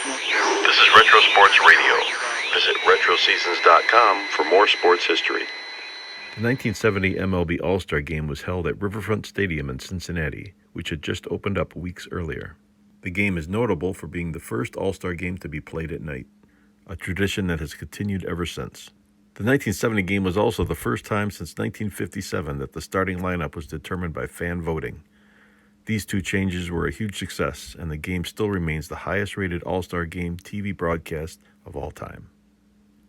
This is Retro Sports Radio. Visit RetroSeasons.com for more sports history. The 1970 MLB All-Star-Game was held at Riverfront Stadium in Cincinnati, which had just opened up weeks earlier. The game is notable for being the first All-Star Game to be played at night, a tradition that has continued ever since. The 1970 game was also the first time since 1957 that the starting lineup was determined by fan voting. These two changes were a huge success, and the game still remains the highest-rated All-Star Game TV broadcast of all time.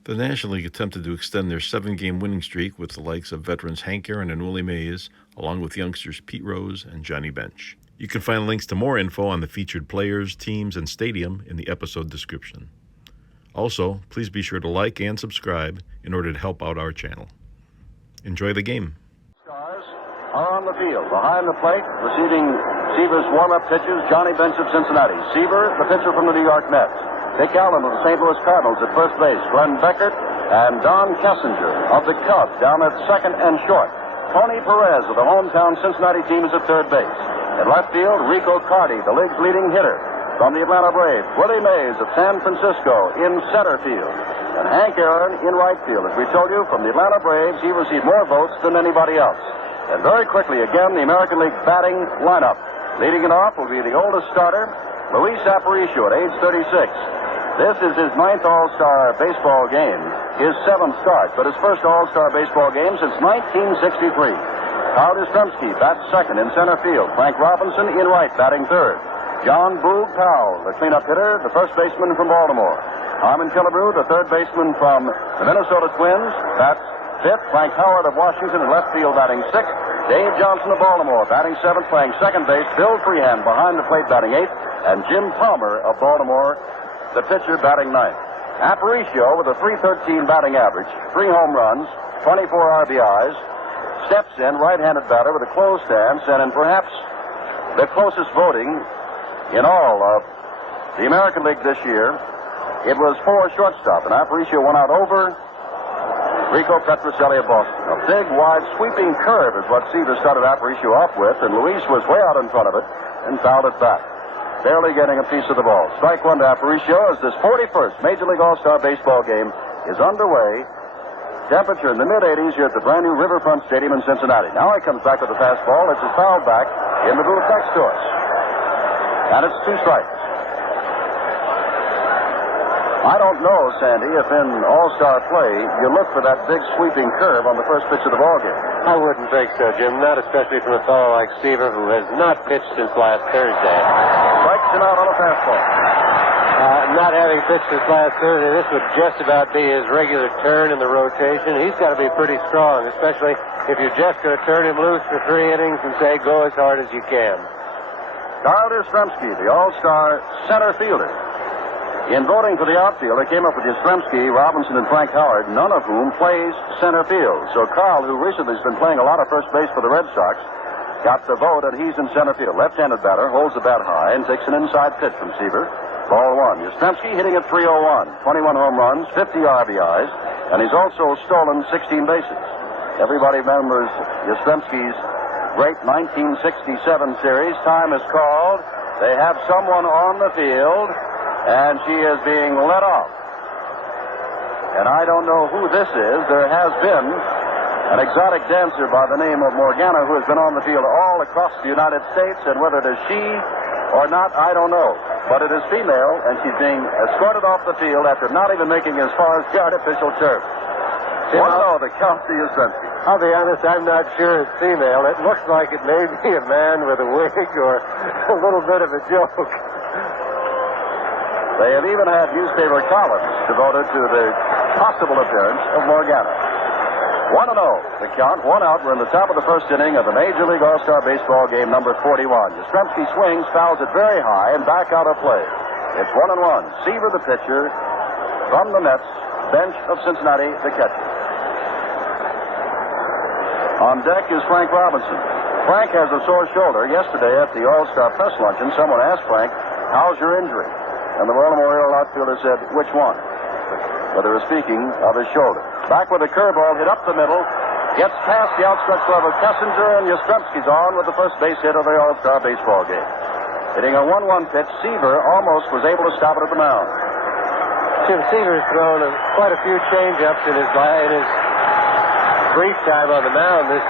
The National League attempted to extend their 7-game winning streak with the likes of veterans Hank Aaron and Willie Mays, along with youngsters Pete Rose and Johnny Bench. You can find links to more info on the featured players, teams, and stadium in the episode description. Also, please be sure to like and subscribe in order to help out our channel. Enjoy the game. Stars are on the field. Behind the plate, receiving Seaver's warm-up pitches, Johnny Bench of Cincinnati. Seaver, the pitcher from the New York Mets. Dick Allen of the St. Louis Cardinals at first base. Glenn Beckert and Don Kessinger of the Cubs down at second and short. Tony Perez of the hometown Cincinnati team is at third base. In left field, Rico Carty, the league's leading hitter. From the Atlanta Braves, Willie Mays of San Francisco in center field. And Hank Aaron in right field. As we told you, from the Atlanta Braves, he received more votes than anybody else. And very quickly, again, the American League batting lineup. Leading it off will be the oldest starter, Luis Aparicio at age 36. This is his 9th All-Star baseball game, his 7th start, but his first All-Star baseball game since 1963. Carl Yastrzemski bats second in center field. Frank Robinson in right, batting third. John Boog Powell, the cleanup hitter, the first baseman from Baltimore. Harmon Killebrew, the third baseman from the Minnesota Twins, bats fifth. Frank Howard of Washington in left field, batting sixth. Dave Johnson of Baltimore, batting seventh, playing second base. Bill Freehan behind the plate, batting eighth. And Jim Palmer of Baltimore, the pitcher, batting ninth. Aparicio with a .313 batting average, 3 home runs, 24 RBIs, steps in, right-handed batter with a closed stance, and in perhaps the closest voting in all of the American League this year, it was for shortstop, and Aparicio went out over Rico Petrocelli of Boston. A big, wide, sweeping curve is what Seaver started Aparicio off with, and Luis was way out in front of it and fouled it back, barely getting a piece of the ball. Strike one to Aparicio as this 41st Major League All-Star Baseball game is underway. Temperature in the mid-80s here at the brand new Riverfront Stadium in Cincinnati. Now he comes back with the fastball. It's a foul back in the booth next to us. And it's 2 strikes. I don't know, Sandy, if in All-Star play you look for that big sweeping curve on the first pitch of the ballgame. I wouldn't think so, Jim. Not especially from a fellow like Seaver, who has not pitched since last Thursday. Strikes him out on a fastball. Not having pitched since last Thursday, this would just about be his regular turn in the rotation. He's got to be pretty strong, especially if you're just going to turn him loose for 3 innings and say, go as hard as you can. Carl Yastrzemski, the All-Star center fielder. In voting for the outfield, they came up with Yastrzemski, Robinson, and Frank Howard, none of whom plays center field. So Carl, who recently has been playing a lot of first base for the Red Sox, got the vote, and he's in center field. Left-handed batter, holds the bat high, and takes an inside pitch from Seaver. Ball one. Yastrzemski hitting at .301, 21 home runs, 50 RBIs, and he's also stolen 16 bases. Everybody remembers Yastrzemski's great 1967 series. Time is called. They have someone on the field, and she is being let off. And I don't know who this is. There has been an exotic dancer by the name of Morgana who has been on the field all across the United States, and whether it is she or not, I don't know. But it is female, and she's being escorted off the field after not even making as far as the artificial turf. The count to Yastrzemski. I'll be honest, I'm not sure it's female. It looks like it may be a man with a wig or a little bit of a joke. They have even had newspaper columns devoted to the possible appearance of Morgana. 1-0, the count. 1 out. We're in the top of the first inning of the Major League All-Star Baseball game number 41. Yastrzemski swings, fouls it very high, and back out of play. It's 1-1. Seaver, the pitcher, from the Mets, bench of Cincinnati, the catcher. On deck is Frank Robinson. Frank has a sore shoulder. Yesterday at the All-Star press luncheon, someone asked Frank, how's your injury? And the Baltimore Oriole outfielder said, which one? But they were speaking of his shoulder. Back with a curveball hit up the middle. Gets past the outstretched glove of Kessinger, and Yastrzemski's on with the first base hit of the All-Star baseball game. Hitting a 1-1 pitch, Seaver almost was able to stop it at the mound. Jim Seaver's thrown quite a few change-ups in his brief time on the mound. This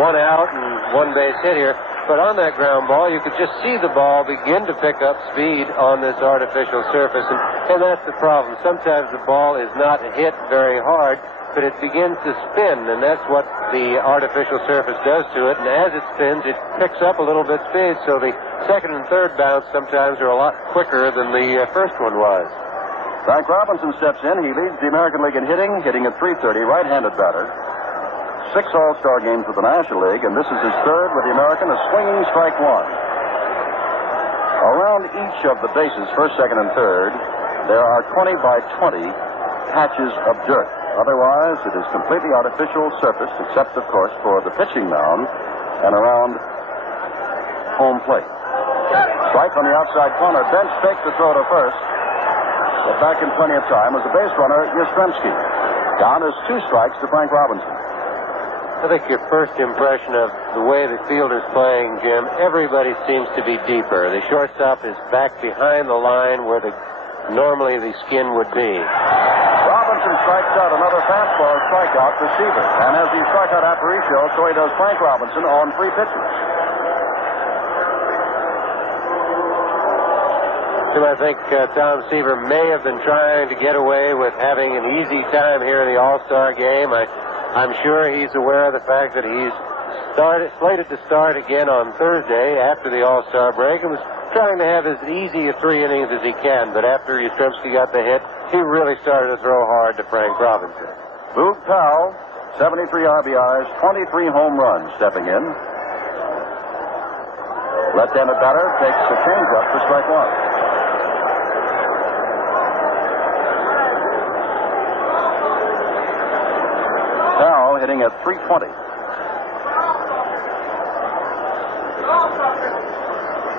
one out and one base hit here. But on that ground ball, you could just see the ball begin to pick up speed on this artificial surface. And that's the problem. Sometimes the ball is not hit very hard, but it begins to spin, and that's what the artificial surface does to it. And as it spins, it picks up a little bit speed, so the second and third bounce sometimes are a lot quicker than the first one was. Frank Robinson steps in. He leads the American League in hitting at .330, right-handed batter. 6 All-Star games with the National League, and this is his third with the American, a swinging strike one. Around each of the bases, first, second, and third, there are 20 by 20 patches of dirt. Otherwise, it is completely artificial surface, except, of course, for the pitching mound and around home plate. Strike on the outside corner. Bench fakes the throw to first. But back in plenty of time was the base runner, Yastrzemski. Down is 2 strikes to Frank Robinson. I think your first impression of the way the fielder's playing, Jim, everybody seems to be deeper. The shortstop is back behind the line where normally the skin would be. Robinson strikes out another fastball strikeout to Seaver. And as he struck out Aparicio, so he does Frank Robinson on 3 pitches. Jim, I think Tom Seaver may have been trying to get away with having an easy time here in the All-Star game. I'm sure he's aware of the fact that he's slated to start again on Thursday after the All-Star break, and was trying to have as easy a 3 innings as he can. But after Yastrzemski got the hit, he really started to throw hard to Frank Robinson. Boog Powell, 73 RBIs, 23 home runs stepping in. Left-handed batter takes the changeup to strike one. Powell hitting at .320.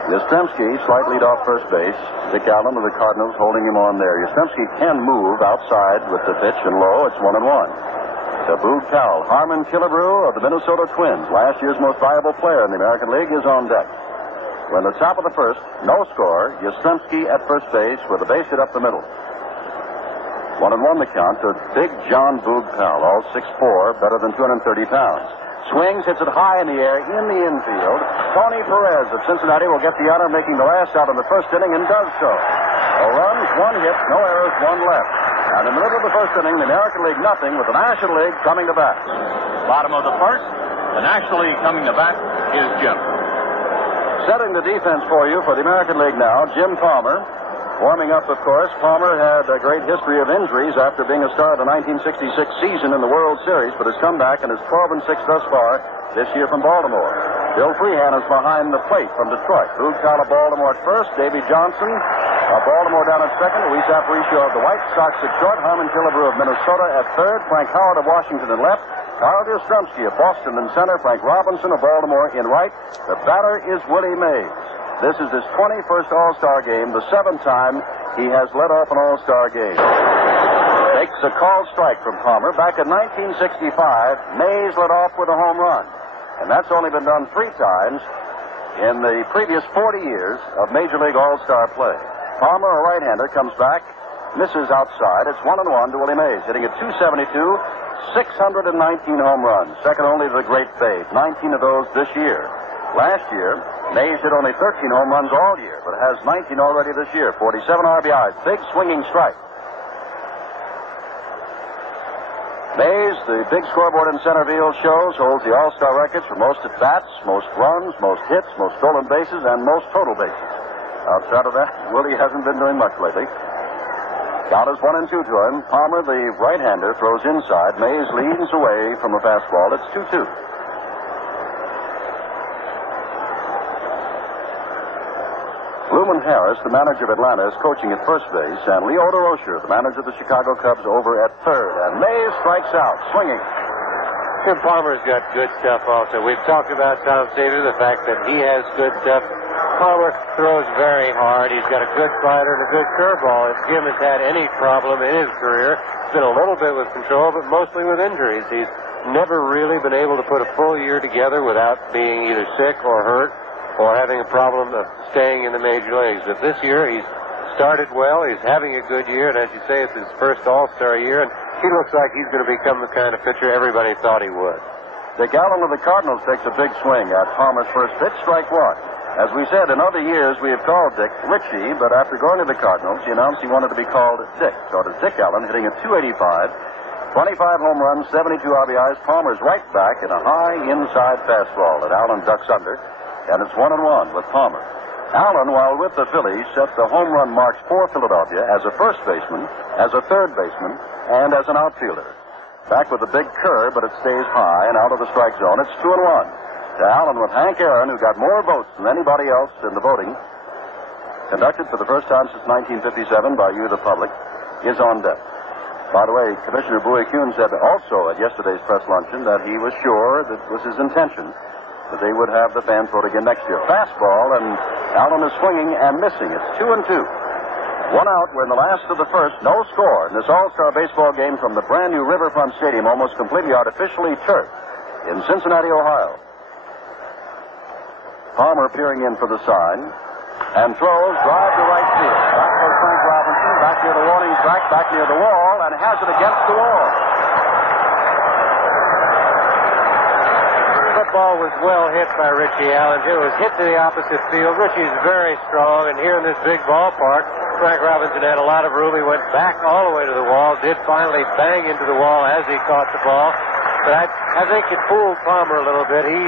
Yastrzemski, slight lead off first base. Dick Allen of the Cardinals holding him on there. Yastrzemski can move outside with the pitch and low. It's 1-1. To Boog Powell. Harmon Killebrew of the Minnesota Twins, last year's most valuable player in the American League, is on deck. We're in the top of the first. No score. Yastrzemski at first base with a base hit up the middle. 1-1 the count to Big John Boog Powell, all 6'4", better than 230 pounds. Swings, hits it high in the air, in the infield. Tony Perez of Cincinnati will get the honor, making the last out in the first inning, and does so. No runs, 1 hit, no errors, 1 left. And in the middle of the first inning, the American League nothing, with the National League coming to bat. Bottom of the first, the National League coming to bat is Jim. Setting the defense for you for the American League now, Jim Palmer. Warming up, of course. Palmer had a great history of injuries after being a star of the 1966 season in the World Series, but has come back and is 12-6 thus far this year from Baltimore. Bill Freehan is behind the plate from Detroit. Boog Powell of Baltimore at first. Davy Johnson of Baltimore down at second. Luis Aparicio of the White Sox at short. Harmon Killebrew of Minnesota at third. Frank Howard of Washington at left. Carl Yastrzemski of Boston in center. Frank Robinson of Baltimore in right. The batter is Willie Mays. This is his 21st All-Star game, the 7th time he has led off an All-Star game. Takes a called strike from Palmer. Back in 1965, Mays led off with a home run. And that's only been done 3 times in the previous 40 years of Major League All-Star play. Palmer, a right-hander, comes back, misses outside. It's 1-1 to Willie Mays, hitting at .272, 619 home runs, second only to the great Babe, 19 of those this year. Last year, Mays hit only 13 home runs all year, but has 19 already this year. 47 RBIs. Big swinging strike. Mays, the big scoreboard in center field shows, holds the All-Star records for most at-bats, most runs, most hits, most stolen bases, and most total bases. Outside of that, Willie hasn't been doing much lately. Count is 1-2 to him. Palmer, the right-hander, throws inside. Mays leans away from a fastball. It's 2-2. Luman Harris, the manager of Atlanta, is coaching at first base, and Leo DeRocher, the manager of the Chicago Cubs, over at third. And Mays strikes out, swinging. Tim Palmer's got good stuff also. We've talked about Tom Seaver, the fact that he has good stuff. Palmer throws very hard. He's got a good slider and a good curveball. If Jim has had any problem in his career, it's been a little bit with control, but mostly with injuries. He's never really been able to put a full year together without being either sick or hurt. or having a problem of staying in the major leagues. But this year, he's started well. He's having a good year, and as you say, it's his first All-Star year, and he looks like he's going to become the kind of pitcher everybody thought he would. Dick Allen of the Cardinals takes a big swing at Palmer's first pitch, strike one. As we said, in other years, we have called Dick Richie, but after going to the Cardinals, he announced he wanted to be called Dick. So it is Dick Allen hitting at 285, 25 home runs, 72 RBIs. Palmer's right back in a high inside fastball that Allen ducks under, and it's 1-1 with Palmer. Allen, while with the Phillies, set the home run marks for Philadelphia as a first baseman, as a third baseman, and as an outfielder. Back with a big curve, but it stays high and out of the strike zone. It's 2-1. To Allen with Hank Aaron, who got more votes than anybody else in the voting, conducted for the first time since 1957 by you, the public, is on deck. By the way, Commissioner Bowie Kuhn said also at yesterday's press luncheon that he was sure that was his intention that they would have the fans vote again next year. Fastball, and Allen is swinging and missing. It's 2-2. One out. We're in the last of the first. No score in this All-Star baseball game from the brand new Riverfront Stadium, almost completely artificially turfed in Cincinnati, Ohio. Palmer peering in for the sign and throws, drive to right field. Back goes Frank Robinson, back near the warning track, back near the wall, and has it against the wall. The ball was well hit by Richie Allen. It was hit to the opposite field. Richie's very strong, and here in this big ballpark, Frank Robinson had a lot of room. He went back all the way to the wall, did finally bang into the wall as he caught the ball. But I think it fooled Palmer a little bit. He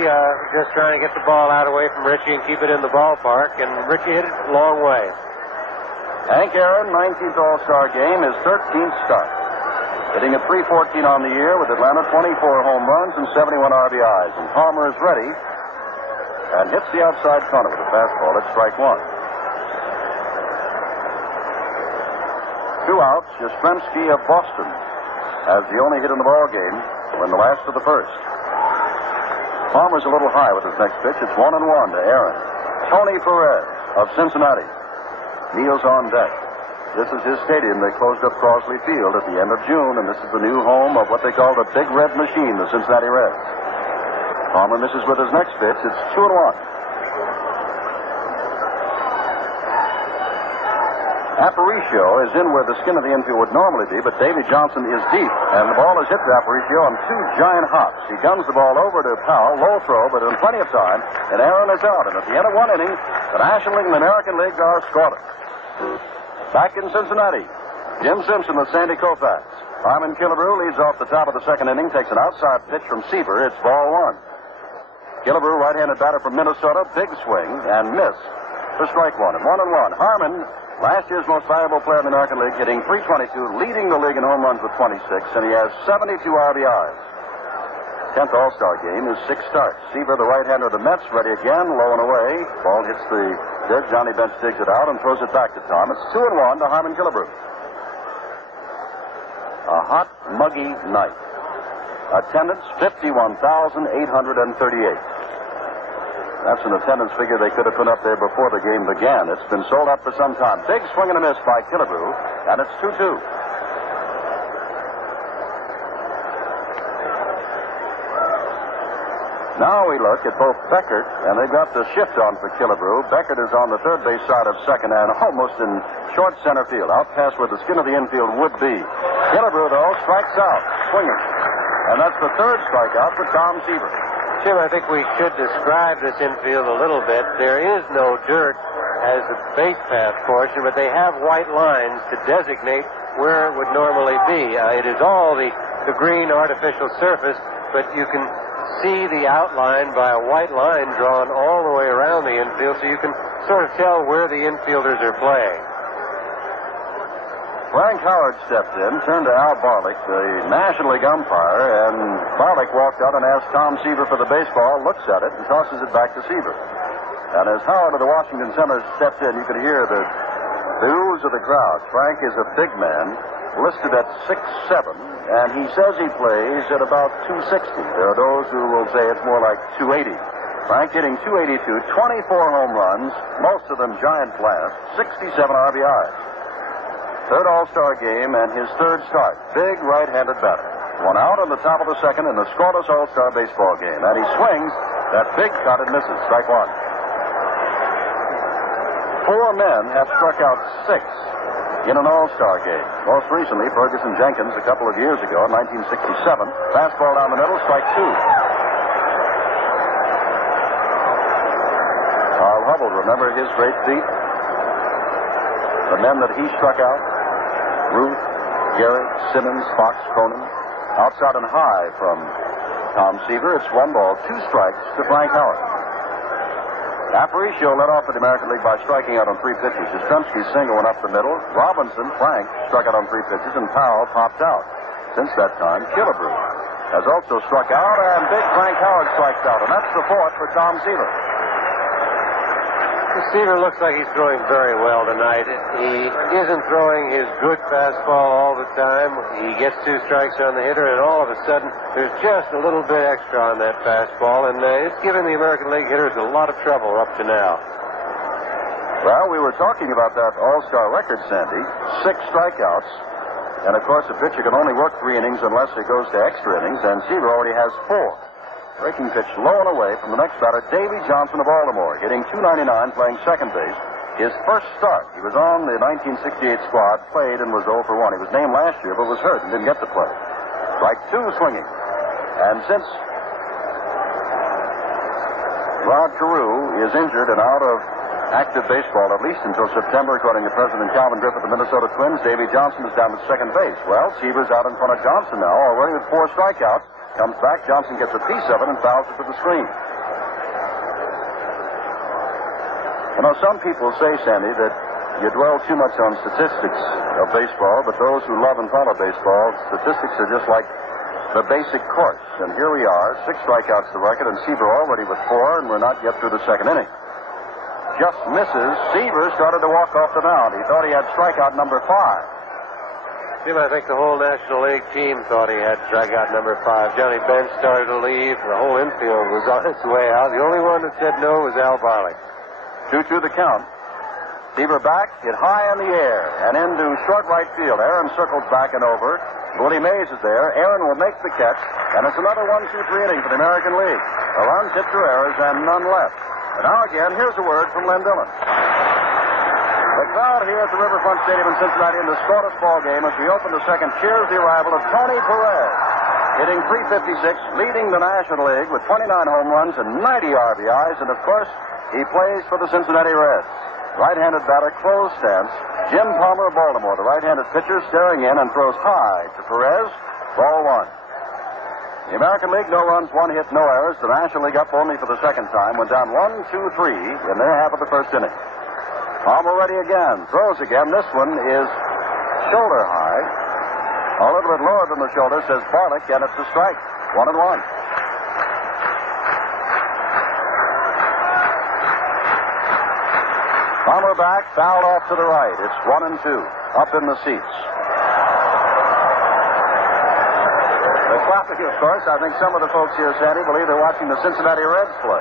just trying to get the ball out away from Richie and keep it in the ballpark, and Richie hit it a long way. Hank Aaron, 19th All-Star game, his 13th start. Hitting at .314 on the year with Atlanta, 24 home runs and 71 RBIs. And Palmer is ready and hits the outside corner with a fastball at strike one. 2 outs. Yastrzemski of Boston has the only hit in the ball game when the last of the first. Palmer's a little high with his next pitch. It's 1-1 to Aaron. Tony Perez of Cincinnati kneels on deck. This is his stadium. They closed up Crosley Field at the end of June, and this is the new home of what they call the Big Red Machine, the Cincinnati Reds. Palmer misses with his next pitch. It's 2-1. Aparicio is in where the skin of the infield would normally be, but Davy Johnson is deep, and the ball is hit to Aparicio on 2 giant hops. He guns the ball over to Powell, low throw, but in plenty of time, and Aaron is out. And at the end of 1 inning, the National League and the American League are scoreless. Back in Cincinnati, Jim Simpson with Sandy Koufax. Harmon Killebrew leads off the top of the second inning, takes an outside pitch from Seaver. It's ball 1. Killebrew, right-handed batter from Minnesota, big swing and miss for strike 1. And 1-1. Harmon, last year's most valuable player in the American League, hitting .322, leading the league in home runs with 26, and he has 72 RBIs. 10th All-Star game is 6 starts. Seaver, the right-hander of the Mets, ready again, low and away. Ball hits the dirt. Johnny Bench digs it out and throws it back to Tom. It's 2-1 to Harmon Killebrew. A hot, muggy night. Attendance, 51,838. That's an attendance figure they could have put up there before the game began. It's been sold out for some time. Big swing and a miss by Killebrew, and it's 2-2. Now we look at both Beckert, and they've got the shift on for Killebrew. Beckert is on the third base side of second and almost in short center field, out past where the skin of the infield would be. Killebrew, though, strikes out, swinging. And that's the third strikeout for Tom Seaver. Jim, I think we should describe this infield a little bit. There is no dirt as a base path portion, but they have white lines to designate where it would normally be. It is all the green artificial surface, but you can see the outline by a white line drawn all the way around the infield, so you can sort of tell where the infielders are playing. Frank Howard stepped in, turned to Al Barlick, the National League umpire, and Barlick walked out and asked Tom Seaver for the baseball, looks at it, and tosses it back to Seaver. And as Howard of the Washington Senators stepped in, you could hear the boos of the crowd. Frank is a big man, listed at 6'7", and he says he plays at about 260. There are those who will say it's more like 280. Frank hitting 282, 24 home runs, most of them giant blasts, 67 RBIs. Third All-Star game and his third start. Big right-handed batter. 1 out on the top of the second in the scoreless All-Star baseball game. And he swings that big cut and misses. Strike 1. 4 men have struck out 6 in an All-Star game. Most recently, Ferguson Jenkins a couple of years ago in 1967. Fastball down the middle, strike 2. Carl Hubbell, remember his great feat? The men that he struck out: Ruth, Garrett, Simmons, Fox, Cronin. Outside and high from Tom Seaver. It's 1 ball, 2 strikes to Frank Howard. Aparicio led off for the American League by striking out on 3 pitches. Yastrzemski's single went up the middle. Robinson, Frank, struck out on 3 pitches, and Powell popped out. Since that time, Killebrew has also struck out, and big Frank Howard strikes out, and that's the 4th for Tom Seaver. Seaver looks like he's throwing very well tonight. He isn't throwing his good fastball all the time. He gets 2 strikes on the hitter, and all of a sudden, there's just a little bit extra on that fastball, and it's given the American League hitters a lot of trouble up to now. Well, we were talking about that All-Star record, Sandy. 6 strikeouts, and of course, a pitcher can only work 3 innings unless it goes to extra innings, and Seaver already has 4. Breaking pitch low and away from the next batter, Davy Johnson of Baltimore, hitting .299, playing second base. His first start, he was on the 1968 squad, played and was 0 for 1. He was named last year, but was hurt and didn't get to play. Strike 2 swinging. And since Rod Carew is injured and out of active baseball, at least until September, according to President Calvin Griffith of the Minnesota Twins, Davy Johnson is down at second base. Well, Seaver's out in front of Johnson now, already with 4 strikeouts. Comes back, Johnson gets a piece of it and fouls it to the screen. You know, some people say, Sandy, that you dwell too much on statistics of baseball, but those who love and follow baseball, statistics are just like the basic course. And here we are, 6 strikeouts to record, and Seaver already with 4, and we're not yet through the second inning. Just misses. Seaver started to walk off the mound. He thought he had strikeout number 5. Jim, I think the whole National League team thought he had strikeout number 5. Johnny Bench started to leave. The whole infield was on its way out. The only one that said no was Al Barley. 2-2 the count. Seaver back, hit high in the air, and into short right field. Aaron circles back and over. Willie Mays is there. Aaron will make the catch, and it's another 1-2-3 inning for the American League. A run, hit through errors, and none left. And now again, here's a word from Len Dillon. The crowd here at the Riverfront Stadium in Cincinnati in the scoreless ball game as we open the second cheers the arrival of Tony Perez, hitting .356, leading the National League with 29 home runs and 90 RBIs, and of course, he plays for the Cincinnati Reds. Right-handed batter, closed stance. Jim Palmer of Baltimore, the right-handed pitcher, staring in and throws high to Perez. Ball 1. The American League, no runs, 1 hit, no errors. The National League up only for the second time, went down 1-2-3 in their half of the first inning. Palmer ready again, throws again. This one is shoulder high. A little bit lower than the shoulder, says Barlick, and it's a strike. 1-1. Palmer back, fouled off to the right. It's 1-2, up in the seats. The clapping, of course, I think some of the folks here, Sandy, believe they're watching the Cincinnati Reds play.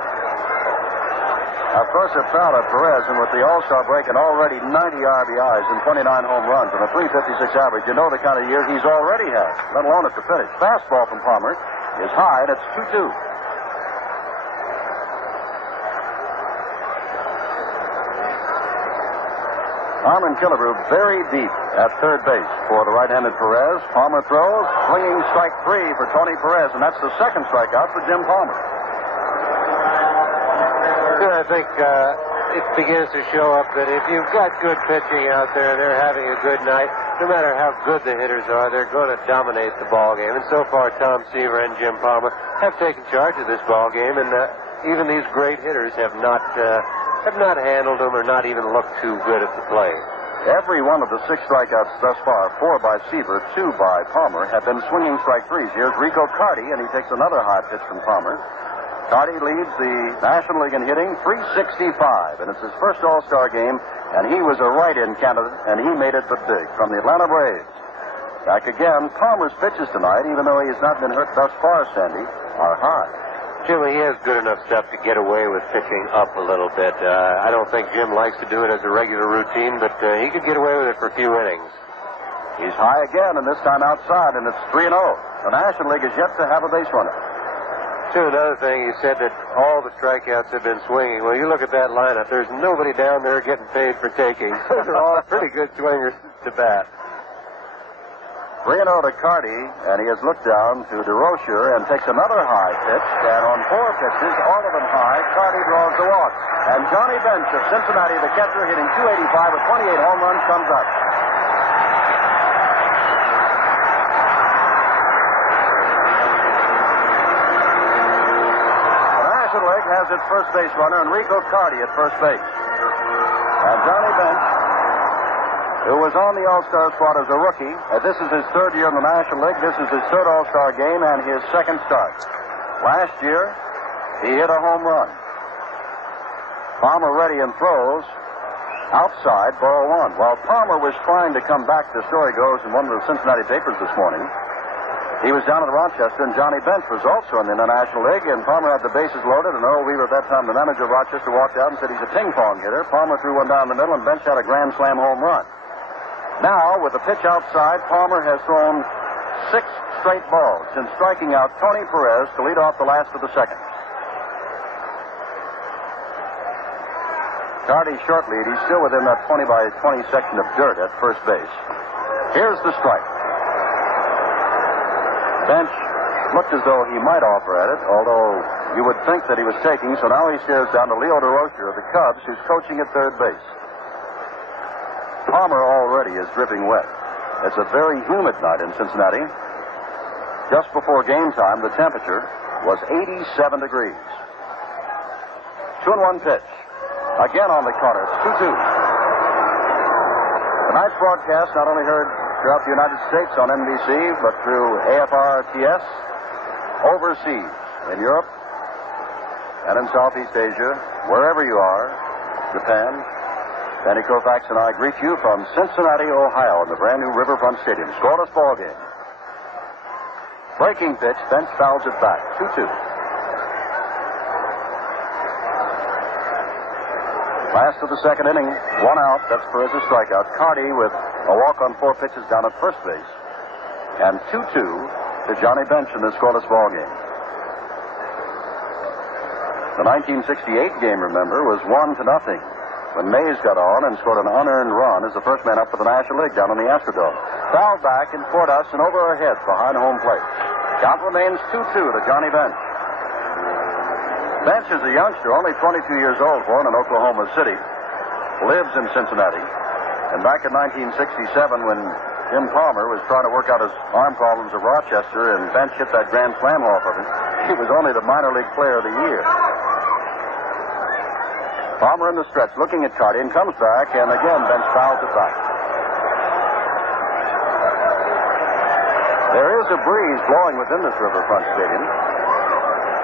Of course, they're proud of Perez, and with the All-Star break and already 90 RBIs and 29 home runs and a .356 average, you know the kind of year he's already had, let alone at the finish. Fastball from Palmer is high, and it's 2-2. Armin Killebrew very deep at third base for the right-handed Perez. Palmer throws, swinging strike 3 for Tony Perez, and that's the second strikeout for Jim Palmer. I think it begins to show up that if you've got good pitching out there, they're having a good night. No matter how good the hitters are, they're going to dominate the ball game. And so far, Tom Seaver and Jim Palmer have taken charge of this ball game, and even these great hitters have not handled them or not even looked too good at the plate. Every one of the 6 strikeouts thus far, 4 by Seaver, 2 by Palmer, have been swinging strike 3s. Here's Rico Carty, and he takes another high pitch from Palmer. Carty leads the National League in hitting, .365, and it's his first All-Star game, and he was a write-in candidate, and he made it but big from the Atlanta Braves. Back again, Palmer's pitches tonight, even though he has not been hurt thus far, Sandy, are high. Jimmy, he has good enough stuff to get away with pitching up a little bit. I don't think Jim likes to do it as a regular routine, but he could get away with it for a few innings. He's high again, and this time outside, and it's 3-0. The National League is yet to have a base runner. Too, another thing, he said that all the strikeouts have been swinging. Well, you look at that lineup, there's nobody down there getting paid for taking. Those are all pretty good swingers to bat. 3-0 to Carty, and he has looked down to DeRocher and takes another high pitch. And on 4 pitches, all of them high, Carty draws the walk. And Johnny Bench of Cincinnati, the catcher, hitting .285 with 28 home runs, comes up. The National League has its first base runner, Enrico Carty, at first base. And Johnny Bench, who was on the All-Star squad as a rookie. This is his 3rd year in the National League. This is his 3rd All-Star game and his 2nd start. Last year, he hit a home run. Palmer ready and throws. Outside, ball 1. While Palmer was trying to come back, the story goes in one of the Cincinnati papers this morning, he was down at Rochester, and Johnny Bench was also in the National League, and Palmer had the bases loaded, and Earl Weaver, at that time, the manager of Rochester, walked out and said he's a ping-pong hitter. Palmer threw one down the middle, and Bench had a grand slam home run. Now, with the pitch outside, Palmer has thrown 6 straight balls since striking out Tony Perez to lead off the last of the 2nd. Carty short lead. He's still within that 20 by 20 section of dirt at first base. Here's the strike. Bench looked as though he might offer at it, although you would think that he was taking, so now he stares down to Leo DeRocher of the Cubs, who's coaching at third base. Palmer already is dripping wet. It's a very humid night in Cincinnati. Just before game time, the temperature was 87 degrees. 2-1 pitch. Again on the corner. It's 2-2. Tonight's broadcast not only heard throughout the United States on NBC, but through AFR-TS, overseas, in Europe, and in Southeast Asia, wherever you are, Japan. Danny Koufax and I greet you from Cincinnati, Ohio, in the brand new Riverfront Stadium. Scoreless ball game. Breaking pitch, Bench fouls it back. 2-2. Last of the 2nd inning, 1 out. That's Perez's strikeout. Carty with a walk on 4 pitches down at first base. And 2-2 to Johnny Bench in this scoreless ball game. The 1968 game, remember, was 1-0. When Mays got on and scored an unearned run as the first man up for the National League down on the Astrodome. Fouled back and toward us and over our heads behind home plate. Count remains 2-2 to Johnny Bench. Bench is a youngster, only 22 years old, born in Oklahoma City. Lives in Cincinnati. And back in 1967, when Jim Palmer was trying to work out his arm problems at Rochester and Bench hit that grand slam off of him, he was only the minor league player of the year. Palmer in the stretch, looking at Carty, and comes back, and again Bench fouls it back. There is a breeze blowing within this Riverfront Stadium,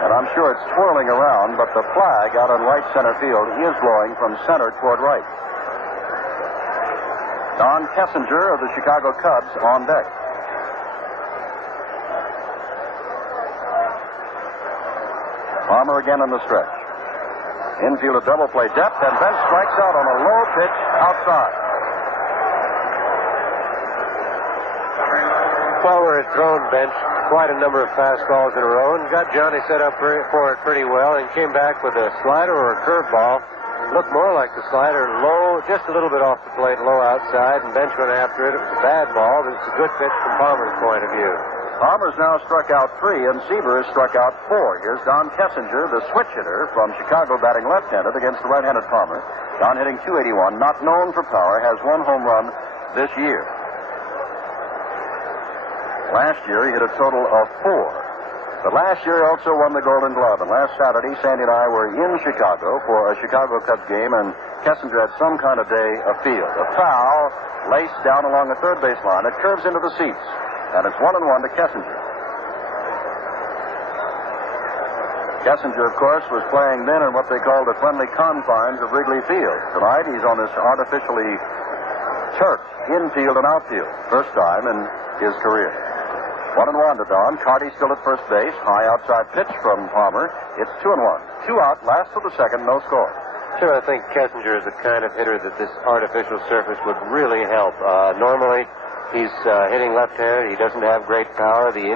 and I'm sure it's swirling around, but the flag out on right center field is blowing from center toward right. Don Kessinger of the Chicago Cubs on deck. Palmer again in the stretch. Infield a double play depth, and Bench strikes out on a low pitch outside. Palmer had thrown Bench quite a number of fastballs in a row and got Johnny set up for it pretty well, and came back with a slider or a curveball. Looked more like the slider, low, just a little bit off the plate, low outside, and Bench went after it. It was a bad ball, but it's a good pitch from Palmer's point of view. Palmer's now struck out 3, and Seaver has struck out 4. Here's Don Kessinger, the switch hitter from Chicago, batting left-handed against the right-handed Palmer. Don hitting .281, not known for power, has 1 home run this year. Last year, he hit a total of 4. But last year, he also won the Golden Glove. And last Saturday, Sandy and I were in Chicago for a Chicago Cubs game, and Kessinger had some kind of day afield. A foul laced down along the third base line. It curves into the seats. And it's 1-1 to Kessinger. Kessinger, of course, was playing then in what they call the friendly confines of Wrigley Field. Tonight, he's on this artificially turfed infield and outfield. First time in his career. 1-1 to Don. Carty still at first base. High outside pitch from Palmer. It's 2-1. 2 out, last of the 2nd, no score. Sure, I think Kessinger is the kind of hitter that this artificial surface would really help. Normally, he's hitting left-handed. He doesn't have great power. The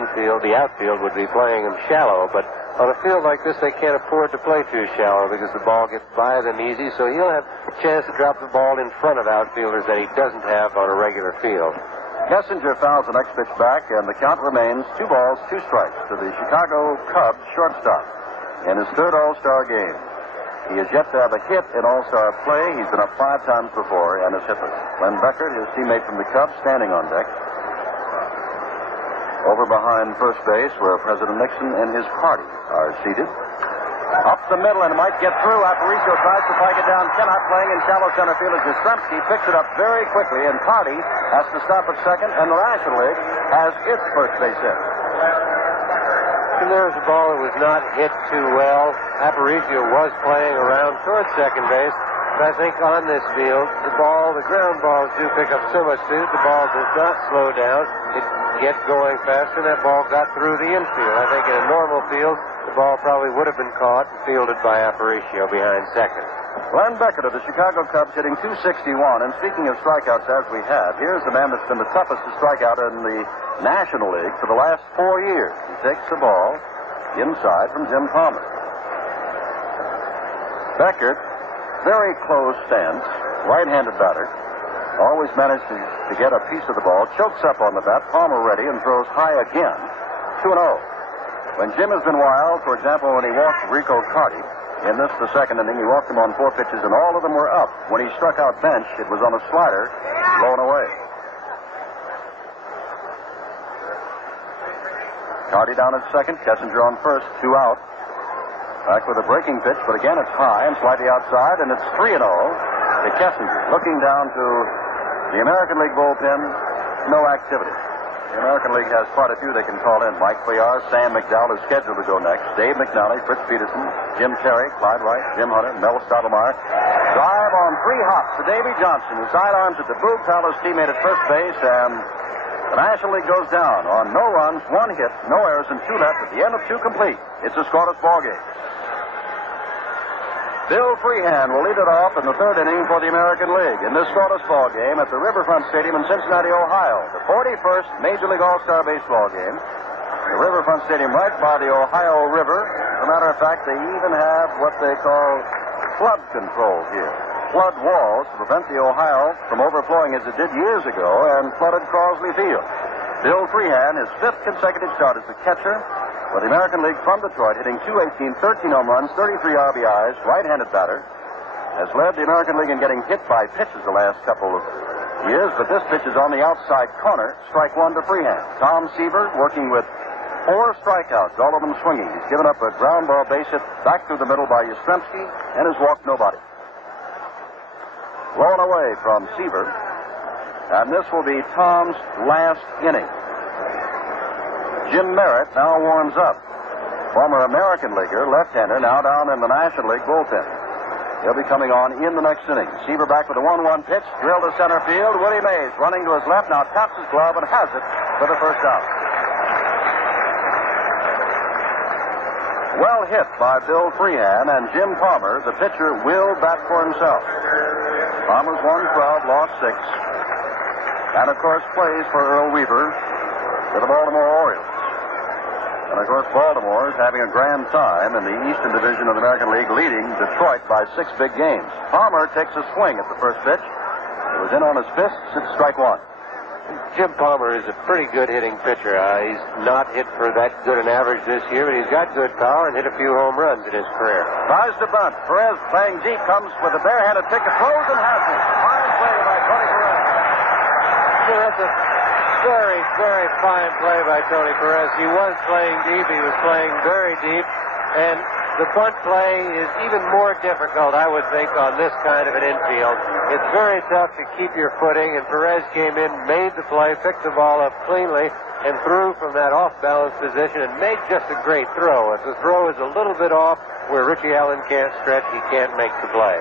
outfield would be playing him shallow. But On a field like this, they can't afford to play too shallow because the ball gets by them easy, so he'll have a chance to drop the ball in front of outfielders that he doesn't have on a regular field. Kessinger fouls the next pitch back, and the count remains 2 balls, 2 strikes to the Chicago Cubs shortstop in his third All-Star game. He has yet to have a hit in All-Star play. He's been up 5 times before and is hitless. Len Beckert, his teammate from the Cubs, standing on deck. Over behind first base, where President Nixon and his party are seated. Up the middle, and might get through. Aparicio tries to flag it down. Cannot. Playing in shallow center field as Yastrzemski picks it up very quickly, and Carty has to stop at second, and the National League has its first base hit. And there's a ball that was not hit too well. Aparicio was playing around towards second base. But I think on this field, the ground balls do pick up so much speed that the ball does not slow down. It gets going faster, and that ball got through the infield. I think in a normal field, the ball probably would have been caught and fielded by Aparicio behind second. Len Beckert of the Chicago Cubs hitting .261. And speaking of strikeouts, as we have, here's the man that's been the toughest to strike out in the National League for the last 4 years. He takes the ball inside from Jim Palmer. Beckert, very close stance, right-handed batter. Always managed to get a piece of the ball. Chokes up on the bat. Palmer ready and throws high again. 2-0. When Jim has been wild, for example, when he walked Rico Carty, in this, the second inning, he walked him on 4 pitches, and all of them were up. When he struck out Bench, it was on a slider, blown away. Carty down at second, Kessinger on first, 2 out. Back with a breaking pitch, but again it's high and slightly outside, and it's 3-0 to Kessinger. Looking down to the American League bullpen, no activity. The American League has quite a few they can call in. Mike Cuellar, Sam McDowell is scheduled to go next. Dave McNally, Fritz Peterson, Jim Terry, Clyde Wright, Jim Hunter, Mel Stottlemyre. Drive on 3 hops to Davy Johnson, who sidearms at the Boog Palace teammate at first base, and the National League goes down on no runs, 1 hit, no errors, and 2 left at the end of 2 complete. It's a scoreless ball game. Bill Freehan will lead it off in the 3rd inning for the American League in this scoreless ball game at the Riverfront Stadium in Cincinnati, Ohio. The 41st Major League All-Star Baseball game. The Riverfront Stadium right by the Ohio River. As a matter of fact, they even have what they call flood control here. Flood walls to prevent the Ohio from overflowing as it did years ago and flooded Crosley Field. Bill Freehan, his 5th consecutive start as the catcher for the American League from Detroit, hitting .218, 13 home runs, 33 RBIs, right-handed batter, has led the American League in getting hit by pitches the last couple of years, but this pitch is on the outside corner, strike 1 to Freehan. Tom Seaver working with 4 strikeouts, all of them swinging. He's given up a ground ball base hit back through the middle by Yastrzemski and has walked nobody. Blown away from Seaver, and this will be Tom's last inning. Jim Merritt now warms up. Former American leaguer, left-hander, now down in the National League bullpen. He'll be coming on in the next inning. Seaver back with a 1-1 pitch, drilled to center field. Willie Mays running to his left, now taps his glove and has it for the first out. Well hit by Bill Freehan, and Jim Palmer, the pitcher, will bat for himself. Palmer's won 12, lost 6. And, of course, plays for Earl Weaver for the Baltimore Orioles. And, of course, Baltimore is having a grand time in the Eastern Division of the American League, leading Detroit by 6 big games. Palmer takes a swing at the first pitch. It was in on his fists. It's strike 1. Jim Palmer is a pretty good hitting pitcher. He's not hit for that good an average this year, but he's got good power and hit a few home runs in his career. Tries to bunt. Perez playing deep, comes with a barehanded pick, throws and has it. Fine play by Tony Perez. Yeah, that's a very, very fine play by Tony Perez. He was playing deep. He was playing very deep. And the bunt play is even more difficult, I would think, on this kind of an infield. It's very tough to keep your footing, and Perez came in, made the play, picked the ball up cleanly, and threw from that off-balance position and made just a great throw. If the throw is a little bit off where Richie Allen can't stretch, he can't make the play.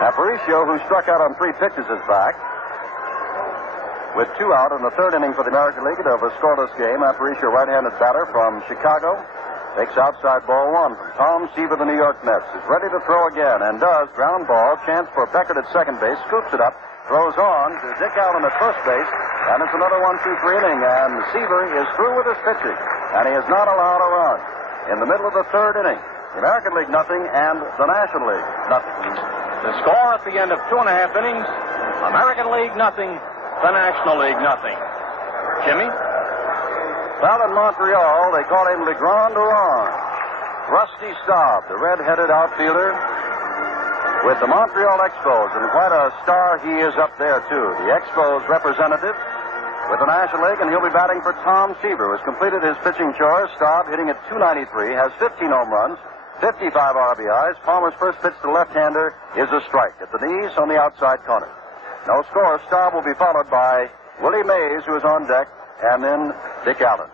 Aparicio, who struck out on 3 pitches, is back. With 2 out in the 3rd inning for the American League of a scoreless game, Aparicio, right-handed batter from Chicago, takes outside ball 1 from Tom Seaver, the New York Mets. Is ready to throw again and does. Ground ball. Chance for Beckert at second base. Scoops it up. Throws on to Dick Allen at first base. And it's another 1-2-3 inning. And Seaver is through with his pitching. And he is not allowed a run. in the middle of the third inning. The American League nothing and the National League nothing. The score at the end of 2.5 innings, American League nothing, the National League nothing. Jimmy? Well, in Montreal, they call him Le Grand Orange. Rusty Staub, the red-headed outfielder with the Montreal Expos, and quite a star he is up there, too. The Expos representative with the National League, and he'll be batting for Tom Seaver, who has completed his pitching chores. Staub hitting at .293, has 15 home runs, 55 RBIs. Palmer's first pitch to the left-hander is a strike at the knees on the outside corner. No score. Staub will be followed by Willie Mays, who is on deck, and then Dick Allen.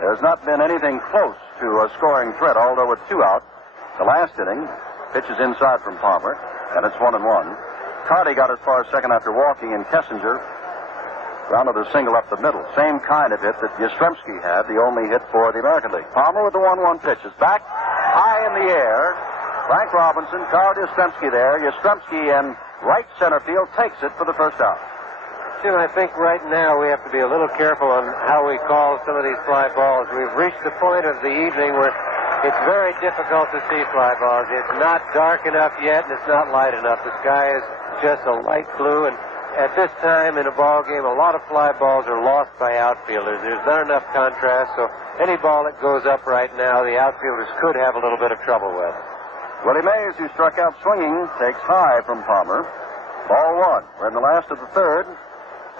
There's not been anything close to a scoring threat, although with 2 out. The last inning, pitches inside from Palmer, and it's 1-1. Carty got as far as second after walking, and Kessinger grounded a single up the middle. Same kind of hit that Yastrzemski had, the only hit for the American League. Palmer with the 1-1 pitch is back high in the air. Frank Robinson, Carl Yastrzemski there. Yastrzemski in right center field takes it for the first out. Jim, I think right now we have to be a little careful on how we call some of these fly balls. We've reached the point of the evening where it's very difficult to see fly balls. It's not dark enough yet, and it's not light enough. The sky is just a light blue, and at this time in a ball game, a lot of fly balls are lost by outfielders. There's not enough contrast, so any ball that goes up right now, the outfielders could have a little bit of trouble with. Willie Mays, who struck out swinging, takes high from Palmer. Ball 1. We're in the last of the third.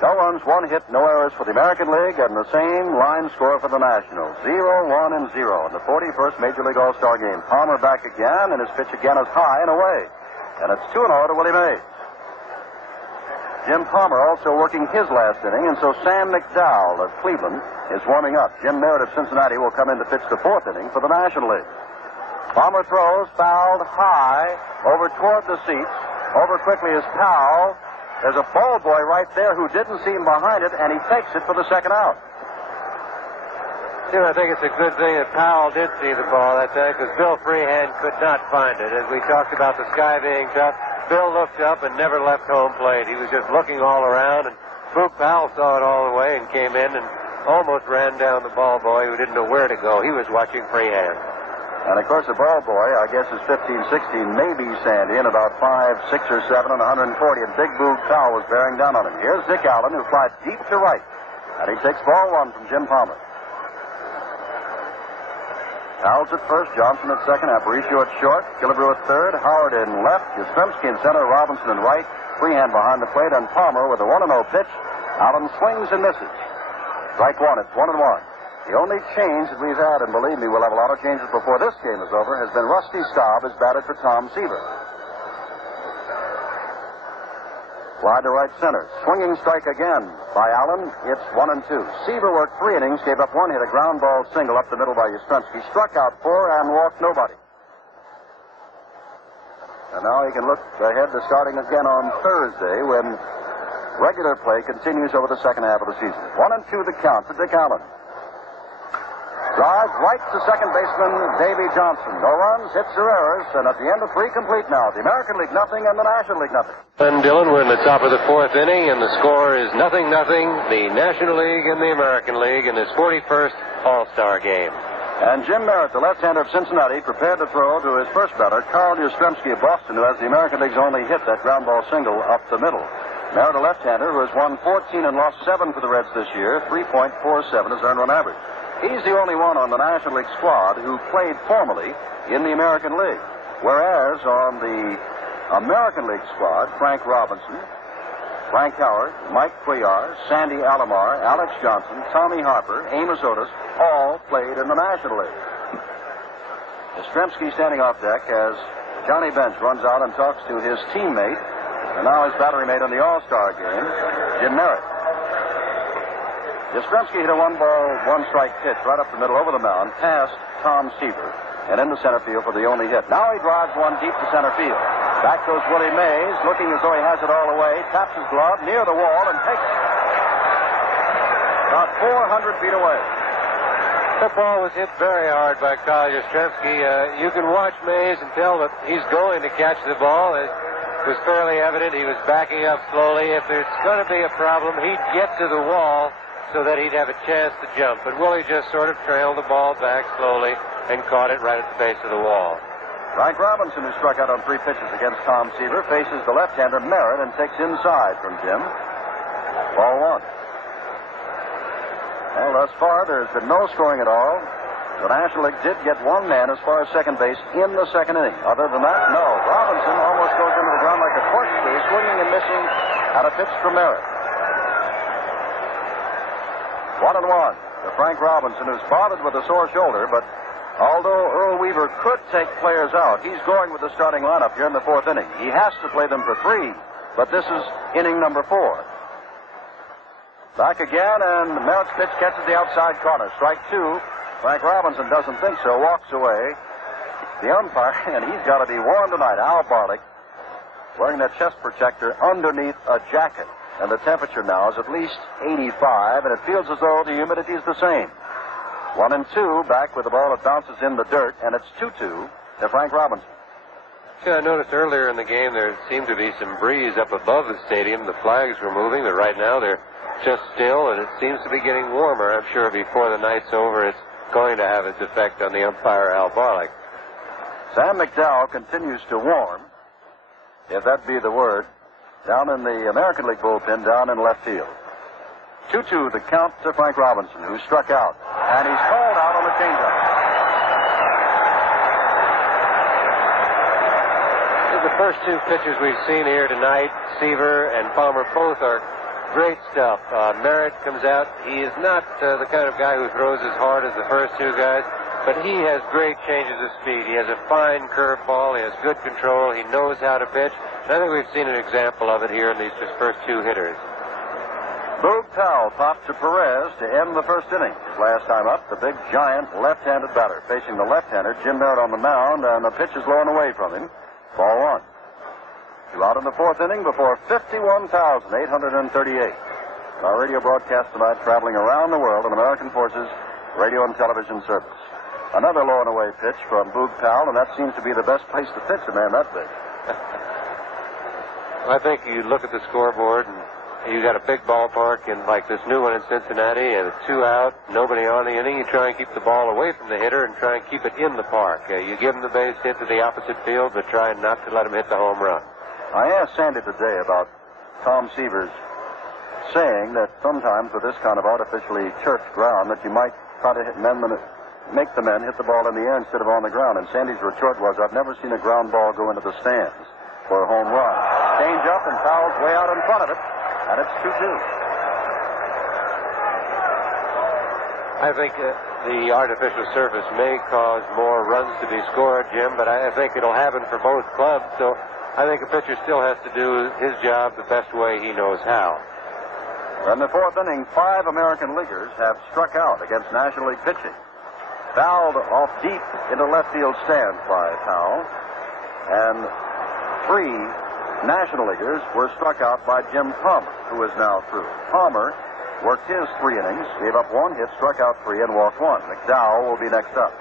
No runs, 1 hit, no errors for the American League, and the same line score for the Nationals. 0, 1, and 0 in the 41st Major League All-Star Game. Palmer back again, and his pitch again is high and away. And it's 2-0 to Willie Mays. Jim Palmer also working his last inning, and so Sam McDowell of Cleveland is warming up. Jim Merritt of Cincinnati will come in to pitch the 4th inning for the National League. Palmer throws, fouled high, over toward the seats. Over quickly is Powell. There's a ball boy right there who didn't see him behind it, and he takes it for the second out. Jim, I think it's a good thing that Powell did see the ball that time, because Bill Freehand could not find it. As we talked about the sky being tough, Bill looked up and never left home plate. He was just looking all around, and Boog Powell saw it all the way and came in and almost ran down the ball boy who didn't know where to go. He was watching Freehand. And, of course, the ball boy, I guess, is 15, 16, maybe Sandy, in about 5, 6, or 7, and 140, and Big Boog Powell was bearing down on him. Here's Dick Allen, who flies deep to right, and he takes ball 1 from Jim Palmer. Howells at first, Johnson at second, Aparicio at short, Killebrew at third, Howard in left, Yastrzemski in center, Robinson in right, Freehand behind the plate, and Palmer with a 1-0 pitch. Allen swings and misses. Strike 1, it's 1-1. The only change that we've had, and believe me, we'll have a lot of changes before this game is over, has been Rusty Staub has batted for Tom Seaver. Fly to right center. Swinging strike again by Allen. It's 1-2. Seaver worked 3 innings, gave up 1 hit, a ground ball single up the middle by Yastrzemski. Struck out 4 and walked nobody. And now he can look ahead to starting again on Thursday when regular play continues over the second half of the season. 1-2 the count to Dick Allen. Drive right to second baseman Davy Johnson. No runs, hits or errors, and at the end of 3 complete now. The American League nothing and the National League nothing. And Dillon, we're in the top of the 4th inning, and the score is 0-0. The National League and the American League in this 41st All-Star Game. And Jim Merritt, the left-hander of Cincinnati, prepared to throw to his first batter, Carl Yastrzemski of Boston, who has the American League's only hit, that ground ball single up the middle. Merritt, a left-hander who has won 14 and lost 7 for the Reds this year, 3.47 is earned run average. He's the only one on the National League squad who played formally in the American League. Whereas on the American League squad, Frank Robinson, Frank Howard, Mike Cuellar, Sandy Alomar, Alex Johnson, Tommy Harper, Amos Otis, all played in the National League. Yastrzemski standing off deck as Johnny Bench runs out and talks to his teammate, and now his battery mate on the All-Star Game, Jim Merritt. Yastrzemski hit a 1-ball, 1-strike pitch right up the middle over the mound, past Tom Seaver, and into center field for the only hit. Now he drives one deep to center field. Back goes Willie Mays, looking as though he has it all away, taps his glove near the wall and takes it. About 400 feet away. The ball was hit very hard by Carl Yastrzemski. You can watch Mays and tell that he's going to catch the ball. It was fairly evident he was backing up slowly. If there's going to be a problem, he'd get to the wall so that he'd have a chance to jump. But Willie just sort of trailed the ball back slowly and caught it right at the base of the wall. Frank Robinson, who struck out on 3 pitches against Tom Seaver, faces the left-hander Merritt and takes inside from Jim. Ball 1. Well, thus far, there's been no scoring at all. The National League did get one man as far as second base in the second inning. Other than that, no. Robinson almost goes into the ground like a corkscrew, swinging and missing at a pitch from Merritt. 1-1 to Frank Robinson, who's bothered with a sore shoulder, but although Earl Weaver could take players out, he's going with the starting lineup here in the 4th inning. He has to play them for 3, but this is inning number 4. Back again, and Merritt's pitch catches the outside corner. Strike 2. Frank Robinson doesn't think so, walks away. The umpire, and he's got to be warm tonight, Al Barlick, wearing that chest protector underneath a jacket. And the temperature now is at least 85, and it feels as though the humidity is the same. 1-2, back with the ball that bounces in the dirt, and it's 2-2 to Frank Robinson. Yeah, I noticed earlier in the game there seemed to be some breeze up above the stadium. The flags were moving, but right now they're just still, and it seems to be getting warmer. I'm sure before the night's over, it's going to have its effect on the umpire, Al Barlick. Sam McDowell continues to warm, if that be the word, down in the American League bullpen, down in left field. 2-2 the count to Frank Robinson, who struck out. And he's called out on the changeup. The first 2 pitchers we've seen here tonight, Seaver and Palmer, both are great stuff. Merritt comes out. He is not the kind of guy who throws as hard as the first 2 guys, but he has great changes of speed. He has a fine curveball. He has good control. He knows how to pitch. And I think we've seen an example of it here in these first 2 hitters. Boog Powell popped to Perez to end the 1st inning. His last time up, the big, giant, left-handed batter. Facing the left-hander, Jim Merritt on the mound, and the pitch is low and away from him. Ball 1. 2 out in the 4th inning before 51,838. Our radio broadcast tonight traveling around the world on American Forces radio and television service. Another low and away pitch from Boog Powell, and that seems to be the best place to pitch a man that big. I think you look at the scoreboard, and you got a big ballpark in like this new one in Cincinnati, and it's 2 out, nobody on the inning. You try and keep the ball away from the hitter and try and keep it in the park. You give him the base hit to the opposite field, but try not to let him hit the home run. I asked Sandy today about Tom Seaver's saying that sometimes with this kind of artificially turfed ground that you might try to make the men hit the ball in the air instead of on the ground. And Sandy's retort was, I've never seen a ground ball go into the stands for a home run. Change up, and Powell's way out in front of it, and it's 2-2. I think the artificial surface may cause more runs to be scored, Jim, but I think it'll happen for both clubs, so I think a pitcher still has to do his job the best way he knows how. In the 4th inning, 5 American leaguers have struck out against National League pitching. Fouled off deep into left field stands by Powell, and 3 National leaguers were struck out by Jim Palmer, who is now through. Palmer worked his 3 innings, gave up 1 hit, struck out 3, and walked 1. McDowell will be next up.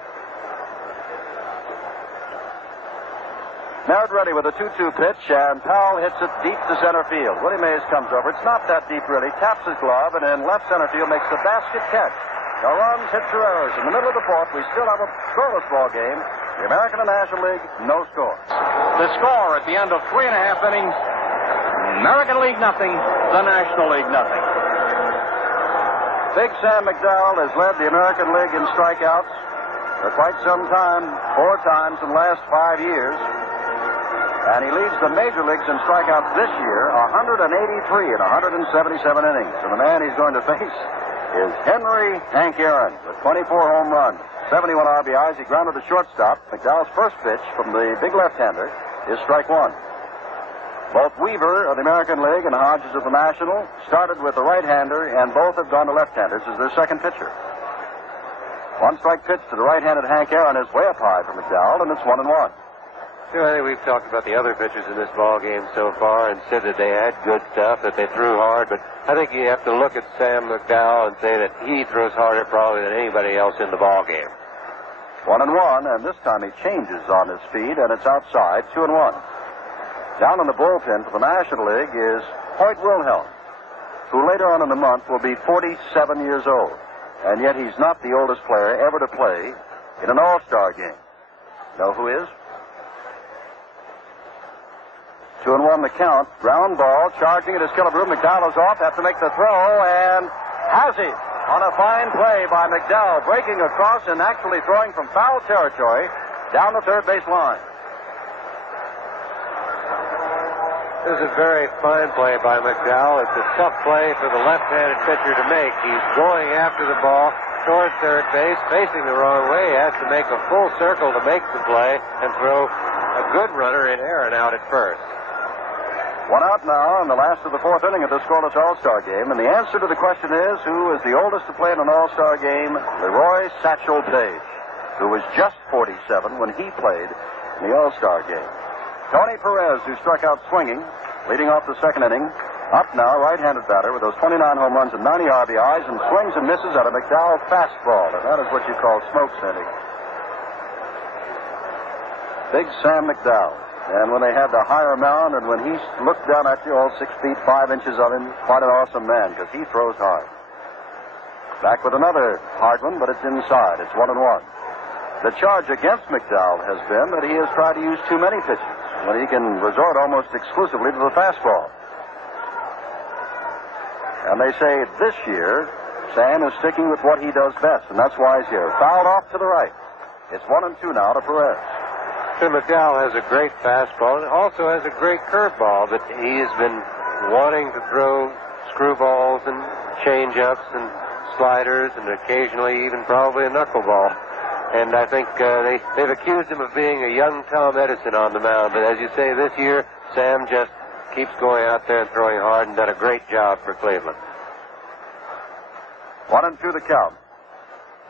Merritt ready with a 2-2 pitch, and Powell hits it deep to center field. Willie Mays comes over. It's not that deep, really. Taps his glove, and in left center field makes the basket catch. No runs, hits or errors. In the middle of the 4th, we still have a scoreless ball game. The American and National League, no score. The score at the end of 3.5 innings, American League nothing, the National League nothing. Big Sam McDowell has led the American League in strikeouts for quite some time, 4 times in the last 5 years. And he leads the major leagues in strikeouts this year, 183 in 177 innings. And the man he's going to face is Henry Hank Aaron with 24 home runs, 71 RBIs. He grounded the shortstop. McDowell's first pitch from the big left-hander is strike 1. Both Weaver of the American League and Hodges of the National started with the right-hander, and both have gone to left-handers as their second pitcher. 1 strike pitch to the right-handed Hank Aaron is way up high for McDowell, and it's 1-1. You know, I think we've talked about the other pitchers in this ball game so far and said that they had good stuff, that they threw hard, but I think you have to look at Sam McDowell and say that he throws harder probably than anybody else in the ball game. 1-1, and this time he changes on his speed, and it's outside, 2-1. Down in the bullpen for the National League is Hoyt Wilhelm. who later on in the month will be 47 years old. And yet he's not the oldest player ever to play in an All-Star game. Know who is? 2-1 the count. Ground ball, charging at his Killebrew. McDowell is off, have to make the throw, and has it on a fine play by McDowell, breaking across and actually throwing from foul territory down the third base line. This is a very fine play by McDowell. It's a tough play for the left-handed pitcher to make. He's going after the ball toward third base, facing the wrong way. He has to make a full circle to make the play and throw a good runner in air and out at first. One out now in the last of the fourth inning of the scoreless All-Star game. And the answer to the question is, who is the oldest to play in an All-Star game? Leroy Satchel Paige, who was just 47 when he played in the All-Star game. Tony Perez, who struck out swinging, leading off the second inning. Up now, right-handed batter with those 29 home runs and 90 RBIs, and swings and misses at a McDowell fastball. And that is what you call smoke, Sandy. Big Sam McDowell. And when they had the higher mound, and when he looked down at you, all 6 feet 5 inches of him, quite an awesome man, because he throws hard. Back with another hard one, but it's inside. It's 1-1. The charge against McDowell has been that he has tried to use too many pitches, when he can resort almost exclusively to the fastball. And they say this year, Sam is sticking with what he does best, and that's why he's here. Fouled off to the right. It's 1-2 now to Perez. So McDowell has a great fastball and also has a great curveball, but he has been wanting to throw screwballs and changeups and sliders and occasionally even probably a knuckleball. And I think they've accused him of being a young Tom Edison on the mound. But as you say, this year, Sam just keeps going out there and throwing hard and done a great job for Cleveland. 1-2 the count.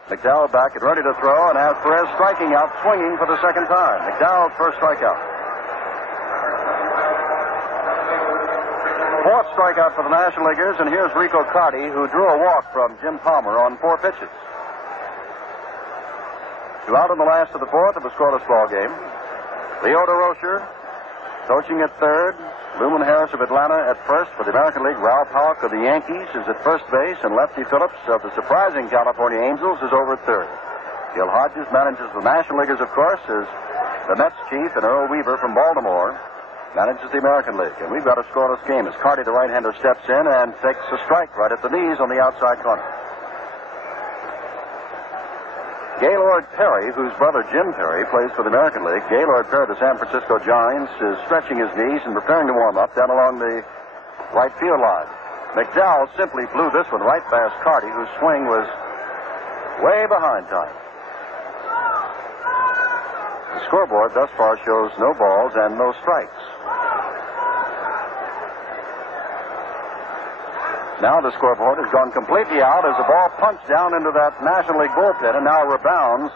McDowell back and ready to throw, and has Perez striking out, swinging for the second time. McDowell's first strikeout. Fourth strikeout for the National Leaguers, and here's Rico Carty, who drew a walk from Jim Palmer on 4 pitches. 2 out in the last of the fourth of a scoreless ball game. Leo DeRocher coaching at third. Luman Harris of Atlanta at first for the American League. Ralph Houck of the Yankees is at first base, and Lefty Phillips of the surprising California Angels is over at third. Gil Hodges manages the National Leaguers, of course, as the Mets chief, and Earl Weaver from Baltimore manages the American League. And we've got a scoreless game as Carty, the right-hander, steps in and takes a strike right at the knees on the outside corner. Gaylord Perry, whose brother Jim Perry plays for the American League. Gaylord Perry, the San Francisco Giants, is stretching his knees and preparing to warm up down along the right field line. McDowell simply blew this one right past Carty, whose swing was way behind time. The scoreboard thus far shows no balls and no strikes. Now the scoreboard has gone completely out as the ball punched down into that National League bullpen and now rebounds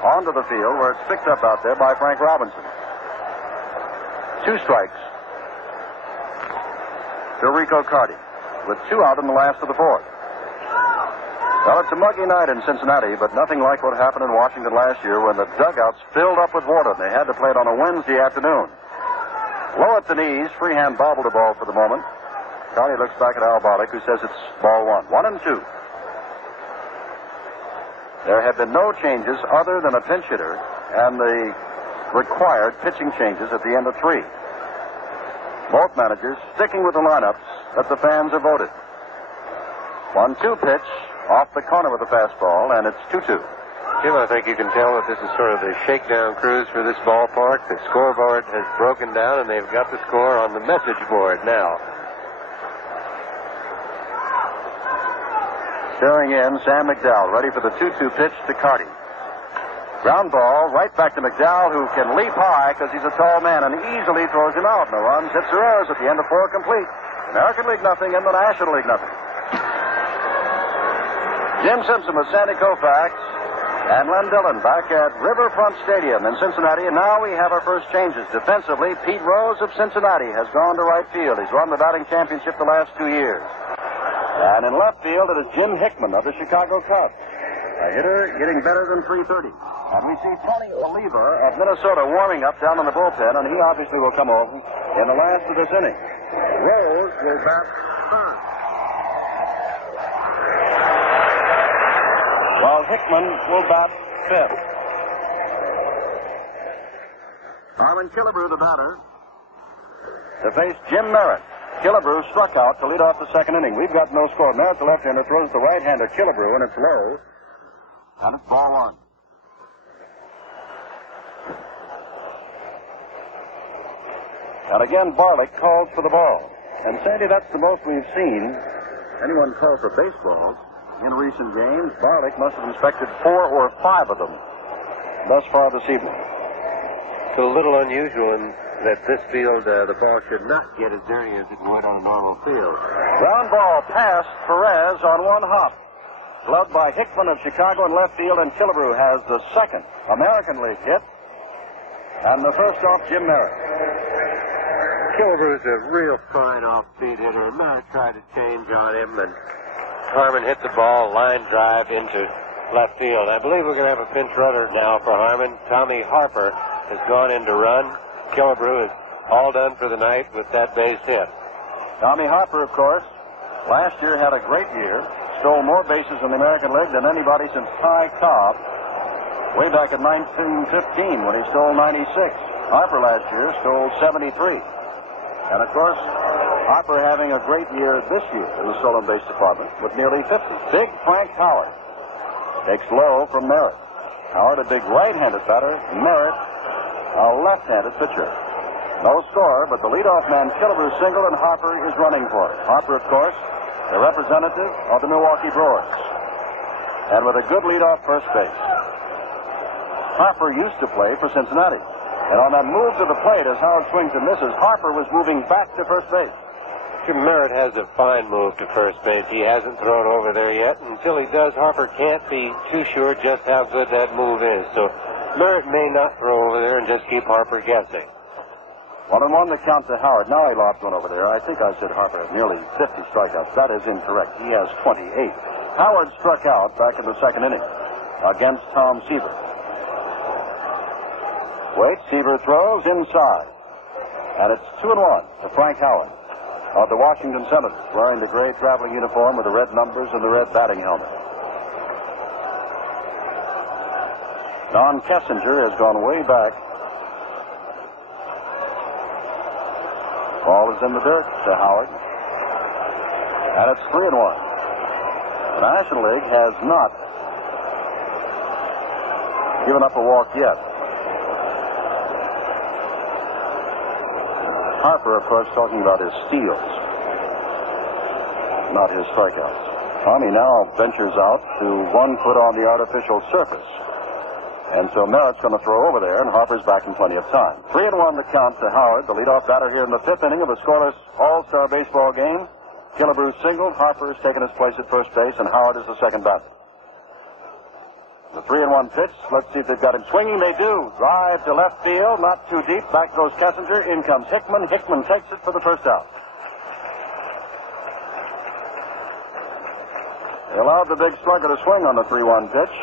onto the field where it's picked up out there by Frank Robinson. 2 strikes to Rico Carty with 2 out in the last of the fourth. Well, it's a muggy night in Cincinnati, but nothing like what happened in Washington last year when the dugouts filled up with water and they had to play it on a Wednesday afternoon. Low at the knees, freehand bobbled the ball for the moment. Carty looks back at Al Barlick, who says it's ball 1. 1-2. There have been no changes other than a pinch hitter and the required pitching changes at the end of 3. Both managers sticking with the lineups that the fans have voted. 1-2 pitch off the corner with the fastball, and it's 2-2. Jim, I think you can tell that this is sort of the shakedown cruise for this ballpark. The scoreboard has broken down, and they've got the score on the message board now. Staring in, Sam McDowell, ready for the 2-2 pitch to Carty. Ground ball right back to McDowell, who can leap high because he's a tall man and easily throws him out. No runs, hits or errors at the end of 4 complete. American League nothing and the National League nothing. Jim Simpson with Sandy Koufax and Len Dillon back at Riverfront Stadium in Cincinnati. And now we have our first changes. Defensively, Pete Rose of Cincinnati has gone to right field. He's won the batting championship the last 2 years. And in left field, it is Jim Hickman of the Chicago Cubs. A hitter hitting better than .330. And we see Tony Oliva of Minnesota warming up down in the bullpen, and he obviously will come over in the last of this inning. Rose will bat third, while Hickman will bat fifth. Harmon Killebrew, the batter, to face Jim Merritt. Killebrew struck out to lead off the second inning. We've got no score. Merritt, the left-hander, throws the right-hander Killebrew, and it's low. And it's ball one. And again, Barlick calls for the ball. And Sandy, that's the most we've seen anyone call for baseballs in recent games. Barlick must have inspected 4 or 5 of them thus far this evening. It's a little unusual in that this field, the ball should not get as dirty as it would on a normal field. Ground ball past Perez on one hop. Gloved by Hickman of Chicago in left field, and Killebrew has the second American League hit. And the first off Jim Merritt. Killebrew's a real fine off-speed hitter. Merritt tried to change on him, and Harmon hit the ball line drive into left field. I believe we're going to have a pinch runner now for Harmon. Tommy Harper has gone in to run. Killebrew is all done for the night with that base hit. Tommy Harper, of course, last year had a great year. Stole more bases in the American League than anybody since Ty Cobb way back in 1915 when he stole 96. Harper last year stole 73. And, of course, Harper having a great year this year in the stolen base department with nearly 50. Big Frank Howard takes low from Merritt. Howard, a big right-handed batter. Merritt, a left-handed pitcher. No score, but the leadoff man, Killebrew, singled, and Harper is running for it. Harper, of course, the representative of the Milwaukee Brewers. And with a good leadoff first base. Harper used to play for Cincinnati. And on that move to the plate, as Howard swings and misses, Harper was moving back to first base. Jim Merritt has a fine move to first base. He hasn't thrown over there yet. Until he does, Harper can't be too sure just how good that move is. So Merritt may not throw over there and just keep Harper guessing. 1-1 the count to Howard. Now he lobbed one over there. I think I said Harper had nearly 50 strikeouts. That is incorrect. He has 28. Howard struck out back in the second inning against Tom Seaver. Wait, Seaver throws inside. And it's 2-1 to Frank Howard of the Washington Senators, wearing the gray traveling uniform with the red numbers and the red batting helmet. Don Kessinger has gone way back. Ball is in the dirt to Howard. And it's 3-1. The National League has not given up a walk yet. Harper, of course, talking about his steals, not his strikeouts. Tommy now ventures out to 1 foot on the artificial surface. And so Merritt's going to throw over there, and Harper's back in plenty of time. 3-1 the count to Howard, the leadoff batter here in the 5th inning of a scoreless All-Star baseball game. Killebrew singled, Harper has taken his place at first base, and Howard is the second batter. The 3-1 pitch, let's see if they've got him swinging. They do. Drive to left field, not too deep. Back goes Kessinger. In comes Hickman. Hickman takes it for the first out. They allowed the big slugger to swing on the 3-1 pitch.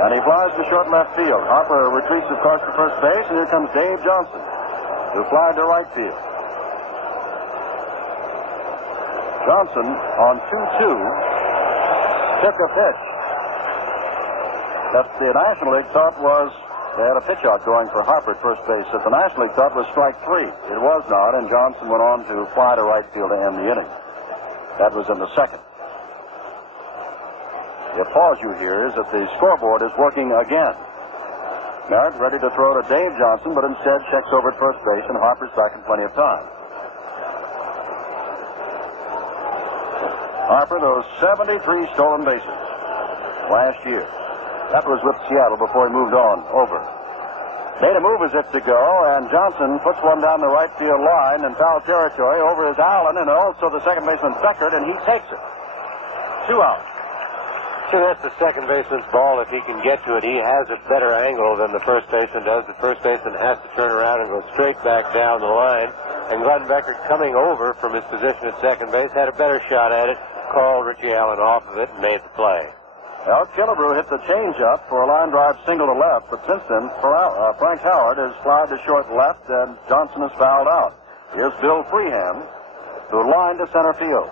And he flies to short left field. Harper retreats, of course, to first base, and here comes Dave Johnson, who flied to right field. Johnson, on 2-2, took a pitch that the National League thought was, they had a pitch out going for Harper at first base that the National League thought was strike 3. It was not, and Johnson went on to fly to right field to end the inning. That was in the second. The applause you hear is that the scoreboard is working again. Merritt ready to throw to Dave Johnson, but instead checks over at first base, and Harper's back in plenty of time. Harper, those 73 stolen bases last year. That was with Seattle before he moved on over. Made a move as if to go, and Johnson puts one down the right field line in foul territory. Over is Allen, and also the second baseman Beckert, and he takes it. 2 out. So that's the second baseman's ball. If he can get to it, he has a better angle than the first baseman does. The first baseman has to turn around and go straight back down the line. And Glenn Beckert, coming over from his position at second base, had a better shot at it, called Richie Allen off of it, and made the play. Well, Killebrew hit the changeup for a line drive single to left, but since then, Frank Howard has flied to short left, and Johnson is fouled out. Here's Bill Freehand, who lined to center field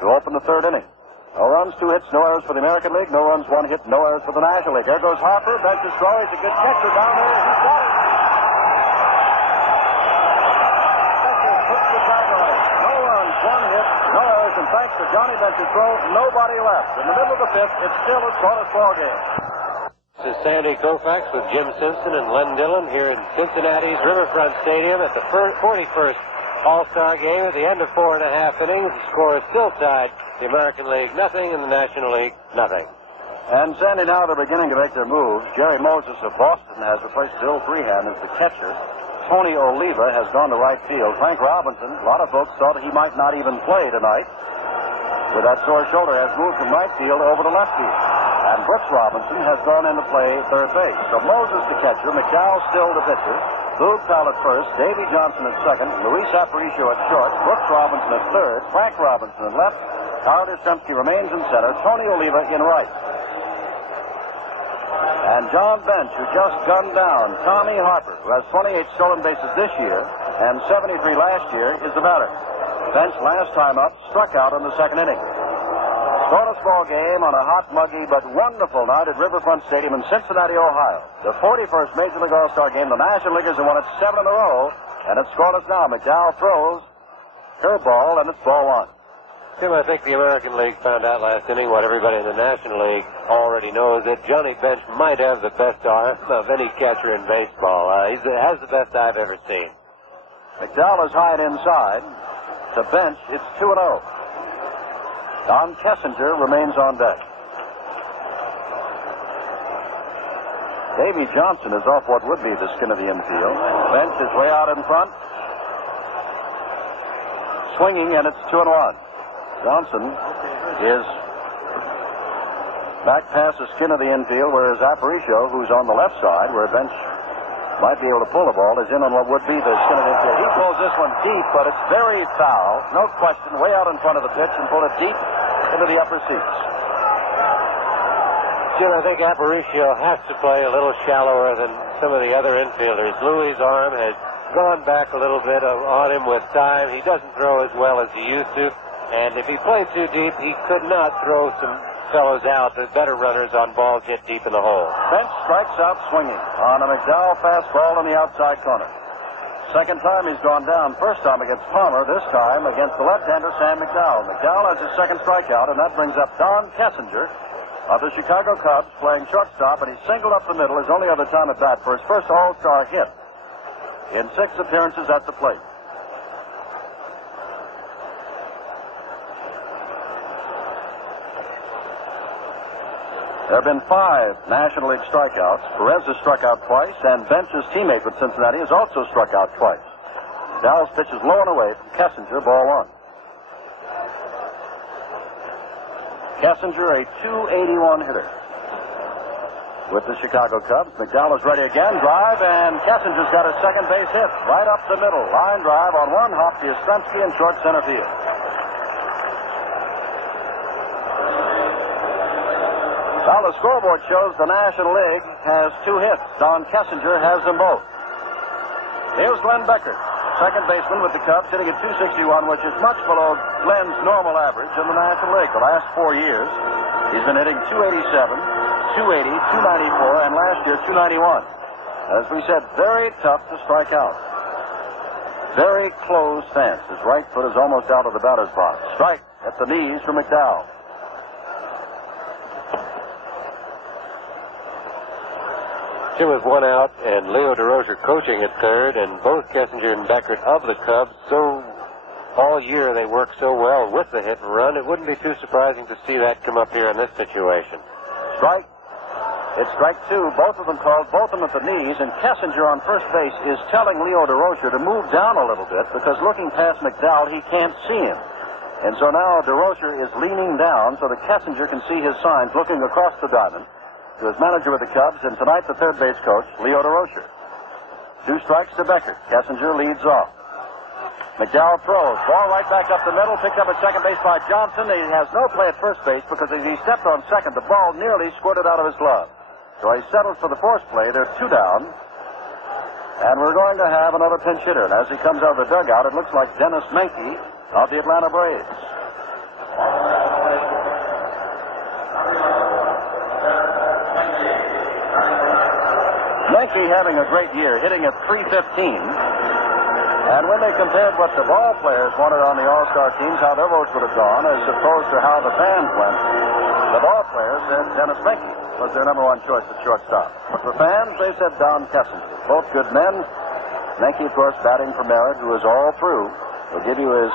to open the third inning. No runs, 2 hits, no errors for the American League. No runs, 1 hit, no errors for the National League. There goes Harper. Benches throw. He's a good catcher down there. He's got it. Benches puts the tag on it. No runs, 1 hit, no errors, and thanks to Johnny Benches' throw, nobody left. In the middle of the fifth, it's still a scoreless ball game. This is Sandy Koufax with Jim Simpson and Len Dillon here in Cincinnati's Riverfront Stadium at the 41st All-Star Game. At the end of 4.5 innings, the score is still tied. The American League, nothing, and the National League, nothing. And Sandy, now they're beginning to make their moves. Jerry Moses of Boston has replaced Bill Freehand as the catcher. Tony Oliva has gone to right field. Frank Robinson, a lot of folks thought he might not even play tonight with that sore shoulder, has moved from right field over to left field. And Brooks Robinson has gone into play third base. So Moses the catcher, McDowell still the pitcher, Boog Powell at first, Davy Johnson at second, Luis Aparicio at short, Brooks Robinson at third, Frank Robinson at left, Howard Yastrzemski remains in center, Tony Oliva in right. And John Bench, who just gunned down Tommy Harper, who has 28 stolen bases this year and 73 last year, is the batter. Bench, last time up, struck out in the second inning. Scoreless ball game on a hot, muggy, but wonderful night at Riverfront Stadium in Cincinnati, Ohio. The 41st Major League All-Star Game. The National Leaguers have won it 7 in a row, and it's scoreless now. McDowell throws, curveball, and it's ball 1. Tim, I think the American League found out last inning what everybody in the National League already knows, that Johnny Bench might have the best arm of any catcher in baseball. He has the best I've ever seen. McDowell is high and inside. To Bench, it's 2-0. Don Kessinger remains on deck. Davy Johnson is off what would be the skin of the infield. Bench is way out in front. Swinging, and it's 2-1. Johnson is back past the skin of the infield, whereas Aparicio, who's on the left side, where Bench might be able to pull the ball, is in on what would be the skin of the infield. He pulls this one deep, but it's very foul. No question, way out in front of the pitch, and pulled it deep into the upper seats. Jim, I think Aparicio has to play a little shallower than some of the other infielders. Louis' arm has gone back a little bit on him with time. He doesn't throw as well as he used to, and if he played too deep, he could not throw some fellows out. The better runners on balls hit deep in the hole. Bench strikes out swinging on a McDowell fastball in the outside corner. Second time he's gone down. First time against Palmer, this time against the left-hander Sam McDowell. McDowell has his second strikeout, and that brings up Don Kessinger of the Chicago Cubs, playing shortstop, and he singled up the middle his only other time at bat for his first All-Star hit in 6 appearances at the plate. There have been 5 National League strikeouts. Perez has struck out twice, and Bench's teammate with Cincinnati has also struck out twice. Dowell's pitch is low and away from Kessinger, ball 1. Kessinger, a .281 hitter with the Chicago Cubs. McDowell is ready again. Drive, and Kessinger's got a second base hit right up the middle. Line drive on one hop to Yastrzemski in short center field. Well, the scoreboard shows the National League has 2 hits. Don Kessinger has them both. Here's Glenn Becker, second baseman with the Cubs, hitting at .261, which is much below Glenn's normal average in the National League. The last 4 years, he's been hitting .287, .280, .294, and last year .291. As we said, very tough to strike out. Very close stance. His right foot is almost out of the batter's box. Strike at the knees for McDowell. Jim with 1 out, and Leo DeRozier coaching at third, and both Kessinger and Beckert of the Cubs. So all year they work so well with the hit and run. It wouldn't be too surprising to see that come up here in this situation. Strike. It's strike 2. Both of them called, both of them at the knees, and Kessinger on first base is telling Leo DeRozier to move down a little bit because looking past McDowell, he can't see him. And so now DeRozier is leaning down so that Kessinger can see his signs looking across the diamond to his manager with the Cubs, and tonight the third base coach, Leo DeRozier. 2 strikes to Beckert. Kessinger leads off. McDowell throws. Ball right back up the middle, picked up at second base by Johnson. He has no play at first base because as he stepped on second, the ball nearly squirted out of his glove. So he settles for the force play. They're 2 down. And we're going to have another pinch hitter. And as he comes out of the dugout, it looks like Dennis Menke of the Atlanta Braves. Menke having a great year, hitting at .315. And when they compared what the ball players wanted on the All-Star teams, how their votes would have gone, as opposed to how the fans went, the ball players said Dennis Menke was their number one choice at shortstop. The fans, they said Don Kessinger. Both good men. Menke, of course, batting for merit, who is all through. We'll give you his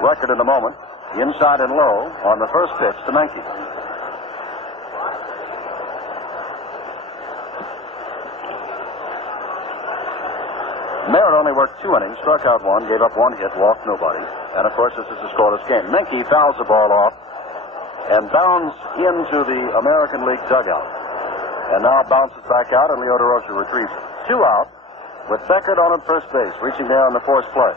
record in a moment. Inside and low on the first pitch to Menke. Merritt only worked 2 innings, struck out 1, gave up 1 hit, walked nobody. And, of course, this is a scoreless game. Menke fouls the ball off and bounds into the American League dugout. And now bounces back out, and Leo DeRosa retrieves it. 2 out, with Beckert on at first base, reaching there on the forced play.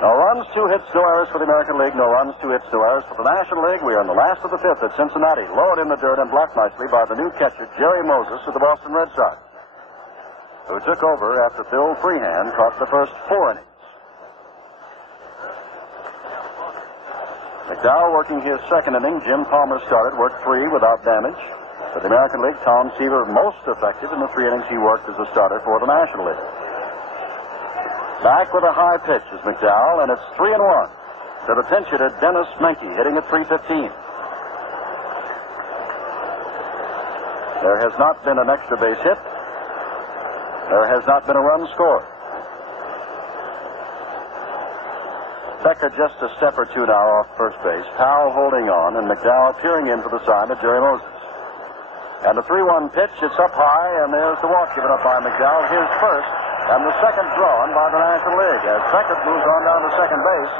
No runs, 2 hits, no errors for the American League. No runs, 2 hits, no errors for the National League. We are in the last of the 5th at Cincinnati. Lowered in the dirt and blocked nicely by the new catcher, Jerry Moses, of the Boston Red Sox, who took over after Phil Freehan caught the first 4 innings. McDowell working his second inning. Jim Palmer started, worked 3 without damage. For the American League, Tom Seaver most effective in the 3 innings he worked as a starter for the National League. Back with a high pitch is McDowell, and it's 3-1 to the pinch hitter, Dennis Menke, hitting at .315. There has not been an extra base hit. There has not been a run scored. Becker just a step or 2 now off first base. Powell holding on, and McDowell peering in for the sign of Jerry Moses. And the 3-1 pitch, it's up high, and there's the walk given up by McDowell. Here's first, and the second drawn by the National League as Beckert moves on down to second base,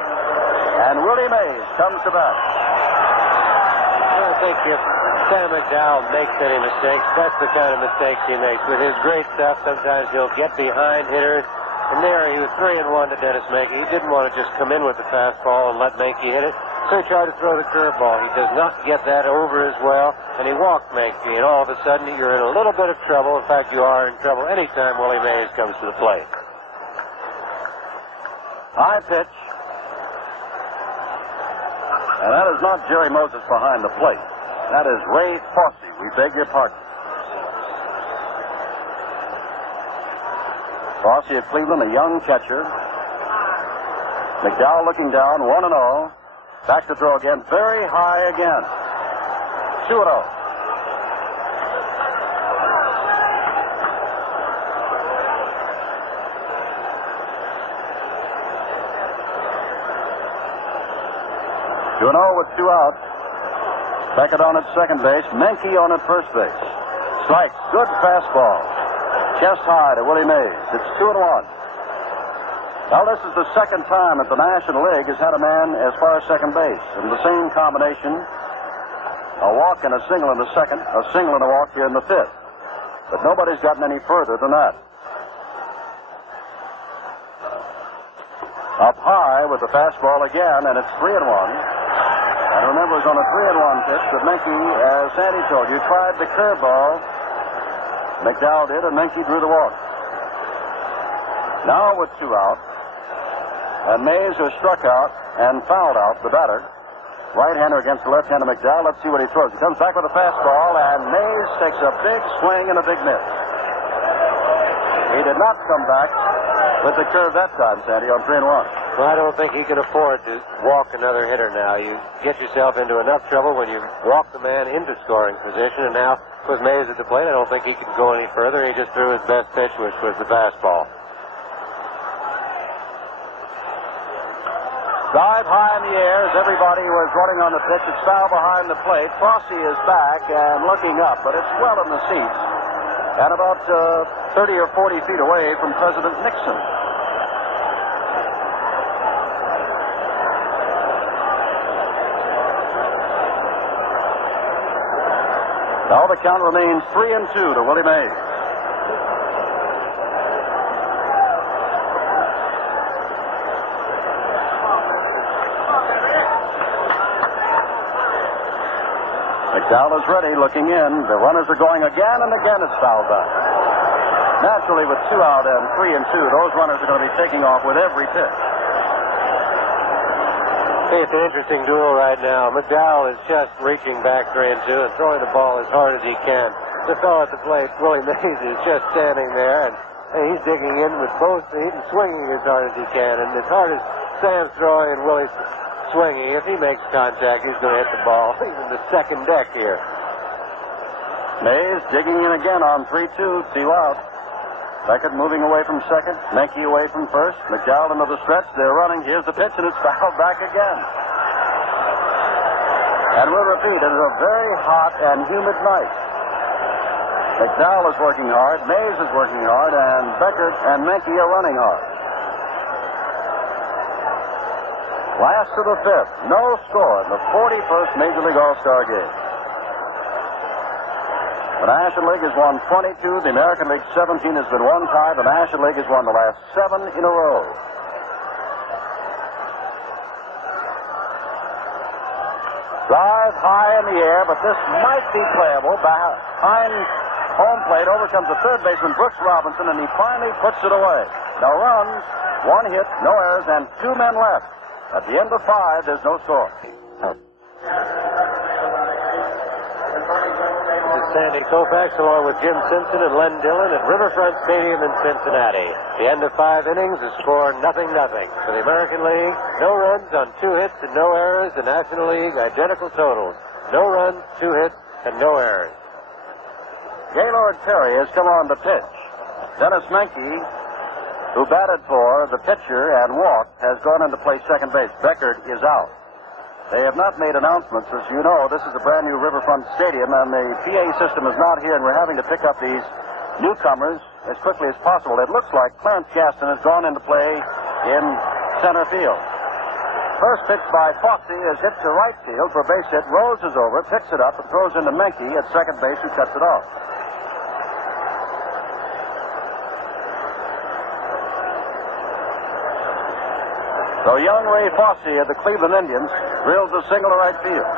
and Willie Mays comes to bat. I think if Sam McDowell makes any mistakes, that's the kind of mistakes he makes. With his great stuff, sometimes he'll get behind hitters. And there he was 3-1 to Dennis Menke. He didn't want to just come in with the fastball and let Menke hit it, so he tried to throw the curveball. He does not get that over as well, and he walked Menke, and all of a sudden you're in a little bit of trouble. In fact, you are in trouble anytime Willie Mays comes to the plate. High pitch. And that is not Jerry Moses behind the plate. That is Ray Fosse. We beg your pardon. Fosse of Cleveland, a young catcher. McDowell looking down, 1-0. Back to throw again, very high again. 2-0. With 2 outs. Beckert on at second base. Menke on at first base. Strike. Good fastball. Chest high to Willie Mays. It's 2-1. Well, this is the second time that the National League has had a man as far as second base. And the same combination, a walk and a single in the second, a single and a walk here in the 5th. But nobody's gotten any further than that. Up high with the fastball again, and it's 3-1. And remember, it was on a 3-1 pitch that Menke, as Sandy told you, tried the curveball. McDowell did, and Menke drew the walk. Now with 2 out, and Mays was struck out and fouled out, the batter. Right-hander against the left-hander McDowell. Let's see what he throws. He comes back with a fastball, and Mays takes a big swing and a big miss. He did not come back with the curve that time, Sandy, on 3-1. Well, I don't think he can afford to walk another hitter now. You get yourself into enough trouble when you walk the man into scoring position, and now with Mays at the plate, I don't think he can go any further. He just threw his best pitch, which was the fastball. Dive high in the air as everybody was running on the pitch. It's foul behind the plate. Fosse is back and looking up, but it's well in the seats and about 30 or 40 feet away from President Nixon. Now the count remains 3-2 to Willie Mays. McDowell is ready, looking in. The runners are going again, and again it's fouled back. Naturally, with 2 out and 3 and 2, those runners are going to be taking off with every pitch. It's an interesting duel right now. McDowell is just reaching back 3 and 2 and throwing the ball as hard as he can. The fellow at the plate, Willie Mays, is just standing there, and he's digging in with both feet and swinging as hard as he can. And as hard as Sam's throwing and Willie's swinging, if he makes contact, he's going to hit the ball. He's in the second deck here. Mays digging in again on 3-2, 2 out. Beckett moving away from second. Menke away from first. McDowell into the stretch. They're running. Here's the pitch, and it's fouled back again. And we'll repeat, it is a very hot and humid night. McDowell is working hard. Mays is working hard. And Beckett and Menke are running hard. Last of the 5th. No score in the 41st Major League All-Star Game. The National League has won 22. The American League 17 has been one time. The National League has won the last 7 in a row. Drive high in the air, but this might be playable. Behind home plate, over comes the third baseman, Brooks Robinson, and he finally puts it away. No runs, 1 hit, no errors, and 2 men left. At the end of 5, there's no score. Sandy Koufax along with Jim Simpson and Len Dillon at Riverfront Stadium in Cincinnati. The end of 5 innings, the score 0-0. For the American League, no runs on 2 hits and no errors. The National League, identical totals. No runs, 2 hits, and no errors. Gaylord Perry has come on to pitch. Dennis Menke, who batted for the pitcher and walked, has gone into play second base. Beckert is out. They have not made announcements. As you know, this is a brand new Riverfront Stadium, and the PA system is not here, and we're having to pick up these newcomers as quickly as possible. It looks like Clarence Gaston has gone into play in center field. First pitch by Fosse is hit to right field for a base hit. Rose is over, picks it up, and throws into Menke at second base, who cuts it off. So young Ray Fosse of the Cleveland Indians drills a single to right field.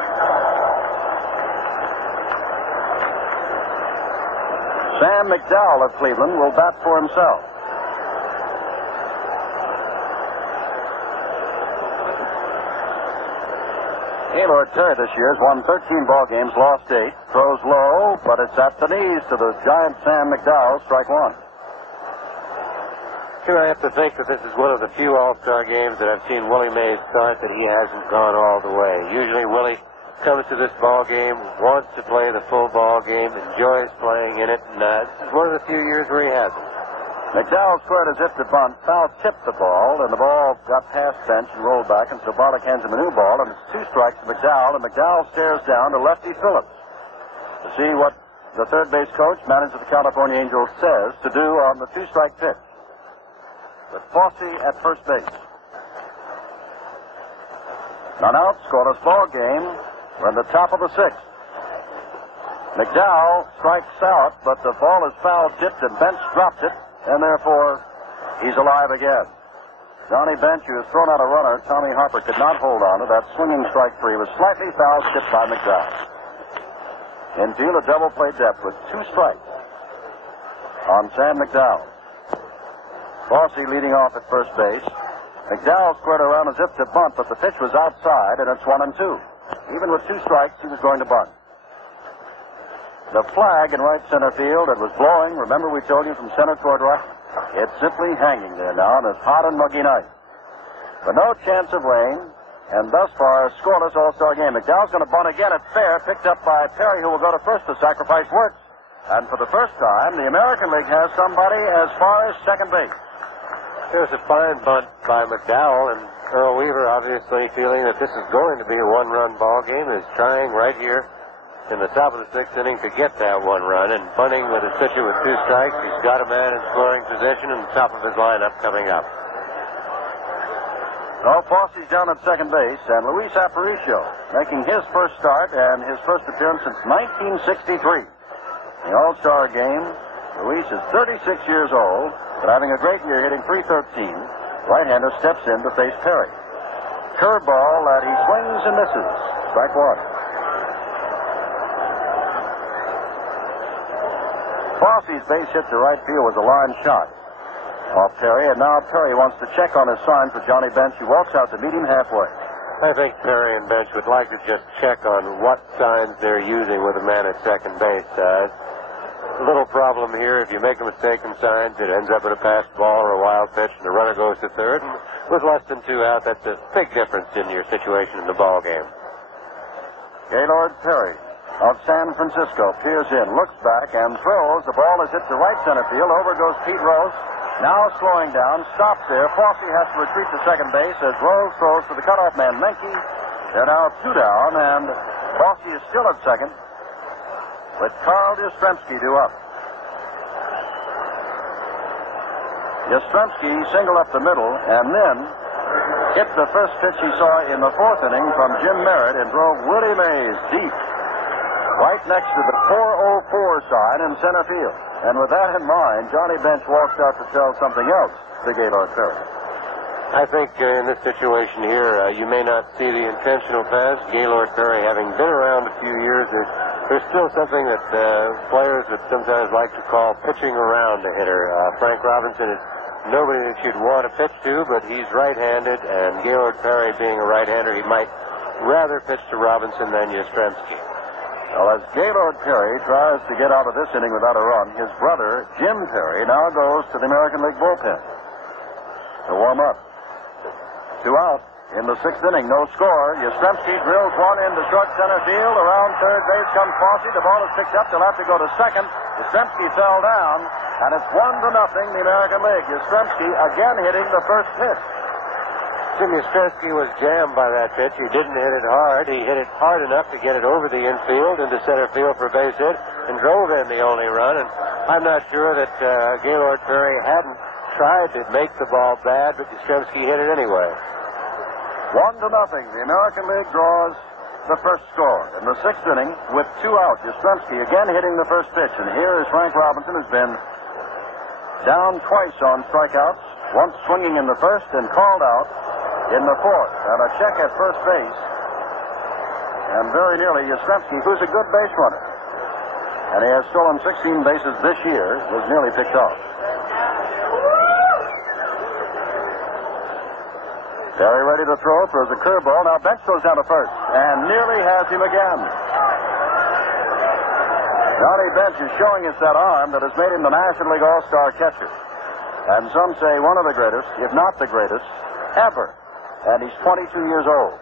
Sam McDowell of Cleveland will bat for himself. Gaylord Perry this year has won 13 ball games, lost 8. Throws low, but it's at the knees to the giant Sam McDowell, strike 1. Sure, I have to think that this is one of the few All-Star games that I've seen Willie Mays start that he hasn't gone all the way. Usually Willie comes to this ball game, wants to play the full ball game, enjoys playing in it, and this is one of the few years where he hasn't. McDowell squared as if to bunt. Foul tipped the ball, and the ball got past bench and rolled back, and so Barlick hands him a new ball, and it's 2 strikes to McDowell, and McDowell stares down to Lefty Phillips to see what the third base coach, manager of the California Angels, says to do on the 2-strike pitch. With Fosse at first base. None out, scoreless ball game. We're in the top of the 6th. McDowell strikes out, but the ball is foul tipped and Bench dropped it, and therefore he's alive again. Johnny Bench, who has thrown out a runner, Tommy Harper could not hold on to that swinging strike 3. Was slightly foul tipped by McDowell. Infield, a double play depth with 2 strikes on Sam McDowell. Fosse leading off at first base. McDowell squared around as if to bunt, but the pitch was outside, and it's 1-2. Even with 2 strikes, he was going to bunt. The flag in right center field, it was blowing. Remember we told you from center toward right? It's simply hanging there now on this hot and muggy night. But no chance of rain, and thus far, a scoreless All-Star game. McDowell's going to bunt again at fair, picked up by Perry, who will go to first. The sacrifice works. And for the first time, the American League has somebody as far as second base. There's a fine bunt by McDowell, and Earl Weaver obviously feeling that this is going to be a 1-run ball game, is trying right here in the top of the 6th inning to get that 1 run, and bunting with his pitcher with 2 strikes. He's got a man in scoring position in the top of his lineup coming up. No, Fosse's down at second base, and Luis Aparicio making his first start and his first appearance since 1963. The All-Star game, Luis is 36 years old, but having a great year, hitting .313. Right-hander steps in to face Perry. Curveball that he swings and misses. Strike 1. Fosse's base hit to right field was a line shot off Perry, and now Perry wants to check on his sign for Johnny Bench, who walks out to meet him halfway. I think Perry and Bench would like to just check on what signs they're using with a man at second base. A little problem here. If you make a mistake in signs, it ends up in a passed ball or a wild pitch, and the runner goes to third. And with less than 2 out, that's a big difference in your situation in the ball game. Gaylord Perry of San Francisco peers in, looks back, and throws. The ball is hit to right center field. Over goes Pete Rose. Now slowing down, stops there. Fosse has to retreat to second base as Rose throws to the cutoff man, Menke. They're now 2 down, and Fosse is still at second, with Carl Yastrzemski due up. Yastrzemski singled up the middle, and then hit the first pitch he saw in the 4th inning from Jim Merritt and drove Willie Mays deep, right next to the 404 sign in center field. And with that in mind, Johnny Bench walks out to tell something else to Gaylord Perry. I think in this situation here, you may not see the intentional pass. Gaylord Perry, having been around a few years, there's still something that players would sometimes like to call pitching around the hitter. Frank Robinson is nobody that you'd want to pitch to, but he's right-handed, and Gaylord Perry being a right-hander, he might rather pitch to Robinson than Yastrzemski. Well, as Gaylord Perry tries to get out of this inning without a run, his brother, Jim Perry, now goes to the American League bullpen to warm up. 2 out in the 6th inning, no score. Yastrzemski drills one into short center field. Around third base comes Fosse. The ball is picked up. They'll have to go to second. Yastrzemski fell down, and it's 1-0, the American League. Yastrzemski again hitting the first pitch. Jim Yastrzemski was jammed by that pitch. He didn't hit it hard. He hit it hard enough to get it over the infield into center field for a base hit and drove in the only run. And I'm not sure that Gaylord Perry hadn't tried to make the ball bad, but Yastrzemski hit it anyway. 1-0. The American League draws the first score in the 6th inning with 2 out. Yastrzemski again hitting the first pitch. And here is Frank Robinson, has been down twice on strikeouts, once swinging in the first and called out in the 4th. And a check at first base. And very nearly Yastrzemski, who's a good base runner, and he has stolen 16 bases this year, was nearly picked off. Perry ready to throw, throws a curveball. Now Bench goes down to first and nearly has him again. Johnny Bench is showing us that arm that has made him the National League All-Star catcher. And some say one of the greatest, if not the greatest, ever. And he's 22 years old.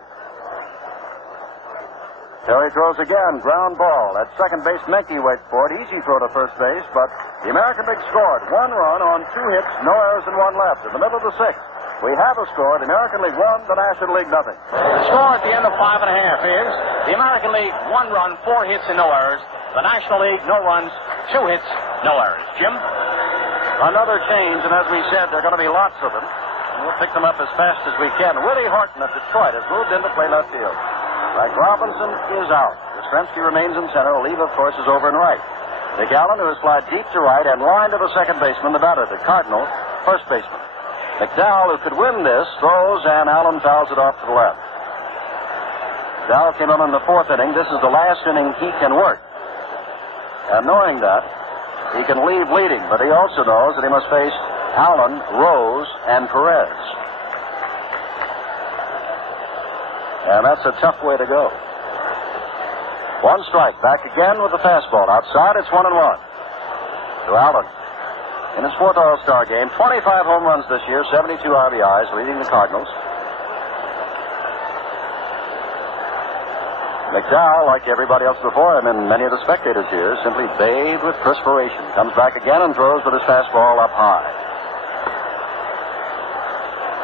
Perry throws again, ground ball. At second base, Menke waits for it. Easy throw to first base, but the American League scored 1 run on 2 hits, no errors and 1 left. In the middle of the 6th, we have a score. The American League 1, the National League nothing. The score at the end of 5 1/2 is the American League 1 run, 4 hits and no errors. The National League, no runs, 2 hits, no errors. Jim? Another change, and as we said, there are going to be lots of them. And we'll pick them up as fast as we can. Willie Horton of Detroit has moved in to play left field. Frank Robinson is out. Yastrzemski remains in center. Oliva, of course, is over and right. Dick Allen, who has flied deep to right and line to the second baseman, the batter, the Cardinal, first baseman. McDowell, who could win this, throws, and Allen fouls it off to the left. McDowell came on in the 4th inning. This is the last inning he can work. And knowing that, he can leave leading, but he also knows that he must face Allen, Rose, and Perez. And that's a tough way to go. 1 strike. Back again with the fastball. Outside, it's 1-1 to Allen. In his 4th All-Star game, 25 home runs this year, 72 RBIs, leading the Cardinals. McDowell, like everybody else before him and many of the spectators here, simply bathed with perspiration. Comes back again and throws with his fastball up high.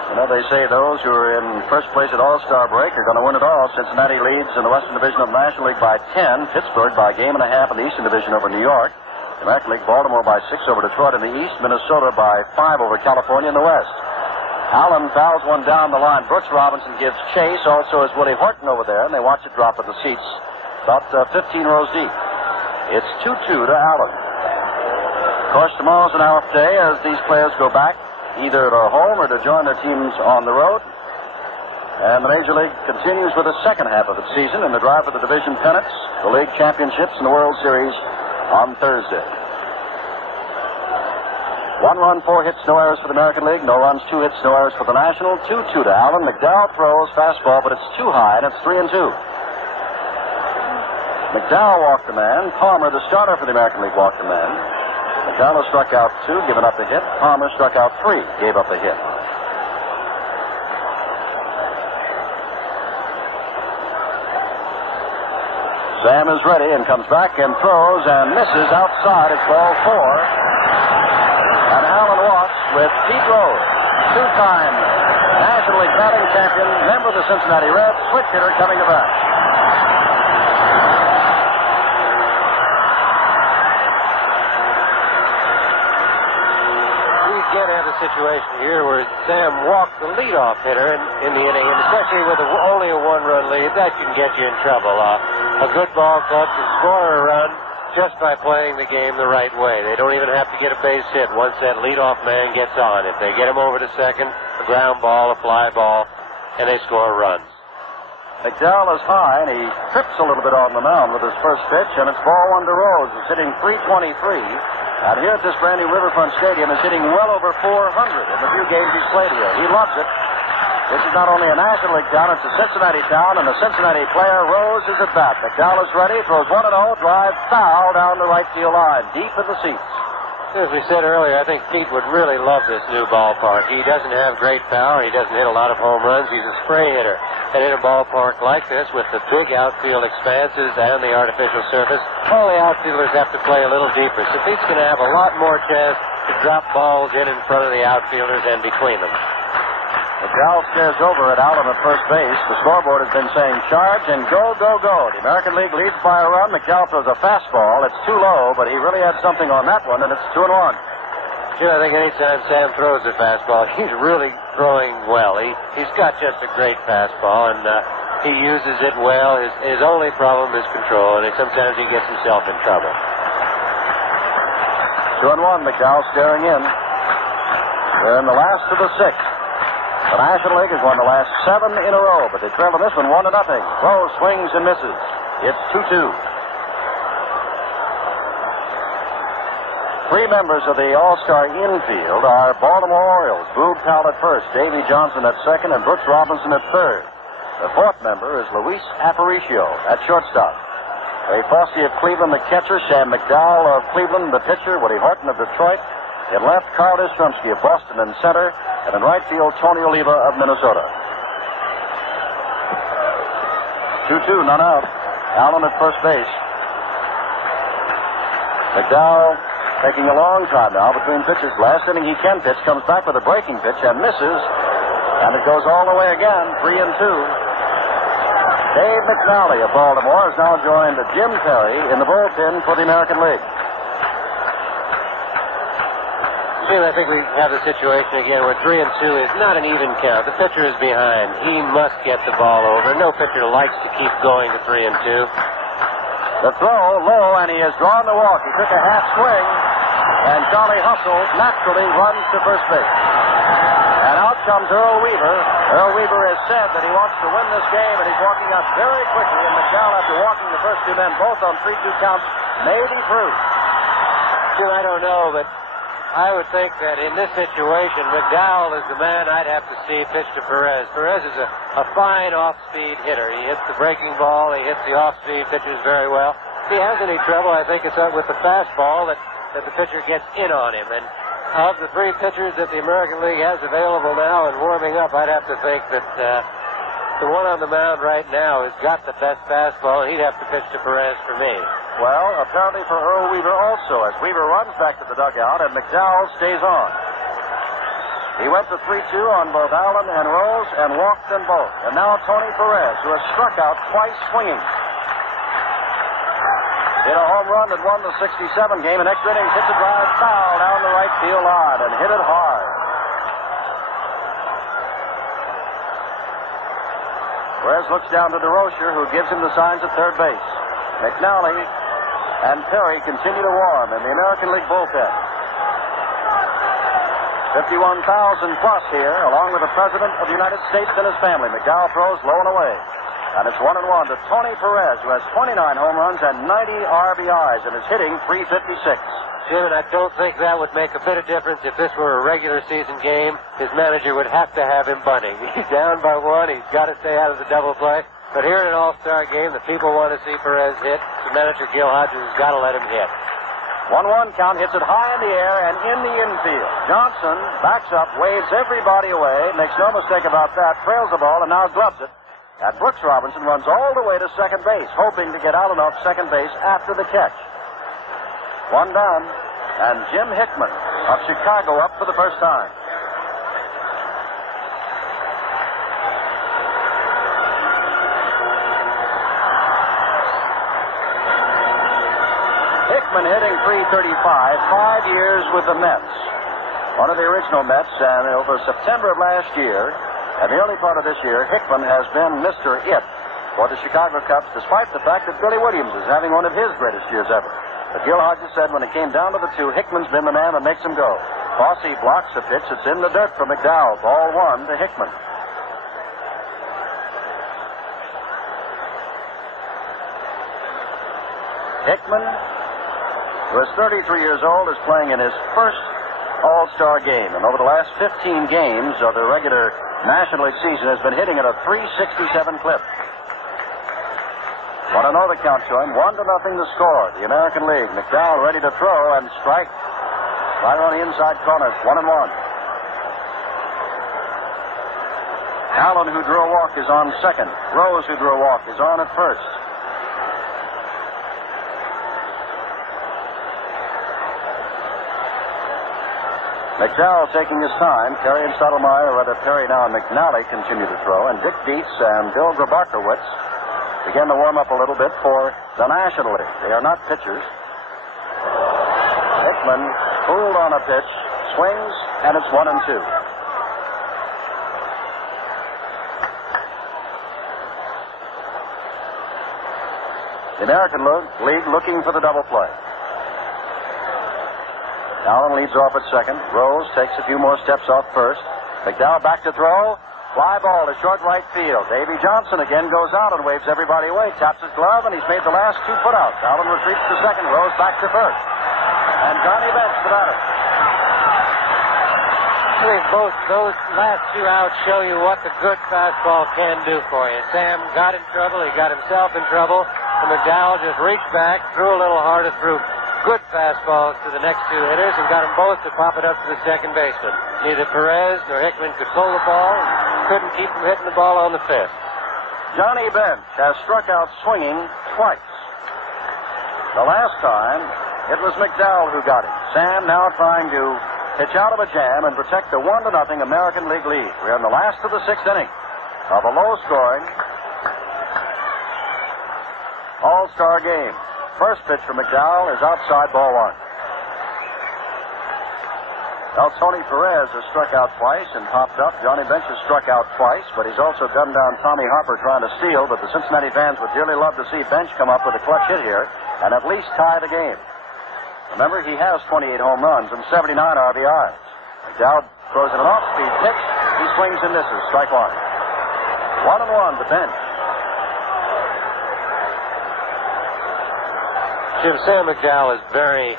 You know, they say those who are in first place at All-Star break are going to win it all. Cincinnati leads in the Western Division of the National League by 10. Pittsburgh by a game and a half in the Eastern Division over New York. The American League, Baltimore by 6 over Detroit in the East. Minnesota by 5 over California in the West. Allen fouls one down the line. Brooks Robinson gives chase. Also is Willie Horton over there, and they watch it drop at the seats about 15 rows deep. It's 2-2 to Allen. Of course, tomorrow's an off day as these players go back either to home or to join their teams on the road. And the Major League continues with the second half of its season in the drive for the division pennants, the league championships, and the World Series on Thursday. 1 run, 4 hits, no errors for the American League. No runs, 2 hits, no errors for the National. 2-2 to Allen. McDowell throws fastball, but it's too high, and it's 3-2. McDowell walked the man. Palmer, the starter for the American League, walked the man. McDowell struck out 2, given up the hit. Palmer struck out 3, gave up the hit. Sam is ready and comes back and throws and misses outside. It's ball 4. And Allen walks with Pete Rose, two-time National League batting champion, member of the Cincinnati Reds, switch hitter coming to bat. We again have a situation here where Sam walked the leadoff hitter in the inning, and especially with only a 1-run lead, that can get you in trouble. A good ball club can score a run just by playing the game the right way. They don't even have to get a base hit once that leadoff man gets on. If they get him over to second, a ground ball, a fly ball, and they score runs. McDowell is high, and he trips a little bit on the mound with his first pitch, and it's ball 1 to Rose. He's hitting .323, and here at this brand new Riverfront Stadium is hitting well over .400 in the few games he's played here. He loves it. This is not only a National League town, it's a Cincinnati town, and the Cincinnati player, Rose, is at bat. McDowell is ready, throws 1-0, drive foul down the right field line, deep in the seats. As we said earlier, I think Pete would really love this new ballpark. He doesn't have great power. He doesn't hit a lot of home runs. He's a spray hitter. And in a ballpark like this, with the big outfield expanses and the artificial surface, all the outfielders have to play a little deeper. So Pete's going to have a lot more chance to drop balls in front of the outfielders and between them. McDowell stares over at Allen at first base. The scoreboard has been saying charge and go, go, go. The American League leads by a run. McDowell throws a fastball. It's too low, but he really had something on that one, and it's 2-1. Sure, I think anytime Sam throws a fastball, he's really throwing well. He's got just a great fastball, and he uses it well. His only problem is control, and sometimes he gets himself in trouble. 2-1, McDowell staring in. They're in the last of the 6th. The National League has won the last 7 in a row, but they trailed in this one 1-0. Rose swings and misses. It's 2-2. 3 members of the All-Star infield are Baltimore Orioles. Boog Powell at first, Davey Johnson at second, and Brooks Robinson at third. The 4th member is Luis Aparicio at shortstop. Ray Fosse of Cleveland, the catcher. Sam McDowell of Cleveland, the pitcher. Woody Horton of Detroit. In left, Carl Yastrzemski of Boston in center. And in right field, Tony Oliva of Minnesota. 2-2, none out. Allen at first base. McDowell taking a long time now between pitches. Last inning he can pitch, comes back with a breaking pitch and misses. And it goes all the way again, 3-2. Dave McNally of Baltimore has now joined Jim Perry in the bullpen for the American League. I think we have the situation again where 3-2 is not an even count. The pitcher is behind. He must get the ball over. No pitcher likes to keep going to 3-2. The throw low, and he has drawn the walk. He took a half swing, and Charlie Hustle naturally runs to first base. And out comes Earl Weaver. Earl Weaver has said that he wants to win this game, and he's walking out very quickly. And McDowell, after walking the first 2 men, both on 3-2 counts, may be through. Sure, I don't know, but I would think that in this situation, McDowell is the man I'd have to see pitch to Perez. Perez is a fine off-speed hitter. He hits the breaking ball. He hits the off-speed pitches very well. If he has any trouble, I think it's with the fastball that the pitcher gets in on him. And of the 3 pitchers that the American League has available now and warming up, I'd have to think that the one on the mound right now has got the best fastball, and he'd have to pitch to Perez for me. Well, apparently for Earl Weaver also, as Weaver runs back to the dugout and McDowell stays on. He went to 3-2 on both Allen and Rose and walked them both. And now Tony Perez, who has struck out twice swinging. Hit a home run that won the 67 game, and extra innings hit the drive foul down the right field line and hit it hard. Perez looks down to DeRocher, who gives him the signs at third base. McNally and Perry continue to warm in the American League bullpen. 51,000 plus here, along with the President of the United States and his family. McDowell throws low and away. And it's 1-1 to Tony Perez, who has 29 home runs and 90 RBIs and is hitting .356. Jim, and I don't think that would make a bit of difference if this were a regular season game. His manager would have to have him bunting. He's down by one. He's got to stay out of the double play. But here in an All-Star game, the people want to see Perez hit. The manager, Gil Hodges, has got to let him hit. 1-1 count, hits it high in the air and in the infield. Johnson backs up, waves everybody away, makes no mistake about that, trails the ball, and now gloves it. And Brooks Robinson runs all the way to second base, hoping to get out and off second base after the catch. One down, and Jim Hickman of Chicago up for the first time. Hickman hitting .335, 5 years with the Mets. One of the original Mets, and over September of last year, and the early part of this year, Hickman has been Mr. It for the Chicago Cubs, despite the fact that Billy Williams is having one of his greatest years ever. But Gil Hodges said when it came down to the two, Hickman's been the man that makes him go. Fosse blocks the pitch. It's in the dirt for McDowell. Ball one to Hickman. Hickman, who is 33 years old, is playing in his first All-Star game. And over the last 15 games of the regular National League season has been hitting at a .367 clip. Want to know the count to him. 1-0 the score. The American League. McDowell ready to throw and strike. Right on the inside corner. 1-1. Allen, who drew a walk, is on second. Rose, who drew a walk, is on at first. McDowell taking his time. Perry and Stottlemyre, or rather Perry now and McNally, continue to throw. And Dick Dietz and Bill Grabarkowitz begin to warm up a little bit for the National League. They are not pitchers. Hickman fooled on a pitch, swings, and it's 1-2. The American League looking for the double play. Allen leads off at second. Rose takes a few more steps off first. McDowell back to throw. Fly ball to short right field. Davy Johnson again goes out and waves everybody away. Taps his glove, and he's made the last 2 putouts. Allen retreats to second. Rose back to first. And Johnny Bench the batter. I think both those last 2 outs show you what the good fastball can do for you. Sam got in trouble. He got himself in trouble. And McDowell just reached back, threw a little harder, threw good fastballs to the next 2 hitters, and got them both to pop it up to the second baseman. Neither Perez nor Hickman could pull the ball, and couldn't keep from hitting the ball on the fifth. Johnny Bench has struck out swinging twice. The last time, it was McDowell who got him. Sam now trying to pitch out of a jam and protect the 1-0 American League lead. We're in the last of the 6th inning of a low-scoring All-Star game. First pitch for McDowell is outside, ball 1. Well, Tony Perez has struck out twice and popped up. Johnny Bench has struck out twice, but he's also gunned down Tommy Harper trying to steal. But the Cincinnati fans would dearly love to see Bench come up with a clutch hit here and at least tie the game. Remember, he has 28 home runs and 79 RBIs. McDowell throws in an off-speed pitch. He swings and misses. Strike 1. 1-1 to Bench. Jim, Sam McDowell is very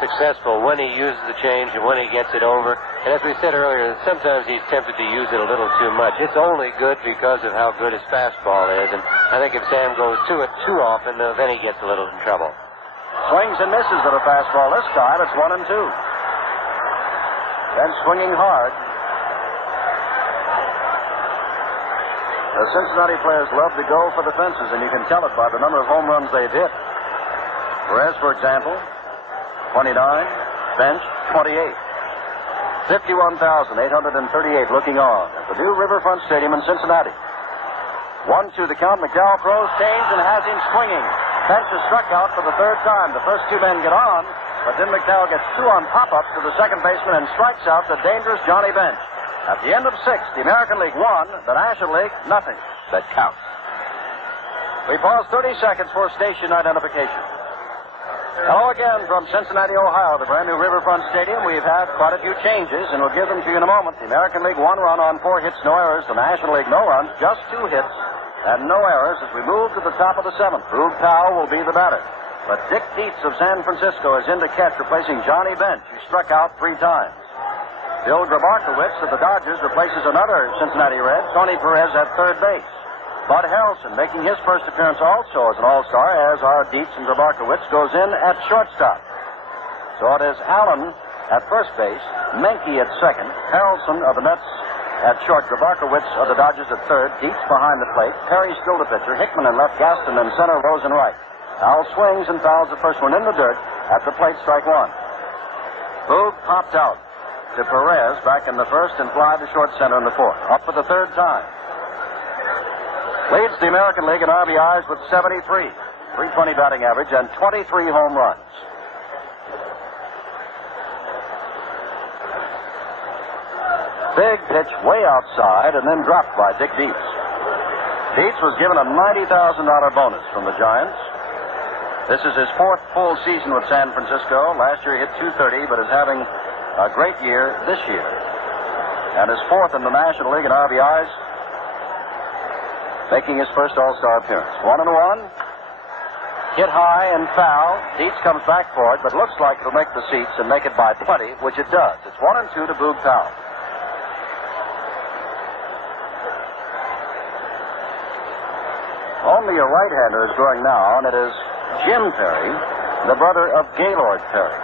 successful when he uses the change and when he gets it over. And as we said earlier, sometimes he's tempted to use it a little too much. It's only good because of how good his fastball is. And I think if Sam goes to it too often, then he gets a little in trouble. Swings and misses at a fastball this time. It's 1-2. Then swinging hard. The Cincinnati players love to go for the fences, and you can tell it by the number of home runs they've hit. Perez, for example, 29. Bench, 28. 51,838 looking on at the new Riverfront Stadium in Cincinnati. 1-2 the count. McDowell throws, change, and has him swinging. Bench is struck out for the 3rd time. The first 2 men get on, but then McDowell gets 2 on pop-ups to the second baseman and strikes out the dangerous Johnny Bench. At the end of 6, the American League 1, the National League nothing. That counts. We pause 30 seconds for station identification. Hello again from Cincinnati, Ohio, the brand new Riverfront Stadium. We've had quite a few changes, and we'll give them to you in a moment. The American League 1 run on 4 hits, no errors. The National League no runs, just 2 hits and no errors as we move to the top of the 7th. Boog Powell will be the batter. But Dick Dietz of San Francisco is in to catch, replacing Johnny Bench, who struck out 3 times. Bill Grabarkowitz of the Dodgers replaces another Cincinnati Red, Tony Perez, at third base. Bud Harrelson making his first appearance also as an All-Star, as are Dietz and Grabarkowitz, goes in at shortstop. So it is Allen at first base, Menke at second, Harrelson of the Mets at short, Grabarkowitz of the Dodgers at third, Dietz behind the plate, Perry still the pitcher, Hickman in left, Gaston in center, Rose in right. Al swings and fouls the first one in the dirt. At the plate, strike 1. Boog popped out to Perez back in the first and fly to short center in the fourth. Up for the third time. Leads the American League in RBIs with 73, .320 batting average, and 23 home runs. Big pitch way outside and then dropped by Dick Dietz. Dietz was given a $90,000 bonus from the Giants. This is his 4th full season with San Francisco. Last year he hit .230, but is having a great year this year. And is 4th in the National League in RBIs, making his first All-Star appearance. 1-1. Hit high and foul. Dietz comes back for it, but looks like it'll make the seats and make it by 20, which it does. It's 1-2 to Boog Powell. Only a right-hander is going now, and it is Jim Perry, the brother of Gaylord Perry,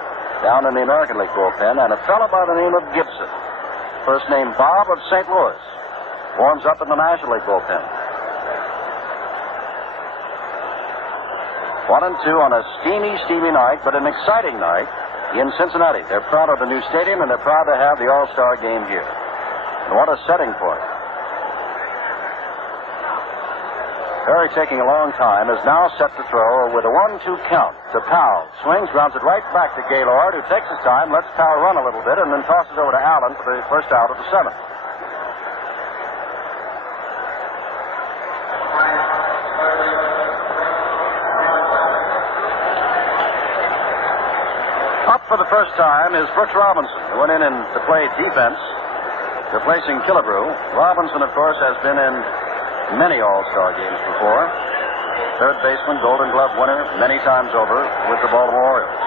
down in the American League bullpen, and a fellow by the name of Gibson, first name Bob of St. Louis, warms up in the National League bullpen. 1-2 on a steamy night, but an exciting night in Cincinnati. They're proud of the new stadium, and they're proud to have the All-Star Game here. And what a setting for it. Perry, taking a long time, is now set to throw with a 1-2 count to Powell. Swings, grounds it right back to Gaylord, who takes his time, lets Powell run a little bit, and then tosses over to Allen for the first out of the 7th. Up for the first time is Brooks Robinson, who went in to play defense, replacing Killebrew. Robinson, of course, has been in many All-Star games before. Third baseman, Golden Glove winner many times over with the Baltimore Orioles.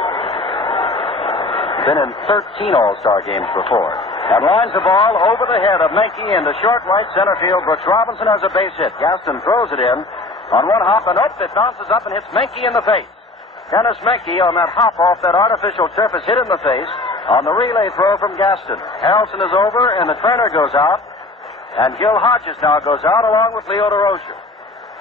Been in 13 All-Star games before. And lines the ball over the head of Menke into short right center field. Brooks Robinson has a base hit. Gaston throws it in on one hop, and it bounces up and hits Menke in the face. Dennis Menke on that hop off that artificial turf is hit in the face on the relay throw from Gaston. Harrelson is over, and the trainer goes out. And Gil Hodges now goes out along with Leo DeRocher.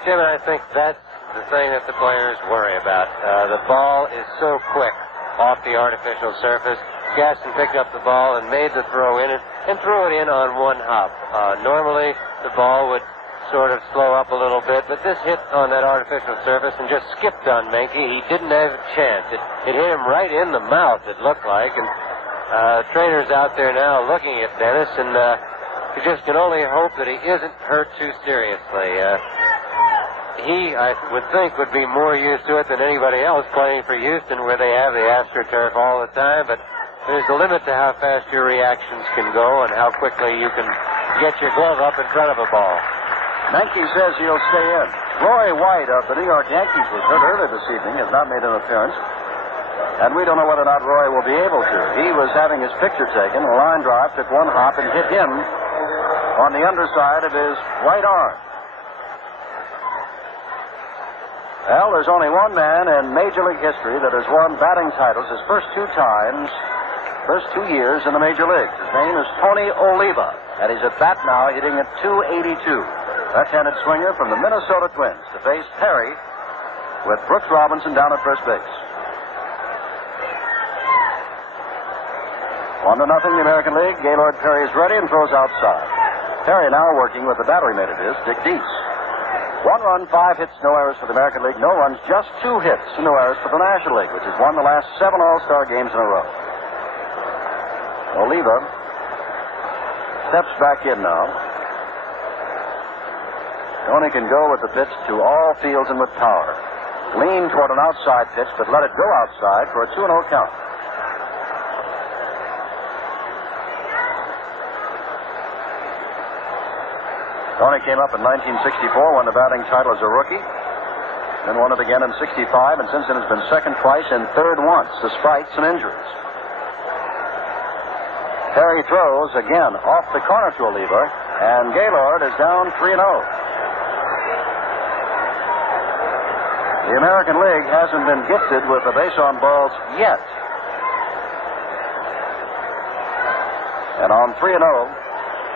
Jim, I think that's the thing that the players worry about. The ball is so quick off the artificial surface. Gaston picked up the ball and made the throw in it and threw it in on one hop. Normally, the ball would sort of slow up a little bit, but this hit on that artificial surface and just skipped on Menke. He didn't have a chance. It hit him right in the mouth, it looked like. And trainers out there now looking at Dennis, and you just can only hope that he isn't hurt too seriously. He, I would think, would be more used to it than anybody else playing for Houston, where they have the AstroTurf all the time. But there's a limit to how fast your reactions can go and how quickly you can get your glove up in front of a ball. Menke says he'll stay in. Roy White of the New York Yankees was hurt earlier this evening, has not made an appearance. And we don't know whether or not Roy will be able to. He was having his picture taken. A line drive took one hop and hit him on the underside of his right arm. Well, there's only one man in Major League history that has won batting titles his first 2 years in the Major Leagues. His name is Tony Oliva, and he's at bat now, hitting at .282. Left-handed swinger from the Minnesota Twins to face Perry with Brooks Robinson down at first base. 1-0 the American League. Gaylord Perry is ready and throws outside. Perry now working with the battery mate of his, Dick Dietz. 1 run, 5 hits, no errors for the American League. No runs, just 2 hits, no errors for the National League, which has won the last 7 All-Star games in a row. Oliva steps back in now. Tony can go with the pitch to all fields and with power. Lean toward an outside pitch, but let it go outside for a 2-0 count. Tony came up in 1964, won the batting title as a rookie. then won it again in 65, and since then has been second twice and third once, despite some injuries. Perry throws again off the corner to Oliva, and Gaylord is down 3-0. The American League hasn't been gifted with the base on balls yet. And on 3-0,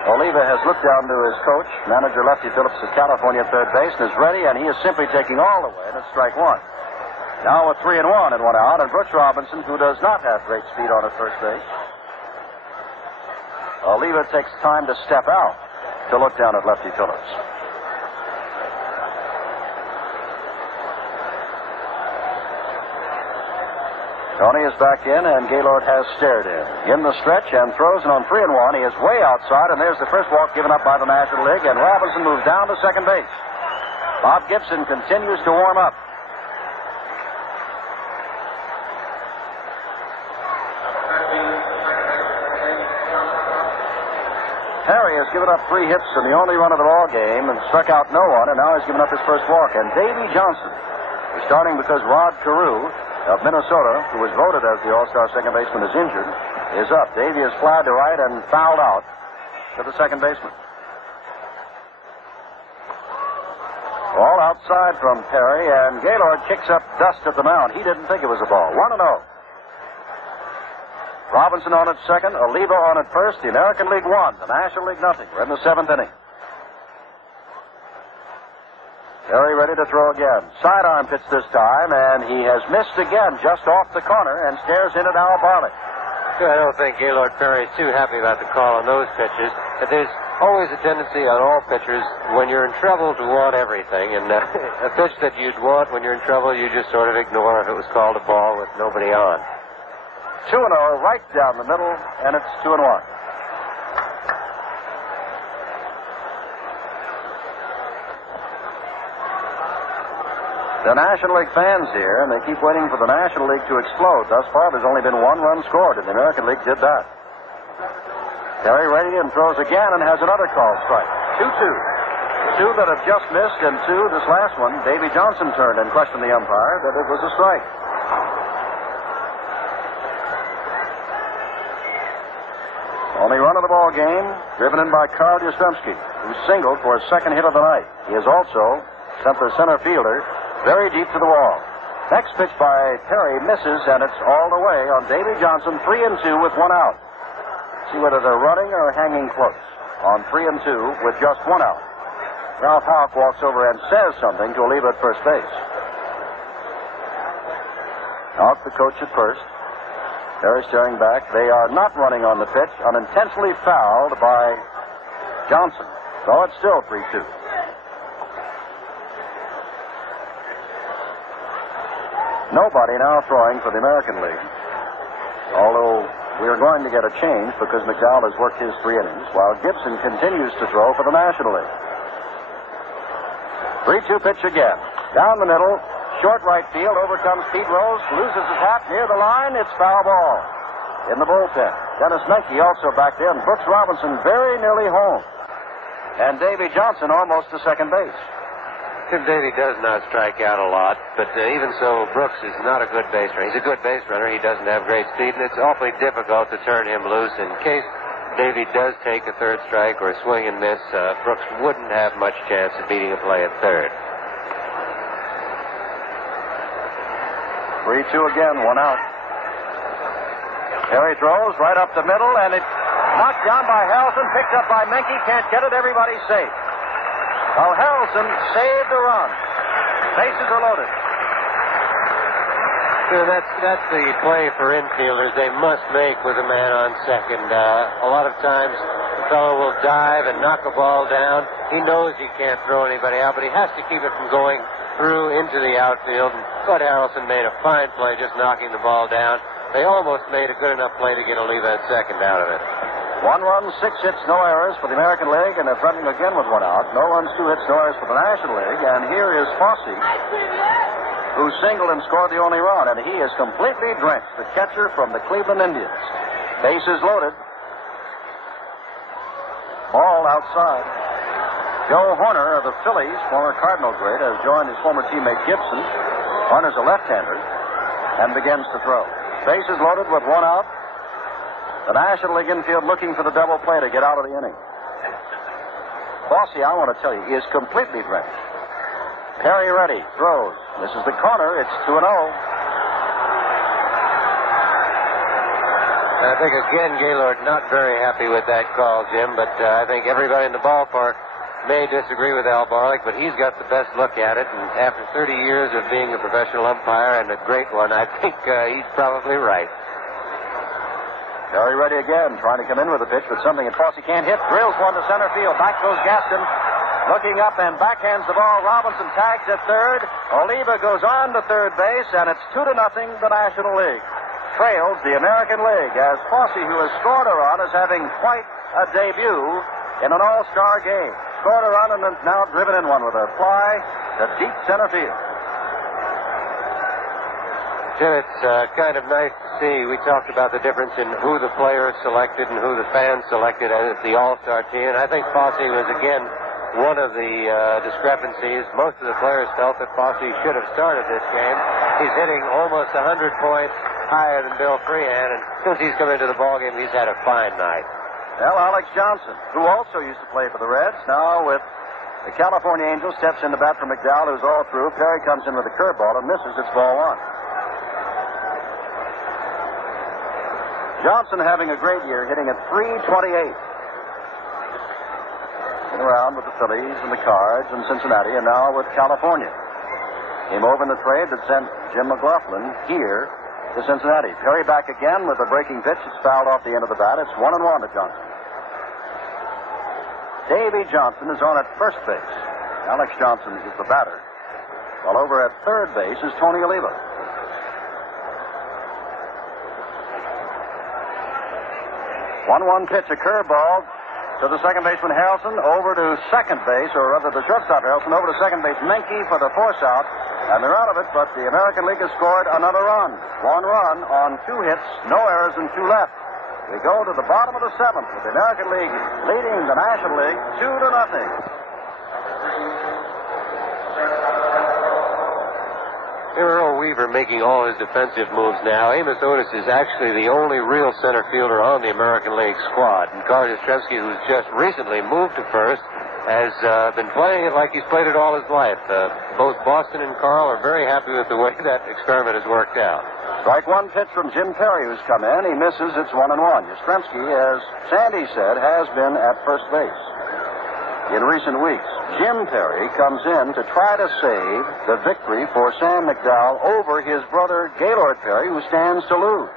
Oliva has looked down to his coach, manager Lefty Phillips of California at third base, and is ready, and he is simply taking all the way, and it's strike one. Now with 3-1 and one out, and Brooks Robinson, who does not have great speed on at first base. Oliva takes time to step out to look down at Lefty Phillips. Tony is back in, and Gaylord has stared in the stretch and throws, and on 3-1, he is way outside, and there's the first walk given up by the National League, and Robinson moves down to second base. Bob Gibson continues to warm up. Harry has given up 3 hits in the only run of the ball game and struck out no one, and now he's given up his first walk. And Davy Johnson is starting because Rod Carew of Minnesota, who was voted as the All-Star second baseman, is injured, is up. Davy is fly to right and fouled out to the second baseman. Ball outside from Perry, and Gaylord kicks up dust at the mound. He didn't think it was a ball. 1-0. Robinson on at second, Oliva on at first. The American League won, the National League nothing. We're in the 7th inning. Perry ready to throw again. Sidearm pitch this time, and he has missed again just off the corner and stares in at Al Barley. I don't think Gaylord Perry is too happy about the call on those pitches. But there's always a tendency on all pitchers when you're in trouble to want everything. And a pitch that you'd want when you're in trouble, you just sort of ignore if it was called a ball with nobody on. 2-0 right down the middle, and it's 2-1. The National League fans here, and they keep waiting for the National League to explode. Thus far, there's only been 1 run scored, and the American League did that. Perry ready and throws again and has another called strike. 2-2. 2 that have just missed, and 2 this last one. Davy Johnson turned and questioned the umpire that it was a strike. Only run of the ball game, driven in by Carl Yastrzemski, who singled for his second hit of the night. He has also sent the center fielder very deep to the wall. Next pitch by Perry misses, and it's all the way on Davy Johnson, 3-2 with 1 out. See whether they're running or hanging close. On 3-2 with just 1 out. Ralph Houck walks over and says something to Oliva at first base. Houck, the coach at first. Perry staring back. They are not running on the pitch. Unintentionally fouled by Johnson. So it's still 3-2. Nobody now throwing for the American League. Although we are going to get a change because McDowell has worked his 3 innings, while Gibson continues to throw for the National League. 3-2 pitch again. Down the middle, short right field, over comes Pete Rose, loses his hat near the line, it's foul ball. In the bullpen. Dennis Menke also back there, and Brooks Robinson very nearly home. And Davy Johnson almost to second base. Tim Davy does not strike out a lot, but even so, Brooks is not a good base runner. He's a good base runner. He doesn't have great speed, and it's awfully difficult to turn him loose. In case Davy does take a third strike or a swing and miss, Brooks wouldn't have much chance of beating a play at third. 3-2 again, 1 out. Perry throws right up the middle, and it's knocked down by Harrelson, picked up by Menke. Can't get it. Everybody's safe. Well, Harrelson saved the run. Bases are loaded. So that's the play for infielders they must make with a man on second. A lot of times the fellow will dive and knock a ball down. He knows he can't throw anybody out, but he has to keep it from going through into the outfield. And Bud Harrelson made a fine play just knocking the ball down. They almost made a good enough play to get Oliva at second out of it. 1 run, 6 hits, no errors for the American League, and they're threatening again with 1 out. No runs, 2 hits, no errors for the National League. And here is Fosse, who singled and scored the only run, and he is completely drenched, the catcher from the Cleveland Indians. Bases loaded. Ball outside. Joe Horner of the Phillies, former Cardinal great, has joined his former teammate Gibson. Horner's a left-hander and begins to throw. Bases loaded with one out. The National League infield looking for the double play to get out of the inning. Fosse, I want to tell you, is completely drenched. Perry ready, throws. This is the corner. It's 2-0. I think, again, Gaylord not very happy with that call, Jim, but I think everybody in the ballpark may disagree with Al Barlick, but he's got the best look at it, and after 30 years of being a professional umpire and a great one, I think he's probably right. Perry ready again, trying to come in with a pitch, but something that Fosse can't hit. Drills one to center field. Back goes Gaston. Looking up and backhands the ball. Robinson tags at third. Oliva goes on to third base, and it's 2-0, the National League. Trails the American League as Fosse, who has scored a run, is having quite a debut in an All-Star game. Scored a run and is now driven in one with a fly to deep center field. Jim, it's kind of nice to see. We talked about the difference in who the players selected and who the fans selected as the All-Star team. And I think Fosse was, again, one of the discrepancies. Most of the players felt that Fosse should have started this game. He's hitting almost 100 points higher than Bill Freehan. And since he's come into the ballgame, he's had a fine night. Well, Alex Johnson, who also used to play for the Reds, now with the California Angels, steps into bat for McDowell, who's all through. Perry comes in with a curveball and misses. It's ball one. Johnson having a great year, hitting at .328. Been around with the Phillies and the Cards and Cincinnati, and now with California. Came over in the trade that sent Jim McLaughlin here to Cincinnati. Perry back again with a breaking pitch. It's fouled off the end of the bat. It's 1-1 to Johnson. Davey Johnson is on at first base. Alex Johnson is the batter. While over at third base is Tony Oliva. 1-1 pitch, a curveball to the second baseman Harrelson, over to second base, or rather the shortstop Harrelson, over to second base Menke for the force out, and they're out of it, but the American League has scored another run. 1 run on 2 hits, no errors, and 2 left. We go to the bottom of the 7th with the American League leading the National League 2-0. Earl Weaver making all his defensive moves now. Amos Otis is actually the only real center fielder on the American League squad. And Carl Yastrzemski, who's just recently moved to first, has been playing it like he's played it all his life. Both Boston and Carl are very happy with the way that experiment has worked out. Strike one pitch from Jim Perry, who's come in. He misses. It's 1-1. Yastrzemski, as Sandy said, has been at first base. In recent weeks, Jim Perry comes in to try to save the victory for Sam McDowell over his brother Gaylord Perry, who stands to lose,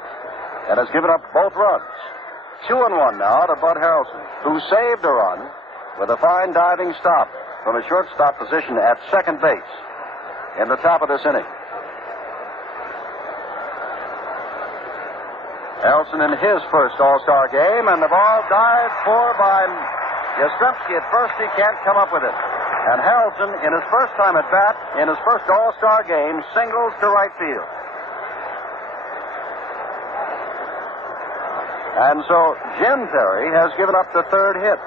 and has given up both runs. 2-1 now to Bud Harrelson, who saved a run with a fine diving stop from a shortstop position at second base in the top of this inning. Harrelson in his first All-Star game, and the ball dived for by Yastrzemski. At first, he can't come up with it. And Harrelson, in his first time at bat, in his first All-Star game, singles to right field. And so Jim Perry has given up the third hit.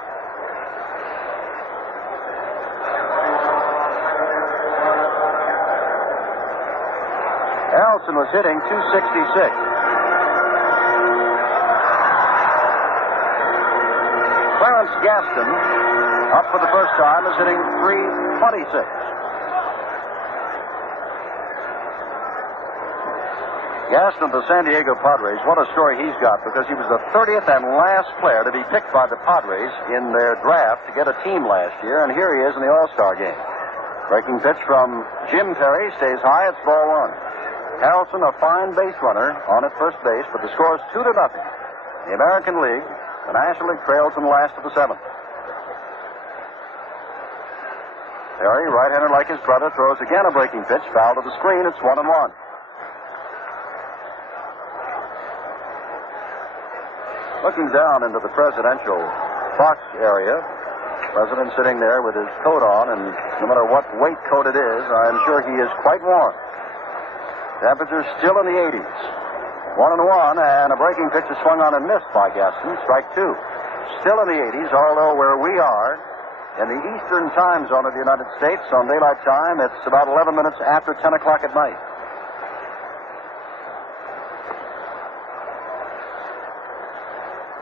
Harrelson was hitting .266. Clarence Gaston, up for the first time, is hitting .326. Gaston of the San Diego Padres, what a story he's got, because he was the 30th and last player to be picked by the Padres in their draft to get a team last year, and here he is in the All-Star game. Breaking pitch from Jim Perry, stays high, it's ball one. Harrelson, a fine base runner on at first base, but the score is 2-0. The American League, the National League, trails in the last of the 7th. Perry, right-hander like his brother, throws again a breaking pitch, foul to the screen. It's 1-1. Looking down into the presidential box area, President sitting there with his coat on, and no matter what weight coat it is, I'm sure he is quite warm. Temperatures still in the 80s. 1-1, and a breaking pitch is swung on and missed by Gaston. Strike 2. Still in the 80s, although where we are, In the Eastern Time Zone of the United States, on daylight time, it's about 11 minutes after 10 o'clock at night.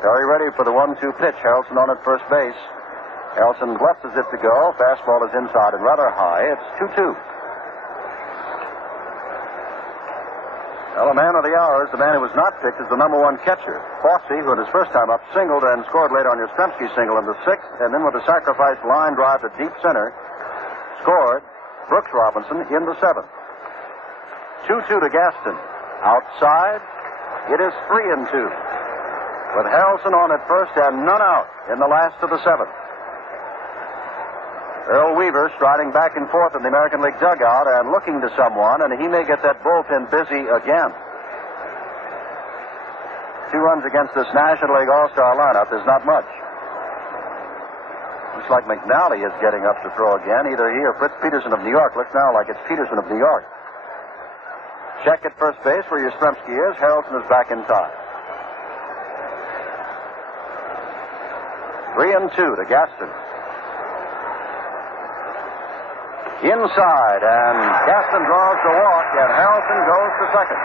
Perry ready for the 1-2 pitch. Harrelson on at first base. Harrelson blesses it to go. Fastball is inside and rather high. It's 2-2. Well, the man of the hour is the man who was not picked as the number one catcher. Fosse, who in his first time up singled and scored late on Yastrzemski's single in the sixth, and then with a sacrifice line drive to deep center, scored Brooks Robinson in the seventh. 2-2 to Gaston. Outside, it is 3-2. With Harrelson on at first and none out in the last of the seventh. Earl Weaver striding back and forth in the American League dugout and looking to someone, and he may get that bullpen busy again. 2 runs against this National League All-Star lineup is not much. Looks like McNally is getting up to throw again. Either he or Fritz Peterson of New York. Looks now like it's Peterson of New York. Check at first base where Yastrzemski is. Harrelson is back in time. 3-2 to Gaston. Inside, and Gaston draws the walk, and Harrelson goes to second.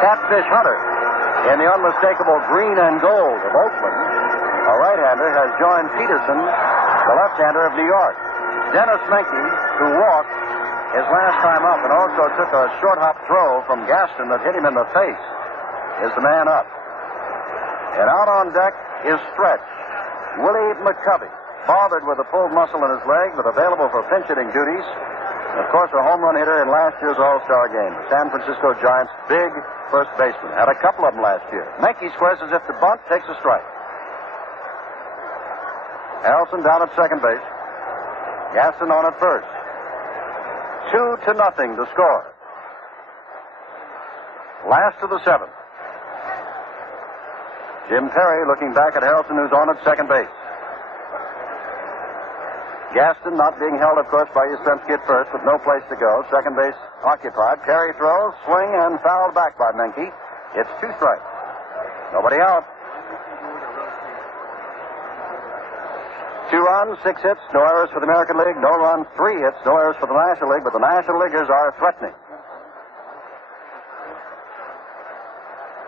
Catfish Hunter, in the unmistakable green and gold of Oakland, a right-hander, has joined Peterson, the left-hander of New York. Dennis Menke, who walked his last time up and also took a short hop throw from Gaston that hit him in the face, is the man up. And out on deck is Stretch. Willie McCovey, bothered with a pulled muscle in his leg, but available for pinch hitting duties. And of course, a home run hitter in last year's All-Star Game. The San Francisco Giants' big first baseman. Had a couple of them last year. Menke squares as if to bunt, takes a strike. Harrelson down at second base. Gaston on at first. 2-0 to score. Last of the seventh. Jim Perry looking back at Harrelson, who's on at second base. Gaston not being held, of course, by Yastrzemski at first, with no place to go. Second base occupied. Perry throws, swing, and fouled back by Menke. It's 2 strikes. Nobody out. 2 runs, 6 hits, no errors for the American League. No runs, 3 hits, no errors for the National League, but the National Leaguers are threatening.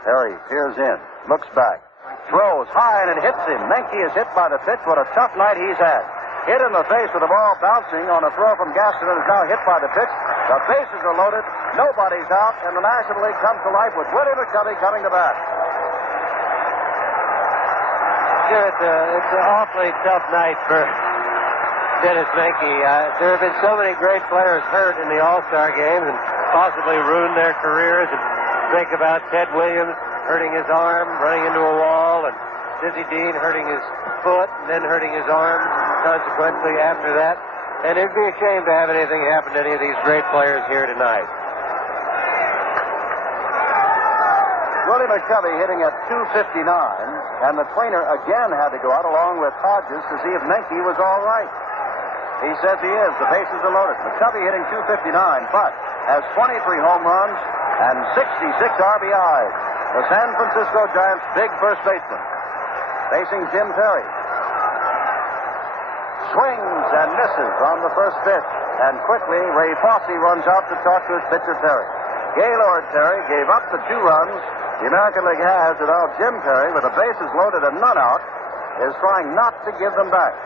Perry peers in, looks back, throws high, and it hits him. Menke is hit by the pitch. What a tough night he's had. Hit in the face with the ball bouncing on a throw from Gaston, and is now hit by the pitch. The bases are loaded, nobody's out, and the National League comes to life with Willie McCovey coming to bat. Sure, it's an awfully tough night for Dennis Menke. There have been so many great players hurt in the All-Star Games and possibly ruined their careers. And think about Ted Williams hurting his arm, running into a wall, and Dizzy Dean hurting his foot and then hurting his arm consequently after that. And it'd be a shame to have anything happen to any of these great players here tonight. Willie McCovey hitting at 259, and the trainer again had to go out along with Hodges to see if Menke was all right. He says he is. The bases are loaded. McCovey hitting 259, but has 23 home runs and 66 RBIs. The San Francisco Giants' big first baseman. Facing Jim Perry. Swings and misses on the first pitch. And quickly, Ray Fosse runs out to talk to his pitcher, Perry. Gaylord Perry gave up the 2 runs the American League has, and now Jim Perry, with the bases loaded and none out, is trying not to give them back.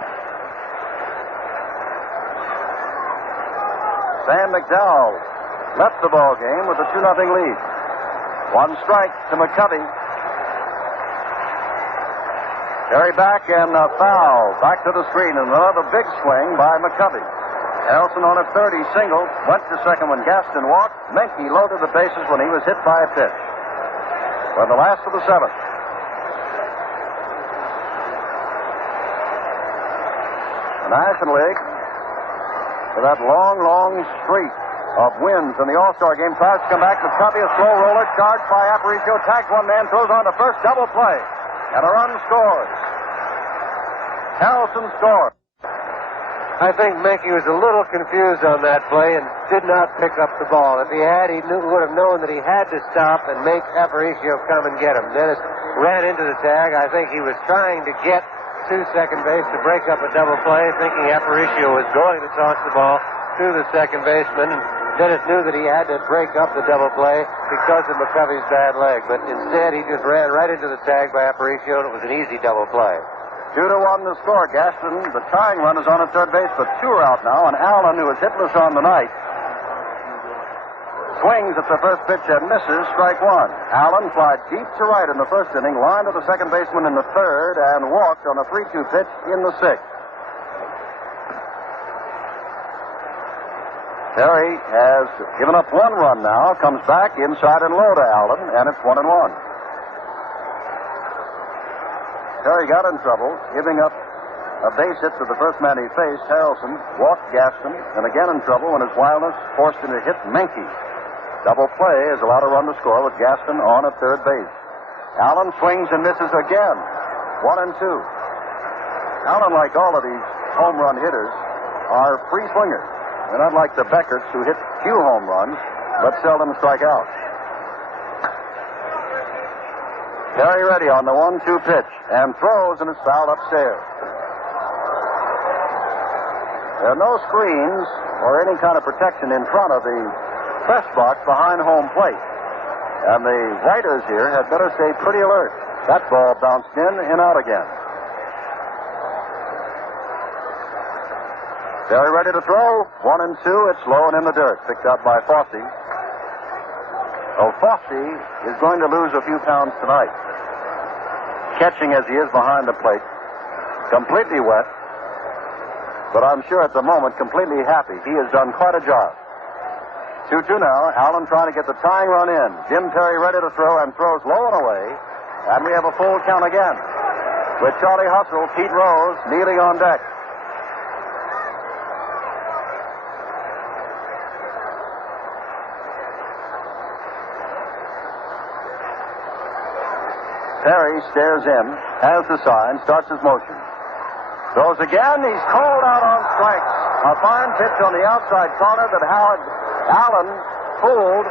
Sam McDowell left the ball game with a 2-0 lead. 1 strike to McCovey. Perry back and a foul. Back to the screen, and another big swing by McCovey. Harrelson on at third. He singled, went to second when Gaston walked. Menke loaded the bases when he was hit by a pitch. For the last of the seventh. The National League, for that long streak of wins in the All-Star Game, tries to come back. McCovey, a slow roller, charged by Aparicio, tags one man, throws on to first, double play, and a run scores. Harrelson scores. I think Menke was a little confused on that play and did not pick up the ball. If he had, he would have known that he had to stop and make Aparicio come and get him. Dennis ran into the tag. I think he was trying to get to second base to break up a double play, thinking Aparicio was going to toss the ball to the second baseman. And Dennis knew that he had to break up the double play because of McCovey's bad leg. But instead, he just ran right into the tag by Aparicio, and it was an easy double play. 2-1 the score. Gaston, the tying run, is on at third base, but two are out now, and Allen, who is hitless on the night, swings at the first pitch and misses, strike one. Allen flied deep to right in the first inning, lined to the second baseman in the third, and walked on a 3-2 pitch in the sixth. Terry has given up one run now, comes back inside and low to Allen, and it's 1-1. Terry got in trouble, giving up a base hit to the first man he faced, Harrelson, walked Gaston, and again in trouble when his wildness forced him to hit Menke. Double play has allowed a run to score with Gaston on at third base. Allen swings and misses again. 1-2. Allen, like all of these home run hitters, are free swingers. They're not like the Beckerts, who hit few home runs, but seldom strike out. Terry ready on the 1-2 pitch and throws, and it's fouled upstairs. There are no screens or any kind of protection in front of the press box behind home plate. And the writers here had better stay pretty alert. That ball bounced in and out again. Terry ready to throw. 1-2. It's low and in the dirt. Picked up by Fosse. Fosse is going to lose a few pounds tonight. Catching as he is behind the plate. Completely wet. But I'm sure at the moment completely happy. He has done quite a job. 2-2 now. Allen trying to get the tying run in. Jim Terry ready to throw and throws low and away. And we have a full count again. With Charlie Hustle, Pete Rose kneeling on deck. Terry stares in, has the sign, starts his motion. Throws again. He's called out on strikes. A fine pitch on the outside corner that Allen fooled,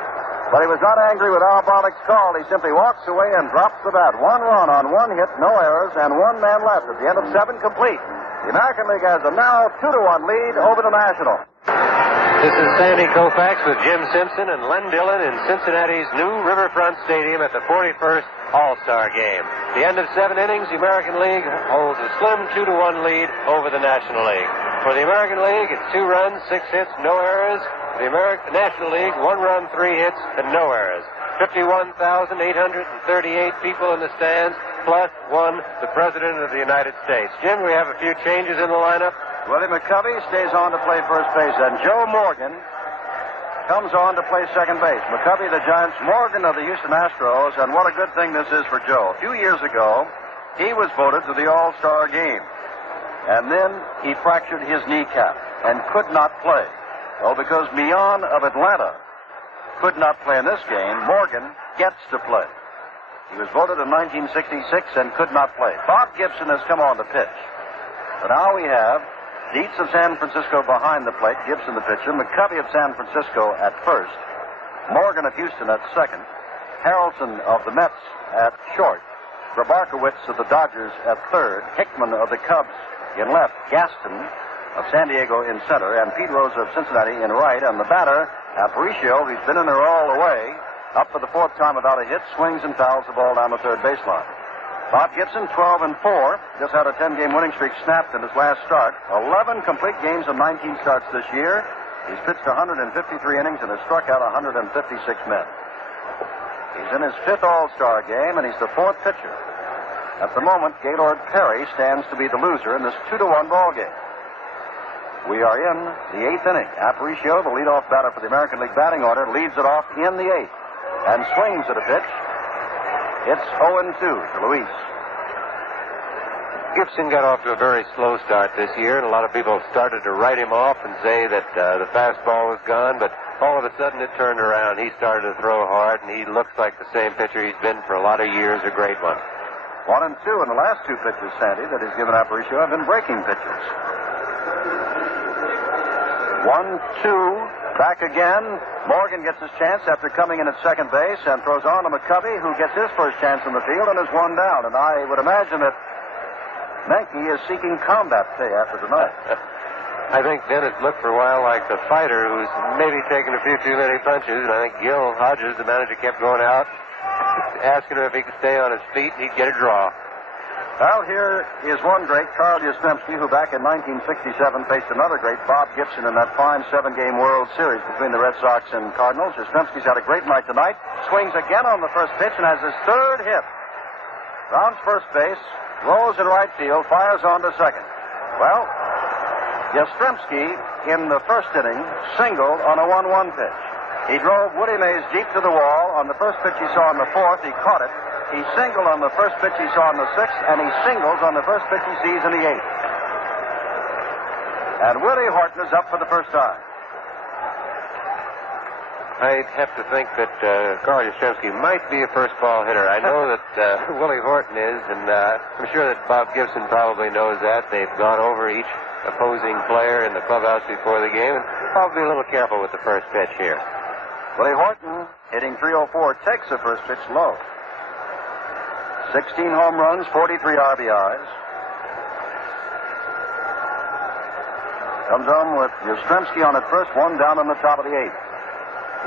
but he was not angry with Al Bollock's call. He simply walks away and drops the bat. One run on one hit, no errors, and one man left at the end of 7 complete. The American League has a now 2-1 lead over the National. This is Sandy Koufax with Jim Simpson and Len Dillon in Cincinnati's new Riverfront Stadium at the 41st All-Star-Game. At the end of 7 innings, the American League holds a slim 2-1 lead over the National League. For the American League, it's 2 runs, 6 hits, no errors. For the National League, 1 run, 3 hits, and no errors. 51,838 people in the stands, plus one, the President of the United States. Jim, we have a few changes in the lineup. Willie McCovey stays on to play first base, and Joe Morgan comes on to play second base. McCovey, the Giants, Morgan of the Houston Astros, and what a good thing this is for Joe. A few years ago, he was voted to the All-Star Game, and then he fractured his kneecap and could not play. Well, because Mion of Atlanta could not play in this game, Morgan gets to play. He was voted in 1966 and could not play. Bob Gibson has come on to pitch. But now we have Dietz of San Francisco behind the plate, Gibson the pitcher, McCovey of San Francisco at first, Morgan of Houston at second, Harrelson of the Mets at short, Grabarkowitz of the Dodgers at third, Hickman of the Cubs in left, Gaston of San Diego in center, and Pete Rose of Cincinnati in right, and the batter, Aparicio, who's been in there all the way, up for the 4th time without a hit, swings and fouls the ball down the third baseline. Bob Gibson, 12-4, just had a 10-game winning streak snapped in his last start. 11 complete games and 19 starts this year. He's pitched 153 innings and has struck out 156 men. He's in his 5th All-Star game, and he's the 4th pitcher. At the moment, Gaylord Perry stands to be the loser in this 2-1 ball game. We are in the 8th inning. Aparicio, the leadoff batter for the American League batting order, leads it off in the 8th and swings at a pitch. It's 0-2 to Luis. Gibson got off to a very slow start this year, and a lot of people started to write him off and say that the fastball was gone, but all of a sudden it turned around. He started to throw hard, and he looks like the same pitcher he's been for a lot of years, a great one. 1-2, and the last 2 pitches, Sandy, that he's given Aparicio have been breaking pitches. 1-2. Back again. Morgan gets his chance after coming in at second base and throws on to McCovey, who gets his first chance in the field and is one down. And I would imagine that Menke is seeking combat pay after tonight. I think Dennis looked for a while like the fighter who's maybe taking a few too many punches, and I think Gil Hodges, the manager, kept going out, asking him if he could stay on his feet, and he'd get a draw. Well, here is one great, Carl Yastrzemski, who back in 1967 faced another great, Bob Gibson, in that fine 7-game World Series between the Red Sox and Cardinals. Yastrzemski's had a great night tonight. Swings again on the first pitch and has his third hit. Rounds first base, rolls in right field, fires on to second. Well, Yastrzemski, in the first inning, singled on a 1-1 pitch. He drove Woody Mays deep to the wall. On the first pitch he saw in the fourth, he caught it. He singled on the first pitch he saw in the sixth, and he singles on the first pitch he sees in the eighth. And Willie Horton is up for the first time. I'd have to think that Carl Yastrzemski might be a first ball hitter. I know that Willie Horton is, and I'm sure that Bob Gibson probably knows that. They've gone over each opposing player in the clubhouse before the game, and probably a little careful with the first pitch here. Willie Horton, hitting .304, takes the first pitch low. 16 home runs, 43 RBIs. Comes on with Yastrzemski on at first, one down in the top of the eighth.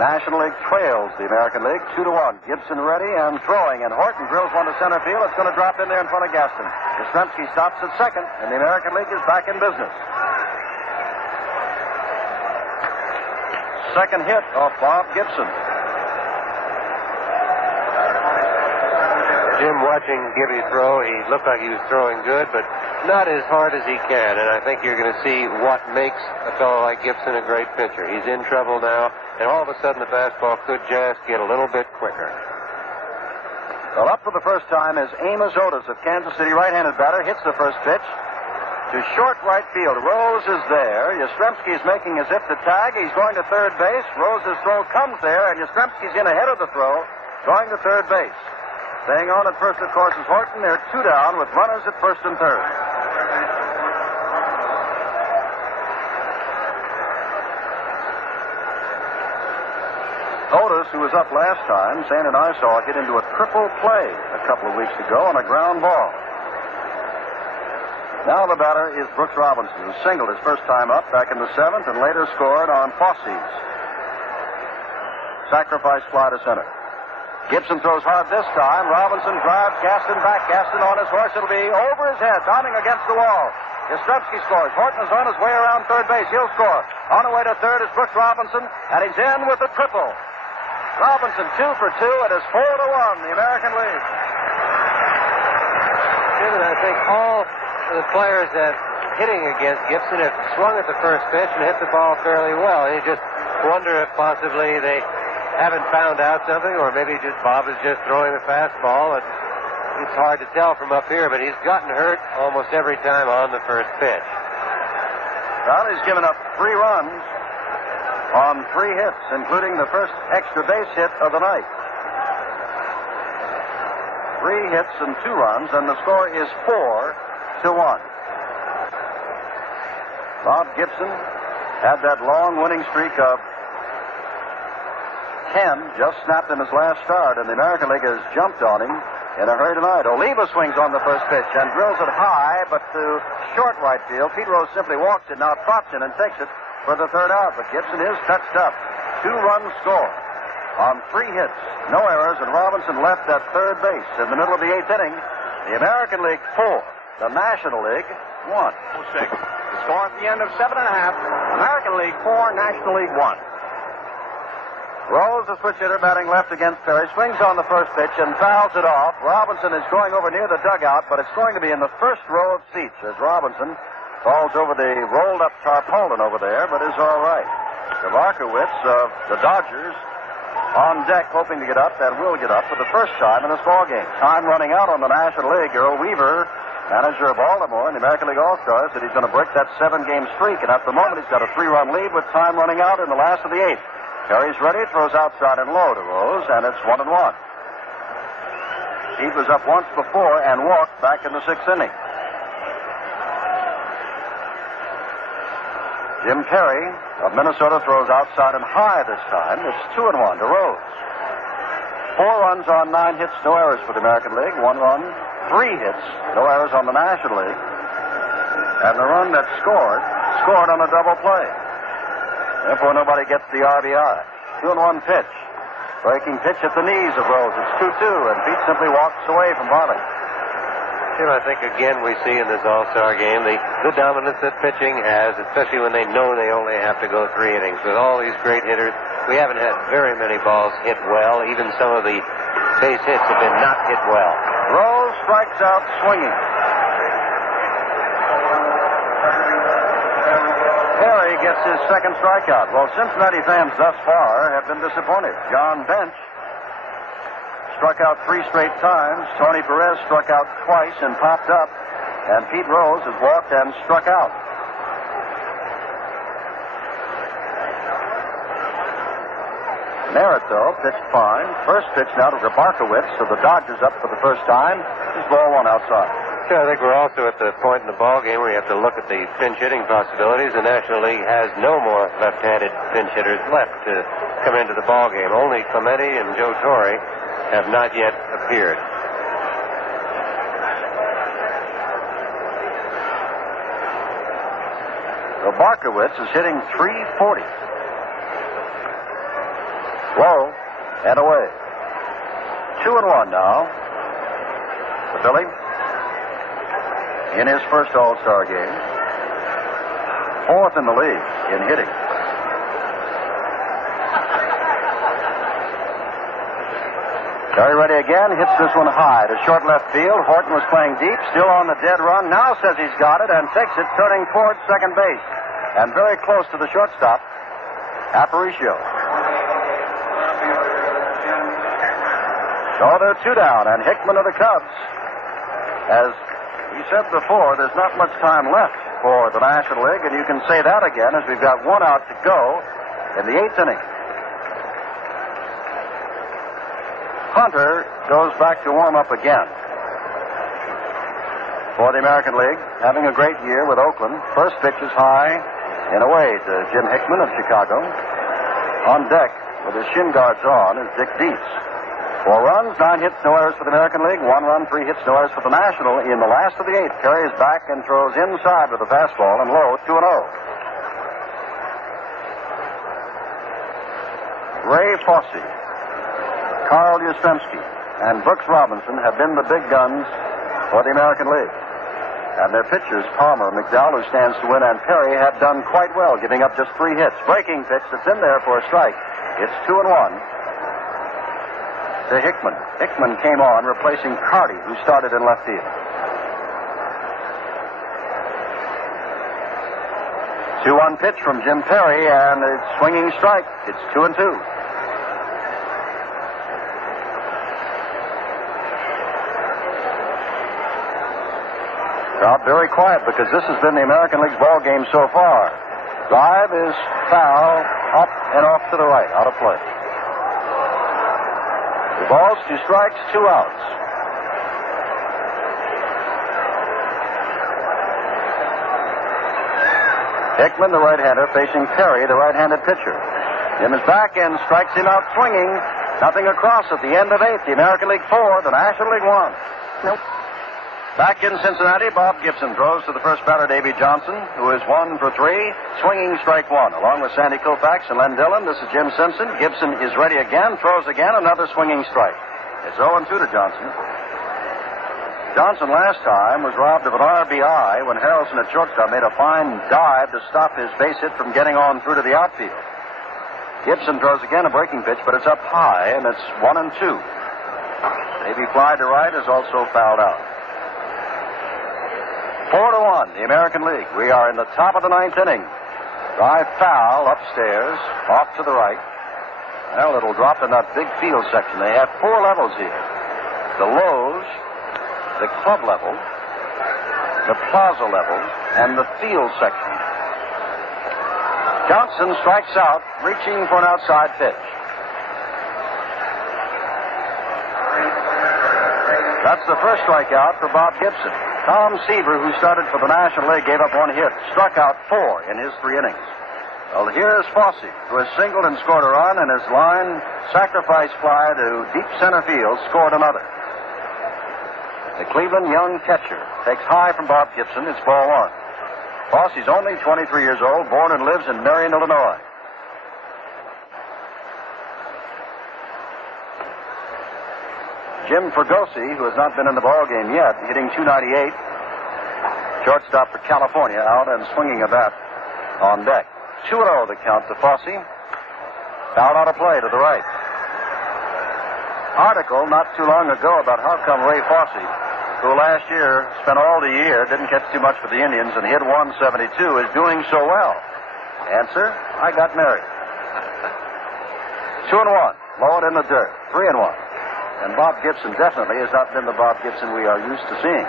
National League trails the American League 2-1. Gibson ready and throwing, and Horton drills one to center field. It's going to drop in there in front of Gaston. Yastrzemski stops at second, and the American League is back in business. Second hit off Bob Gibson. Jim, watching Gibby throw, he looked like he was throwing good, but not as hard as he can. And I think you're going to see what makes a fellow like Gibson a great pitcher. He's in trouble now, and all of a sudden the fastball could just get a little bit quicker. Well, up for the first time is Amos Otis of Kansas City, right-handed batter, hits the first pitch to short right field. Rose is there. Yastrzemski is making as if to tag. He's going to third base. Rose's throw comes there, and Yastrzemski's in ahead of the throw, going to third base. Staying on at first, of course, is Horton. They're two down with runners at first and third. Otis, who was up last time, Sand and I saw get into a triple play a couple of weeks ago on a ground ball. Now the batter is Brooks Robinson, who singled his first time up back in the seventh and later scored on Fosse's sacrifice fly to center. Gibson throws hard this time. Robinson drives Gaston back. Gaston on his horse. It'll be over his head, bounding against the wall. Yastrzemski scores. Horton is on his way around third base. He'll score. On the way to third is Brooks Robinson, and he's in with a triple. Robinson 2 for 2. It is 4-1, the American League. Jim, and I think all the players that hitting against Gibson have swung at the first pitch and hit the ball fairly well. You just wonder if possibly they haven't found out something, or maybe just Bob is just throwing a fastball. It's hard to tell from up here, but he's gotten hurt almost every time on the first pitch. Well, he's given up 3 runs on 3 hits, including the first extra base hit of the night. 3 hits and 2 runs, and the score is 4-1. Bob Gibson had that long winning streak of 10 just snapped in his last start, and the American League has jumped on him in a hurry tonight. Oliva swings on the first pitch and drills it high, but to short right field. Pete Rose simply walks it, now trots in and takes it for the third out, but Gibson is touched up. 2-run score on 3 hits, no errors, and Robinson left at third base in the middle of the 8th inning. The American League 4, the National League 1. 6. The score at the end of 7.5. American League 4, National League 1. Rose, the switch hitter, batting left against Perry, swings on the first pitch and fouls it off. Robinson is going over near the dugout, but it's going to be in the first row of seats as Robinson falls over the rolled-up tarpaulin over there, but is all right. Zavarkowitz of the Dodgers on deck, hoping to get up, and will get up for the first time in this ballgame. Time running out on the National League. Earl Weaver, manager of Baltimore and the American League All-Stars, said he's going to break that 7-game streak, and at the moment he's got a 3-run lead with time running out in the last of the 8th. Perry's ready, throws outside and low to Rose, and it's 1-1. Pete was up once before and walked back in the 6th inning. Jim Perry of Minnesota throws outside and high this time. It's 2-1 to Rose. 4 runs on 9 hits, no errors for the American League. 1 run, 3 hits, no errors on the National League. And the run that scored on a double play. Therefore, nobody gets the RBI. 2-1 pitch. Breaking pitch at the knees of Rose. It's 2-2, and Pete simply walks away from Barley. Jim, I think again we see in this All-Star game the dominance that pitching has, especially when they know they only have to go 3 innings. With all these great hitters, we haven't had very many balls hit well. Even some of the base hits have been not hit well. Rose strikes out swinging. Perry gets his second strikeout. Well, Cincinnati fans thus far have been disappointed. John Bench struck out 3 straight times. Tony Perez struck out twice and popped up. And Pete Rose has walked and struck out. Merritt, though, pitched fine. First pitch now to Grabarkowitz, so the Dodgers up for the first time. He's ball 1 outside. Sure, I think we're also at the point in the ball game where you have to look at the pinch hitting possibilities. The National League has no more left-handed pinch hitters left to come into the ball game. Only Clemente and Joe Torre have not yet appeared. Grabarkowitz is hitting .340. Low and away. 2-1 now for Billy in his first All-Star game. 4th in the league in hitting. Very ready again, hits this one high to short left field. Horton was playing deep, still on the dead run. Now says he's got it and takes it, turning towards second base. And very close to the shortstop, Aparicio. So they're 2 down, and Hickman of the Cubs. As we said before, there's not much time left for the National League, and you can say that again as we've got 1 out to go in the 8th inning. Hunter goes back to warm up again for the American League, having a great year with Oakland. First pitch is high and away to Jim Hickman of Chicago. On deck with his shin guards on is Dick Dietz. 4 runs, 9 hits, no errors for the American League. 1 run, 3 hits, no errors for the National. In the last of the 8th, carries back and throws inside with a fastball and low, 2-0. Ray Fosse, Carl Yastrzemski, and Brooks Robinson have been the big guns for the American League. And their pitchers, Palmer, McDowell, who stands to win, and Perry have done quite well, giving up just 3 hits. Breaking pitch that's in there for a strike. It's 2-1 to Hickman. Hickman came on, replacing Carty, who started in left field. 2-1 pitch from Jim Perry, and it's swinging strike. It's 2-2. Crowd very quiet because this has been the American League's ball game so far. Drive is foul, up and off to the right, out of play. 2 balls, 2 strikes, 2 outs. Hickman, the right-hander, facing Perry, the right-handed pitcher. Jim is back and strikes him out swinging. Nothing across at the end of 8th. The American League 4, the National League 1. Nope. Back in Cincinnati, Bob Gibson throws to the first batter, Davy Johnson, who is 1 for 3, swinging strike 1. Along with Sandy Koufax and Len Dillon, this is Jim Simpson. Gibson is ready again, throws again, another swinging strike. It's 0-2 to Johnson. Johnson last time was robbed of an RBI when Harrelson at shortstop made a fine dive to stop his base hit from getting on through to the outfield. Gibson throws again, a breaking pitch, but it's up high, and it's 1-2. Davy fly to right is also fouled out. 4-1, the American League. We are in the top of the 9th inning. Drive foul upstairs, off to the right. Well, it'll drop in that big field section. They have 4 levels here. The lows, the club level, the plaza level, and the field section. Johnson strikes out, reaching for an outside pitch. That's the first strikeout for Bob Gibson. Tom Seaver, who started for the National League, gave up 1 hit, struck out 4 in his 3 innings. Well, here's Fosse, who has singled and scored a run, and his line sacrifice fly to deep center field scored another. The Cleveland young catcher takes high from Bob Gibson. It's ball 1. Fosse's only 23 years old, born and lives in Marion, Illinois. Jim Fregosi, who has not been in the ball game yet, hitting .298. Shortstop for California, out and swinging a bat on deck. 2-0 the count to Fosse. Foul out of play to the right. Article not too long ago about how come Ray Fosse, who last year spent all the year, didn't catch too much for the Indians and hit .172, is doing so well. Answer, I got married. 2-1. Low it in the dirt. 3-1. And Bob Gibson definitely has not been the Bob Gibson we are used to seeing.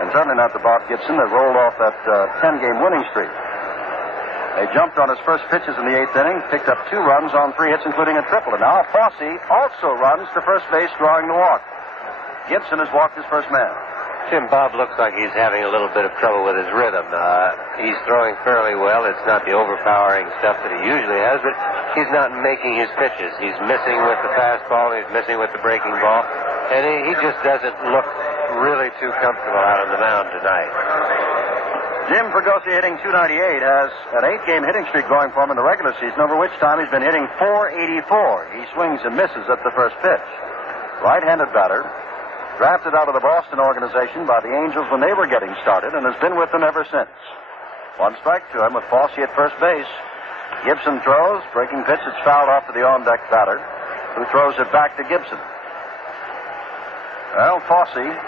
And certainly not the Bob Gibson that rolled off that 10-game winning streak. They jumped on his first pitches in the 8th inning, picked up 2 runs on 3 hits, including a triple. And now Fosse also runs to first base, drawing the walk. Gibson has walked his first man. Jim, Bob looks like he's having a little bit of trouble with his rhythm. He's throwing fairly well. It's not the overpowering stuff that he usually has, but he's not making his pitches. He's missing with the fastball. He's missing with the breaking ball. And he just doesn't look really too comfortable out on the mound tonight. Jim Fregosi, hitting .298, has an 8-game hitting streak going for him in the regular season, over which time he's been hitting .484. He swings and misses at the first pitch. Right-handed batter, drafted out of the Boston organization by the Angels when they were getting started, and has been with them ever since. 1 strike to him with Fosse at first base. Gibson throws, breaking pitch, it's fouled off to the on-deck batter, who throws it back to Gibson. Well, Fosse,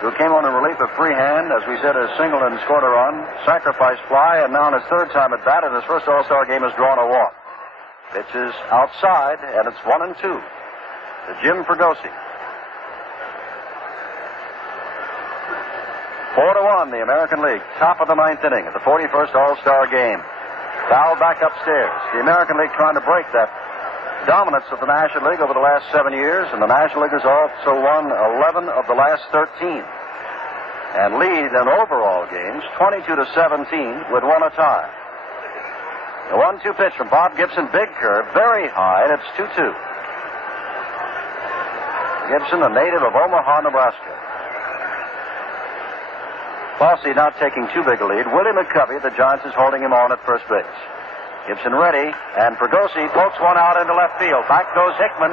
who came on in relief of Freehand, as we said, has singled and scored a run, sacrifice fly, and now in his 3rd time at bat in his first All-Star game has drawn a walk. Pitch is outside, and it's 1-2 to Jim Fregosi. 4-1, the American League, top of the 9th inning of the 41st All-Star game. Foul back upstairs. The American League trying to break that dominance of the National League over the last 7 years, and the National League has also won 11 of the last 13 and lead in overall games 22-17 with 1 a tie. The 1-2 pitch from Bob Gibson, big curve, very high, and it's 2-2. Gibson, a native of Omaha, Nebraska. Fosse not taking too big a lead. Willie McCovey, the Giants, is holding him on at first base. Gibson ready, and Fregosi pokes one out into left field. Back goes Hickman.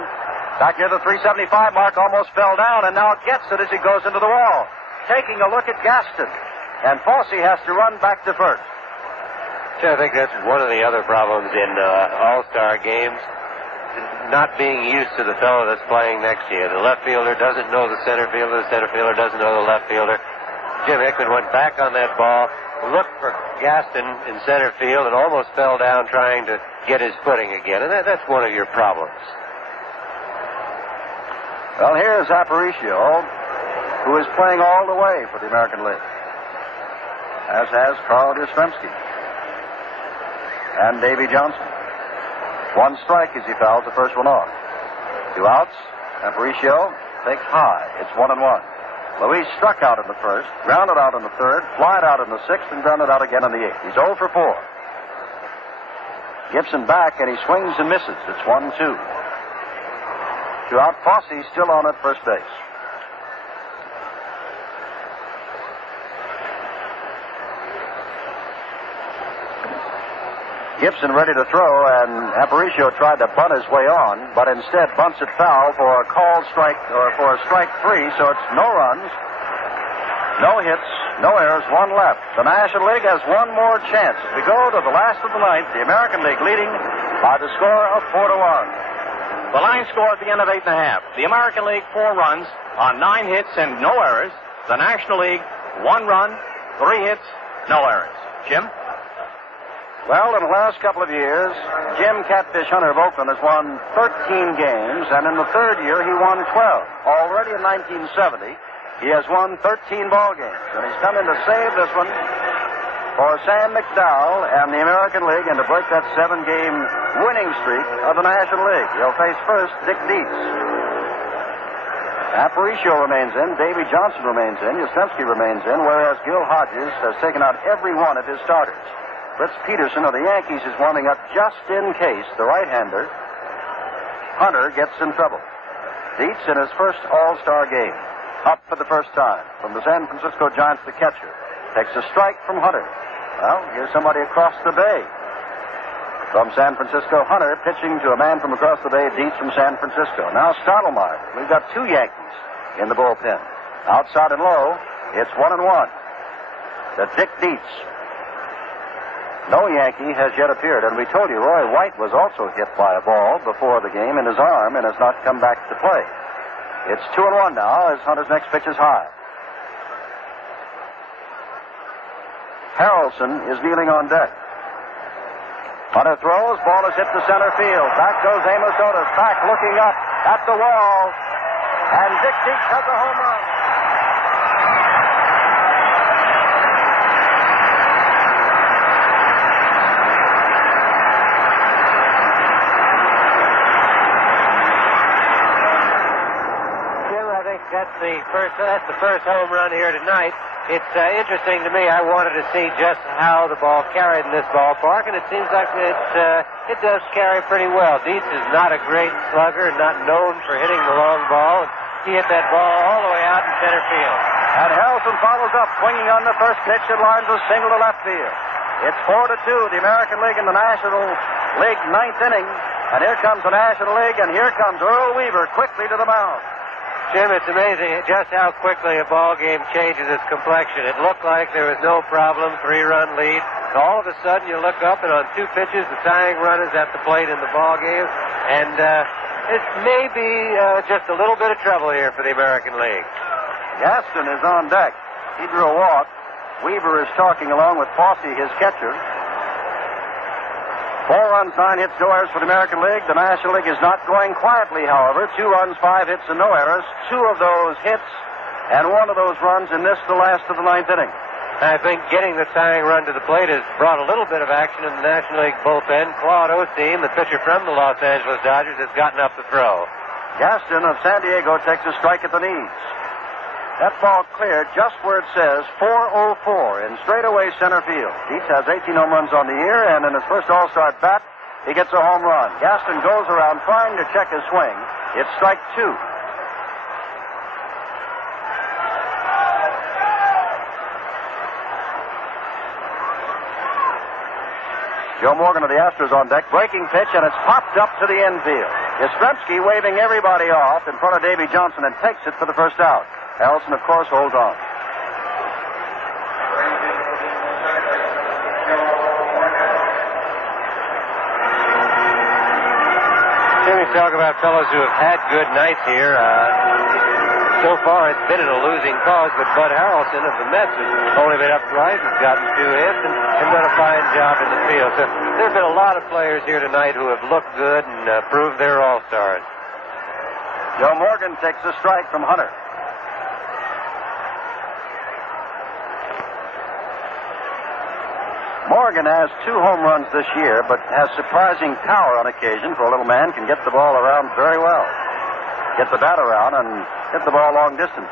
Back near the 375 mark, almost fell down, and now gets it as he goes into the wall. Taking a look at Gaston, and Fosse has to run back to first. I think that's one of the other problems in All-Star games, not being used to the fellow that's playing next to you. The left fielder doesn't know the center fielder doesn't know the left fielder. Jim Hickman went back on that ball, looked for Gaston in center field, and almost fell down trying to get his footing again. And that's one of your problems. Well, here's Aparicio, who is playing all the way for the American League, as has Carl Yastrzemski and Davy Johnson. 1 strike as he fouls the first one off. 2 outs. Aparicio takes high. It's 1-1. Luis struck out in the first, grounded out in the 3rd, flied out in the 6th, and grounded out again in the 8th. He's 0 for 4. Gibson back, and he swings and misses. It's 1-2. 2 out. Fosse still on at first base. Gibson ready to throw, and Aparicio tried to bunt his way on, but instead bunts it foul for a called strike, or for a strike 3, so it's no runs, no hits, no errors, 1 left. The National League has 1 more chance. As we go to the last of the 9th, the American League leading by the score of 4-1. The line score at the end of 8 1/2. The American League 4 runs on 9 hits and no errors. The National League 1 run, 3 hits, no errors. Jim? Well, in the last couple of years, Jim Catfish Hunter of Oakland has won 13 games, and in the 3rd year, he won 12. Already in 1970, he has won 13 ball games, and he's come in to save this one for Sam McDowell and the American League, and to break that 7-game winning streak of the National League. He'll face first Dick Dietz. Aparicio remains in. Davy Johnson remains in. Yastrzemski remains in, whereas Gil Hodges has taken out every one of his starters. Fritz Peterson of the Yankees is warming up just in case the right-hander, Hunter, gets in trouble. Dietz in his first All-Star game. Up for the first time. From the San Francisco Giants, the catcher. Takes a strike from Hunter. Well, here's somebody across the bay. From San Francisco, Hunter pitching to a man from across the bay, Dietz from San Francisco. Now Stottlemyre. We've got two Yankees in the bullpen. Outside and low, it's 1-1. To Dick Dietz. No Yankee has yet appeared, and we told you Roy White was also hit by a ball before the game in his arm and has not come back to play. It's 2-1 now as Hunter's next pitch is high. Harrelson is kneeling on deck. Hunter throws, ball is hit to center field. Back goes Amos Otis, back looking up at the wall, and Dick Dietz has a home run. That's the first home run here tonight. It's interesting to me. I wanted to see just how the ball carried in this ballpark, and it seems like it does carry pretty well. Dietz is not a great slugger, not known for hitting the long ball. He hit that ball all the way out in center field. And Harrelson follows up, swinging on the first pitch and lines a single to left field. It's 4-2, the American League and the National League ninth inning. And here comes the National League, and here comes Earl Weaver quickly to the mound. Jim, it's amazing just how quickly a ball game changes its complexion. It looked like there was no problem, 3-run lead. All of a sudden, you look up, and on two pitches, the tying run is at the plate in the ball game. And it may be just a little bit of trouble here for the American League. Gaston is on deck. He drew a walk. Weaver is talking along with Fosse, his catcher. 4 runs, 9 hits, no errors for the American League. The National League is not going quietly, however. 2 runs, 5 hits, and no errors. 2 of those hits and 1 of those runs in this, the last of the 9th inning. I think getting the tying run to the plate has brought a little bit of action in the National League bullpen. Claude Osteen, the pitcher from the Los Angeles Dodgers, has gotten up the throw. Gaston of San Diego takes a strike at the knees. That ball cleared just where it says 404 in straightaway center field. Dietz has 18 home runs on the year, and in his first All-Star bat, he gets a home run. Gaston goes around trying to check his swing. It's strike 2. Joe Morgan of the Astros on deck, breaking pitch, and it's popped up to the infield. Yastrzemski waving everybody off in front of Davy Johnson and takes it for the first out. Harrelson, of course, holds on. Jimmy, talk about fellows who have had good nights here. So far, it's been in a losing cause, but Bud Harrelson of the Mets has only been upright, has gotten 2 hits, and done a fine job in the field. So there have been a lot of players here tonight who have looked good and proved they're all-stars. Joe Morgan takes a strike from Hunter. Morgan has 2 home runs this year, but has surprising power on occasion for a little man, can get the ball around very well. Get the bat around and hit the ball long distances.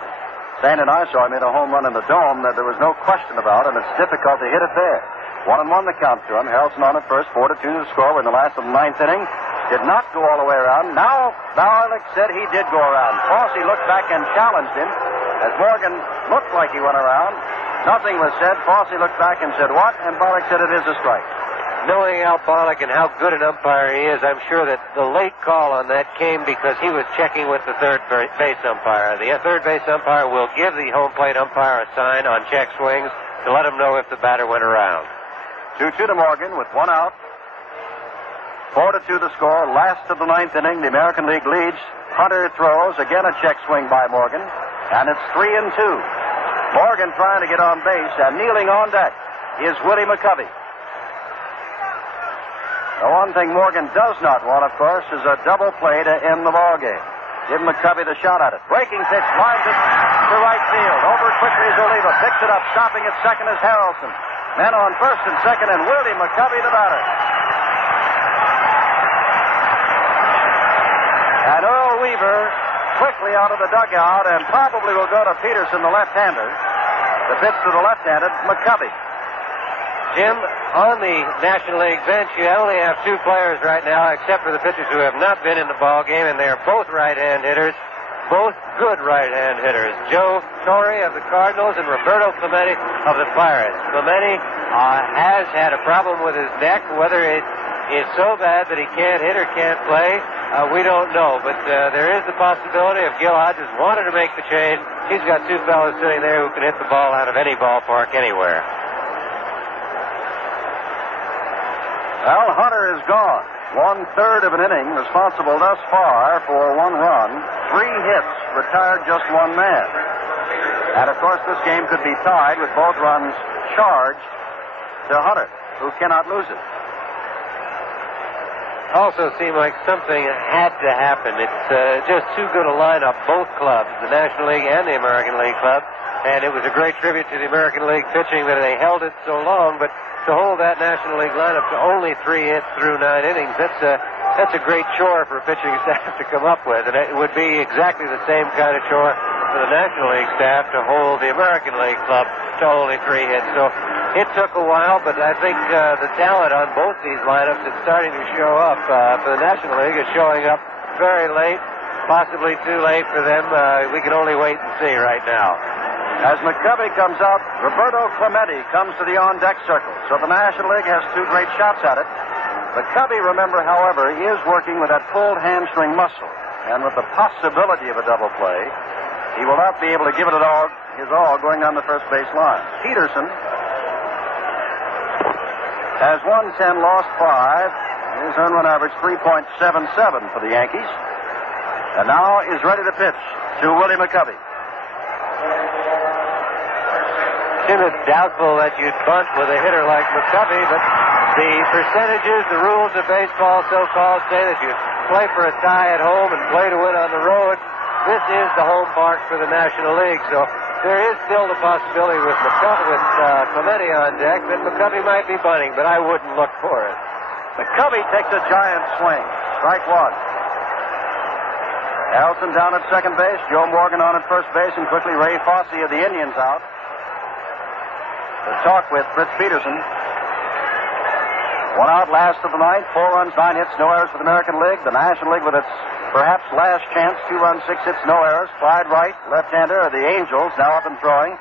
Stan and I saw him hit a home run in the Dome that there was no question about, and it's difficult to hit it there. 1-1 the count to him. Harrelson on at first, 4-2 the score. We're in the last of the 9th inning. Did not go all the way around. Now, Barlick said he did go around. Fosse looked back and challenged him as Morgan looked like he went around. Nothing was said. Fosse looked back and said, what? And Barlick said it is a strike. Knowing Al Barlick and how good an umpire he is, I'm sure that the late call on that came because he was checking with the third base umpire. The third base umpire will give the home plate umpire a sign on check swings to let him know if the batter went around. 2-2 to Morgan with 1 out. 4-2 the score. Last of the 9th inning. The American League leads. Hunter throws. Again a check swing by Morgan. And it's 3-2. Morgan trying to get on base, and kneeling on deck is Willie McCovey. The one thing Morgan does not want, of course, is a double play to end the ball game. Give McCovey the shot at it. Breaking pitch, lines it to right field. Over quickly is Oliva. Picks it up. Stopping at second is Harrelson. Men on first and second, and Willie McCovey the batter. And Earl Weaver quickly out of the dugout and probably will go to Peterson, the left-hander. The pitch to the left-handed McCovey. Jim, on the National League bench, you only have two players right now, except for the pitchers who have not been in the ball game, and they are both right-hand hitters, both good right-hand hitters. Joe Torre of the Cardinals and Roberto Clemente of the Pirates. Clemente has had a problem with his neck. Whether it is so bad that he can't hit or can't play, we don't know. But there is the possibility if Gil Hodges wanted to make the change, he's got two fellows sitting there who can hit the ball out of any ballpark anywhere. Well, Hunter is gone. 1/3 of an inning, responsible thus far for 1 run, 3 hits, retired just 1 man. And of course, this game could be tied with both runs charged to Hunter, who cannot lose it. Also seemed like something had to happen. It's just too good a lineup, both clubs, the National League and the American League club. And it was a great tribute to the American League pitching that they held it so long, but to hold that National League lineup to only 3 hits through 9 innings, that's a great chore for a pitching staff to come up with. And it would be exactly the same kind of chore for the National League staff to hold the American League club to only 3 hits. So it took a while, but I think the talent on both these lineups is starting to show up. For the National League, it's showing up very late, possibly too late for them. We can only wait and see right now. As McCovey comes out, Roberto Clemente comes to the on-deck circle. So the National League has 2 great shots at it. McCovey, remember, however, is working with that pulled hamstring muscle. And with the possibility of a double play, he will not be able to give it his all going down the first base line. Peterson has won 10, lost 5. His earned run average 3.77 for the Yankees. And now is ready to pitch to Willie McCovey. Jim, it's doubtful that you'd bunt with a hitter like McCovey, but the percentages, the rules of baseball so-called say that you play for a tie at home and play to win on the road. This is the home park for the National League, so there is still the possibility with Clemente on deck that McCovey might be bunting, but I wouldn't look for it. McCovey takes a giant swing. Strike 1. Elson down at second base, Joe Morgan on at first base, and quickly Ray Fosse of the Indians out. To talk with Fritz Peterson. 1 out, last of the ninth. 4 runs, 9 hits, no errors for the American League. The National League with its perhaps last chance. 2 runs, 6 hits, no errors. Clyde Wright, left-hander of the Angels, now up and throwing.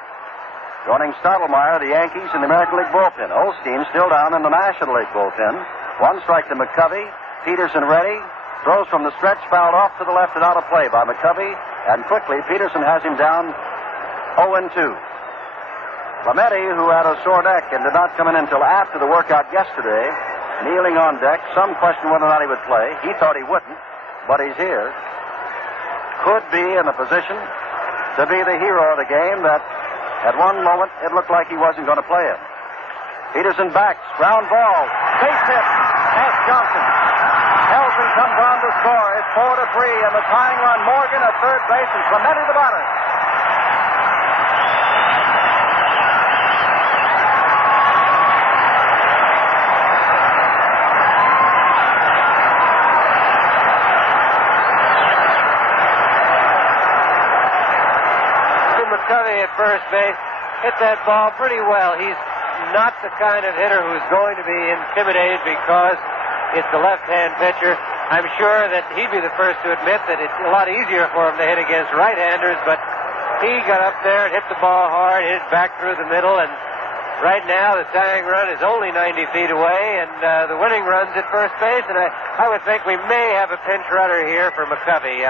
Joining Stottlemyre, the Yankees, in the American League bullpen. Osteen still down in the National League bullpen. 1 strike to McCovey. Peterson ready. Throws from the stretch, fouled off to the left and out of play by McCovey. And quickly, Peterson has him down 0-2. Clemente, who had a sore neck and did not come in until after the workout yesterday, kneeling on deck. Some question whether or not he would play. He thought he wouldn't, but he's here. Could be in a position to be the hero of the game that at one moment it looked like he wasn't going to play it. Peterson backs, ground ball, base hit, past Johnson. Elson comes on to score. It's 4-3, and the tying run, Morgan at third base, and Clemente the batter. McCovey at first base hit that ball pretty well. He's not the kind of hitter who's going to be intimidated because it's the left-hand pitcher. I'm sure that he'd be the first to admit that it's a lot easier for him to hit against right-handers, but he got up there and hit the ball hard, hit it back through the middle, and right now the tying run is only 90 feet away, and the winning run's at first base, and I would think we may have a pinch runner here for McCovey.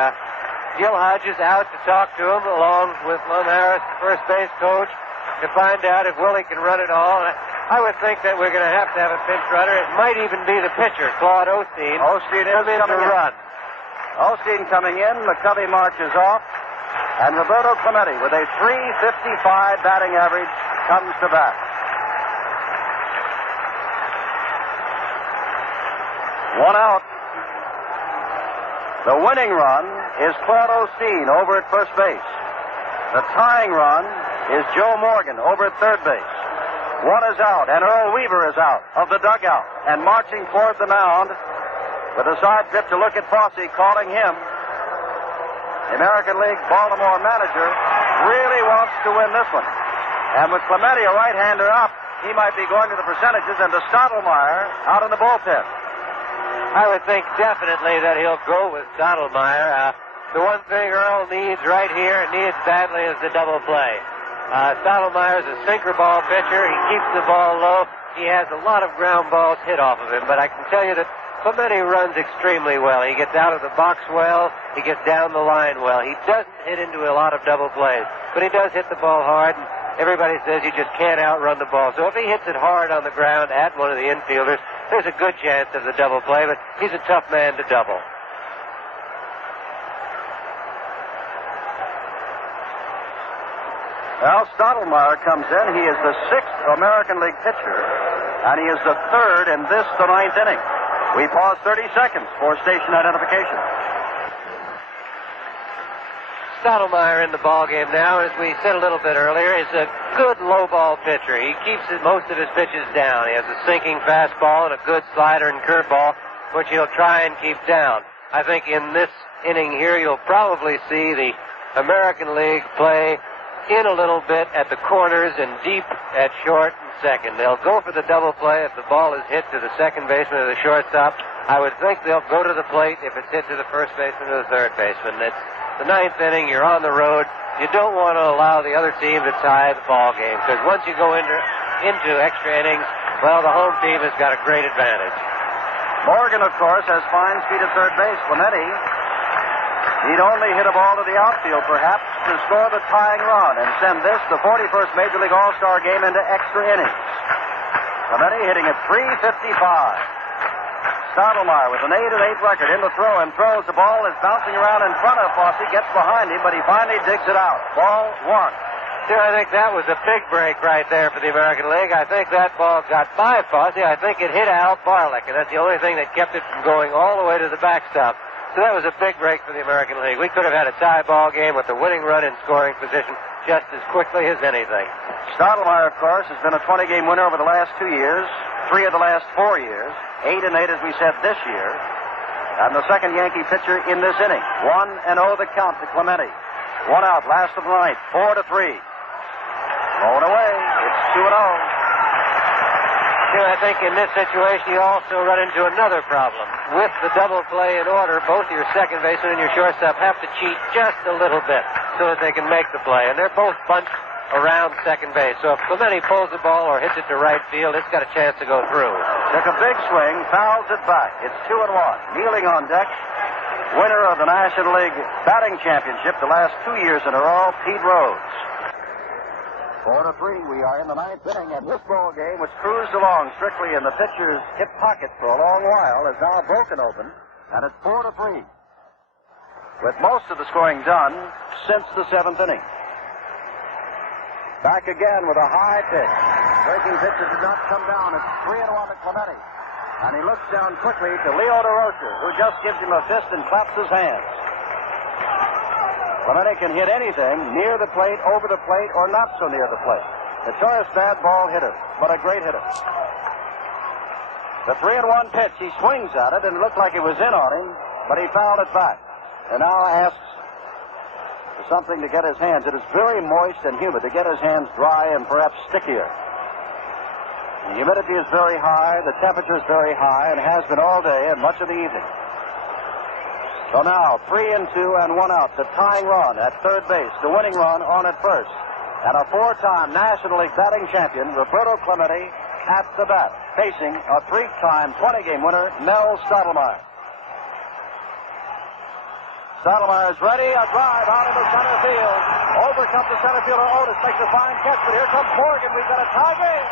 Gil Hodges out to talk to him, along with Lum Harris, the first base coach, to find out if Willie can run it all. And I would think that we're going to have a pinch runner. It might even be the pitcher, Claude Osteen. Osteen is coming in. Run. Osteen coming in. McCovey marches off. And Roberto Clemente, with a .355 batting average, comes to bat. 1 out. The winning run is Claude Osteen over at first base. The tying run is Joe Morgan over at third base. 1 is out, and Earl Weaver is out of the dugout. And marching toward the mound with a side trip to look at Fosse, calling him the American League Baltimore manager, really wants to win this one. And with Clemente, a right-hander up, he might be going to the percentages, and to Stottlemyre out in the bullpen. I would think definitely that he'll go with Stottlemyre. The one thing Earl needs right here, needs badly, is the double play. Stottlemyre is a sinker ball pitcher. He keeps the ball low. He has a lot of ground balls hit off of him, but I can tell you that Clemente runs extremely well. He gets out of the box well. He gets down the line well. He doesn't hit into a lot of double plays, but he does hit the ball hard, and everybody says you just can't outrun the ball. So if he hits it hard on the ground at one of the infielders, there's a good chance of the double play, but he's a tough man to double. Well, Stottlemyre comes in. He is the 6th American League pitcher, and he is the 3rd in this, the 9th inning. We pause 30 seconds for station identification. Stottlemyre in the ballgame now, as we said a little bit earlier, is a good low ball pitcher. He keeps most of his pitches down. He has a sinking fastball and a good slider and curveball, which he'll try and keep down. I think in this inning here, you'll probably see the American League play in a little bit at the corners and deep at short and second. They'll go for the double play if the ball is hit to the second baseman or the shortstop. I would think they'll go to the plate if it's hit to the first baseman or the third baseman. It's the 9th inning. You're on the road. You don't want to allow the other team to tie the ball game, because once you go into extra innings, well, the home team has got a great advantage. Morgan, of course, has fine speed at third base. Clemente, he'd only hit a ball to the outfield, perhaps, to score the tying run and send this, the 41st Major League All-Star Game, into extra innings. Clemente hitting at .355. Stottlemyre with an 8-8 record in the throw and throws. The ball is bouncing around in front of Fosse, gets behind him, but he finally digs it out. Ball 1. Sure, I think that was a big break right there for the American League. I think that ball got by Fosse. I think it hit Al Barlick, and that's the only thing that kept it from going all the way to the backstop. So that was a big break for the American League. We could have had a tie ball game with the winning run in scoring position just as quickly as anything. Stottlemyre, of course, has been a 20-game winner over the last 2 years, 3 of the last 4 years, 8-8, as we said, this year, and the second Yankee pitcher in this inning. 1-0 the count to Clemente. 1 out, last of the ninth, 4-3. Going away, it's 2-0. Here, I think in this situation you also run into another problem. With the double play in order, both your second baseman and your shortstop have to cheat just a little bit so that they can make the play, and they're both bunched around second base. So if Clemente pulls the ball or hits it to right field, it's got a chance to go through. Took a big swing, fouls it back. It's 2-1. Kneeling on deck, winner of the National League batting championship the last 2 years in a row, Pete Rose. 4-3. We are in the 9th inning, and this ball game, which cruised along strictly in the pitcher's hip pocket for a long while, is now broken open, and it's 4-3. With most of the scoring done since the 7th inning. Back again with a high pitch. Breaking pitch did not come down. It's 3-1 to Clemente. And he looks down quickly to Leo DeRocher, who just gives him a fist and claps his hands. Clemente can hit anything near the plate, over the plate, or not so near the plate. Notorious bad ball hitter, but a great hitter. The 3-1 pitch, he swings at it, and it looked like it was in on him, but he fouled it back. And now asks for something to get his hands. It is very moist and humid, to get his hands dry and perhaps stickier. The humidity is very high, the temperature is very high, and has been all day and much of the evening. So now, 3-2 and 1 out. The tying run at third base. The winning run on at first. And a 4-time National League batting champion, Roberto Clemente, at the bat, facing a 3-time 20-game winner, Mel Stottlemyre. Stottlemyre is ready. A drive out into center field. Over comes the center fielder, Otis. Makes a fine catch, but here comes Morgan. We've got a tie game.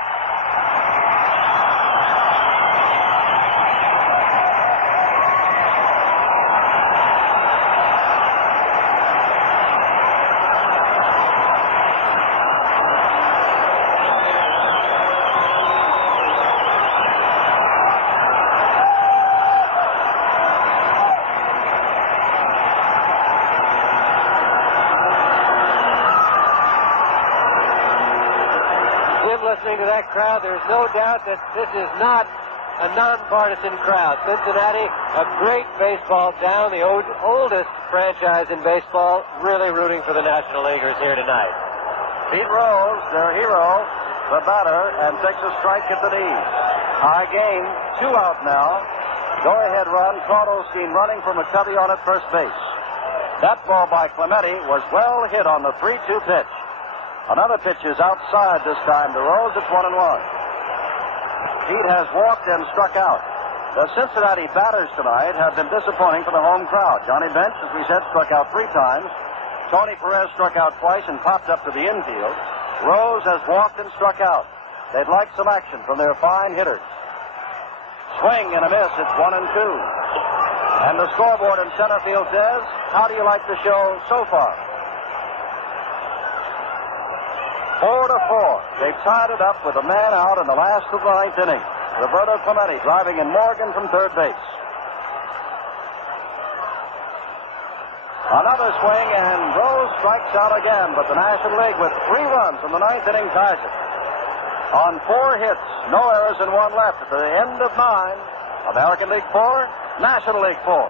Listening to that crowd, there's no doubt that this is not a nonpartisan crowd. Cincinnati, a great baseball town, the oldest franchise in baseball, really rooting for the National Leaguers here tonight. Pete Rose, their hero, the batter, and takes a strike at the knees. Our game, 2 out now. Go-ahead run, Claude Osteen running for McCovey on at first base. That ball by Clemente was well hit on the 3-2 pitch. Another pitch is outside this time to Rose. It's 1-1. Pete has walked and struck out. The Cincinnati batters tonight have been disappointing for the home crowd. Johnny Bench, as we said, struck out 3 times. Tony Perez struck out twice and popped up to the infield. Rose has walked and struck out. They'd like some action from their fine hitters. Swing and a miss. It's 1-2. And the scoreboard in center field says, how do you like the show so far? 4-4. They've tied it up with a man out in the last of the 9th inning. Roberto Clemente driving in Morgan from third base. Another swing, and Rose strikes out again, but the National League with 3 runs from the 9th inning ties it. On 4 hits, no errors and 1 left. At the end of 9, American League 4, National League 4.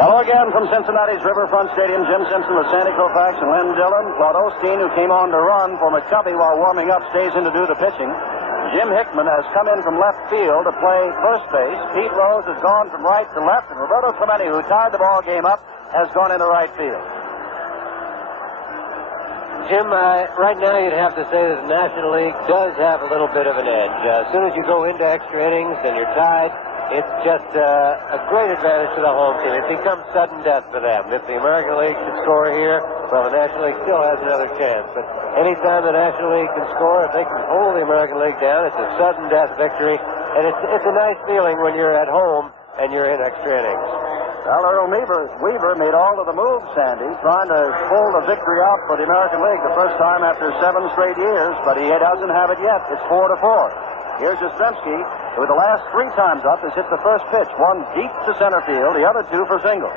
Hello again from Cincinnati's Riverfront Stadium. Jim Simpson with Sandy Koufax and Len Dillon. Claude Osteen, who came on to run for McCovey while warming up, stays in to do the pitching. Jim Hickman has come in from left field to play first base. Pete Rose has gone from right to left, and Roberto Clemente, who tied the ball game up, has gone into right field. Jim, right now you'd have to say that the National League does have a little bit of an edge. As soon as you go into extra innings and you're tied, it's just a great advantage to the home team. It becomes sudden death for them. If the American League can score here, well, the National League still has another chance. But anytime the National League can score, if they can hold the American League down, it's a sudden death victory. And it's a nice feeling when you're at home and you're in extra innings. Well, Earl Weaver made all of the moves, Sandy, trying to pull the victory out for the American League the first time after 7 straight years, but he doesn't have it yet. It's 4-4. Here's Yastrzemski, who the last 3 times up has hit the first pitch, one deep to center field, the other 2 for singles.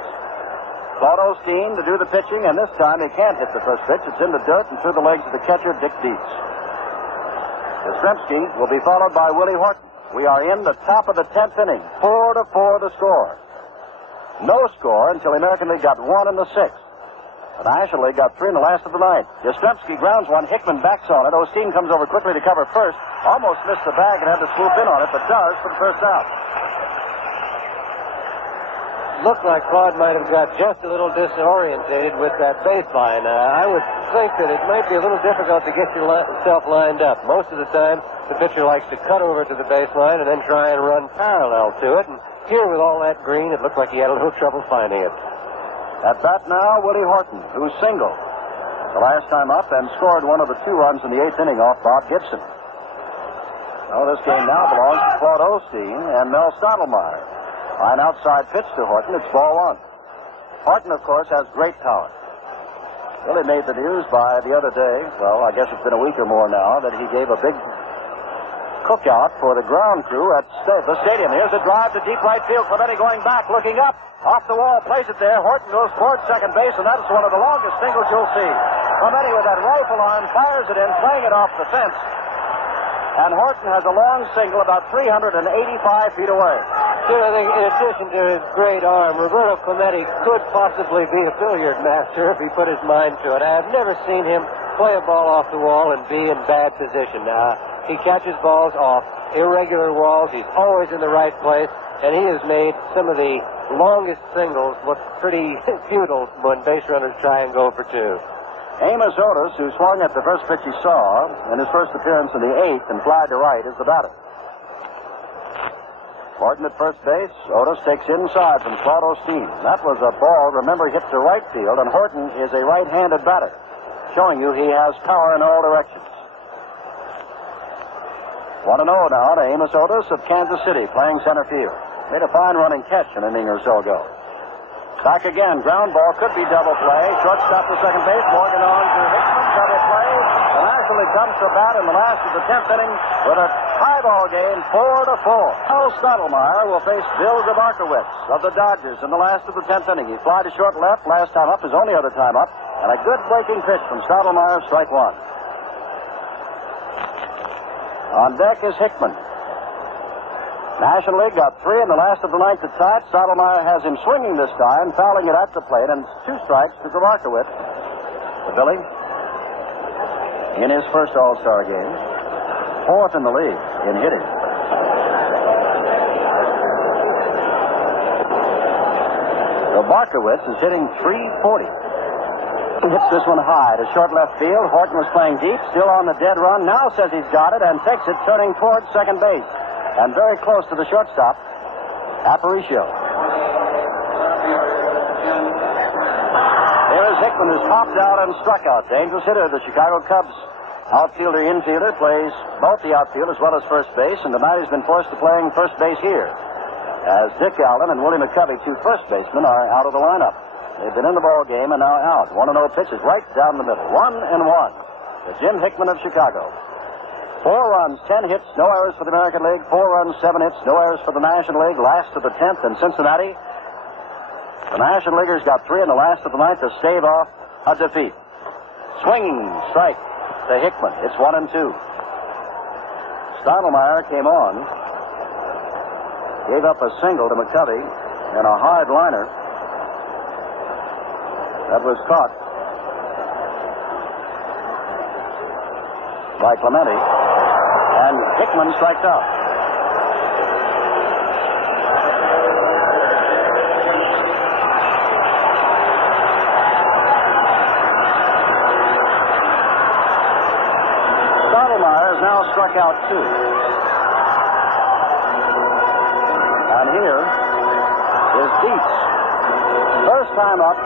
Claude Osteen to do the pitching, and this time he can't hit the first pitch. It's in the dirt and through the legs of the catcher, Dick Dietz. Yastrzemski will be followed by Willie Horton. We are in the top of the 10th inning, 4-4 the score. No score until the American League got 1 in the 6th. The National League got 3 in the last of the 9th. Yastrzemski grounds one. Hickman backs on it. Osteen comes over quickly to cover first. Almost missed the bag and had to swoop in on it, but does for the first out. Looked like Claude might have got just a little disorientated with that baseline. I would think that it might be a little difficult to get yourself lined up. Most of the time, the pitcher likes to cut over to the baseline and then try and run parallel to it. And here, with all that green, it looked like he had a little trouble finding it. At bat now, Willie Horton, who singled the last time up and scored one of the 2 runs in the 8th inning off Bob Gibson. Well, this game now belongs to Claude Osteen and Mel Stottlemyre. An outside pitch to Horton. It's ball 1. Horton, of course, has great power. Willie made the news by the other day, well, I guess it's been a week or more now, that he gave a big cookout for the ground crew at the stadium. Here's a drive to deep right field. Clemente going back, looking up. Off the wall, plays it there. Horton goes towards second base, and that's one of the longest singles you'll see. Clemente with that rifle arm fires it in, playing it off the fence. And Horton has a long single about 385 feet away. So I think in addition to his great arm, Roberto Clemente could possibly be a billiard master if he put his mind to it. I've never seen him play a ball off the wall and be in bad position. He catches balls off irregular walls. He's always in the right place, and he has made some of the longest singles look pretty futile when base runners try and go for 2. Amos Otis, who swung at the first pitch he saw in his first appearance in the 8th and fly to right, is the batter. Horton at first base. Otis takes inside from Claude Osteen. That was a ball, remember, hit to right field, and Horton is a right-handed batter, showing you he has power in all directions. 1-0 now to Amos Otis of Kansas City, playing center field. Made a fine running catch an inning or so ago. Back again, ground ball, could be double play. Shortstop to second base, Morgan on to Hickman, double play. The National League dumps the bat in the last of the 10th inning with a tie ball game, 4-4. Mel Stottlemyre will face Bill Gabarkowitz of the Dodgers in the last of the 10th inning. He fly to short left, last time up, his only other time up, and a good breaking pitch from Stottlemyre, strike 1. On deck is Hickman. National League got 3 in the last of the ninth at tight. Stottlemyre has him swinging this time, fouling it at the plate, and 2 strikes to Markowitz. Billy, in his first All-Star game, 4th in the league in hitting. So Markowitz is hitting .340. Hits this one high to short left field. Horton was playing deep, still on the dead run. Now says he's got it and takes it, turning towards second base. And very close to the shortstop, Aparicio. Here is Hickman, who's popped out and struck out. Dangerous hitter. The Chicago Cubs outfielder, infielder, plays both the outfield as well as first base, and tonight he's been forced to playing first base here, as Dick Allen and Willie McCovey, 2 first basemen, are out of the lineup. They've been in the ball game and now out. 1-0 pitches right down the middle. 1-1 to Jim Hickman of Chicago. 4 runs, 10 hits, no errors for the American League. 4 runs, 7 hits, no errors for the National League. Last of the 10th in Cincinnati. The National Leaguers got 3 in the last of the ninth to stave off a defeat. Swinging strike to Hickman. It's 1-2. Stottlemyre came on, gave up a single to McCovey and a hard liner that was caught by Clemente, and Hickman strikes out. Stottlemyre has now struck out 2. And here is Dietz. First time up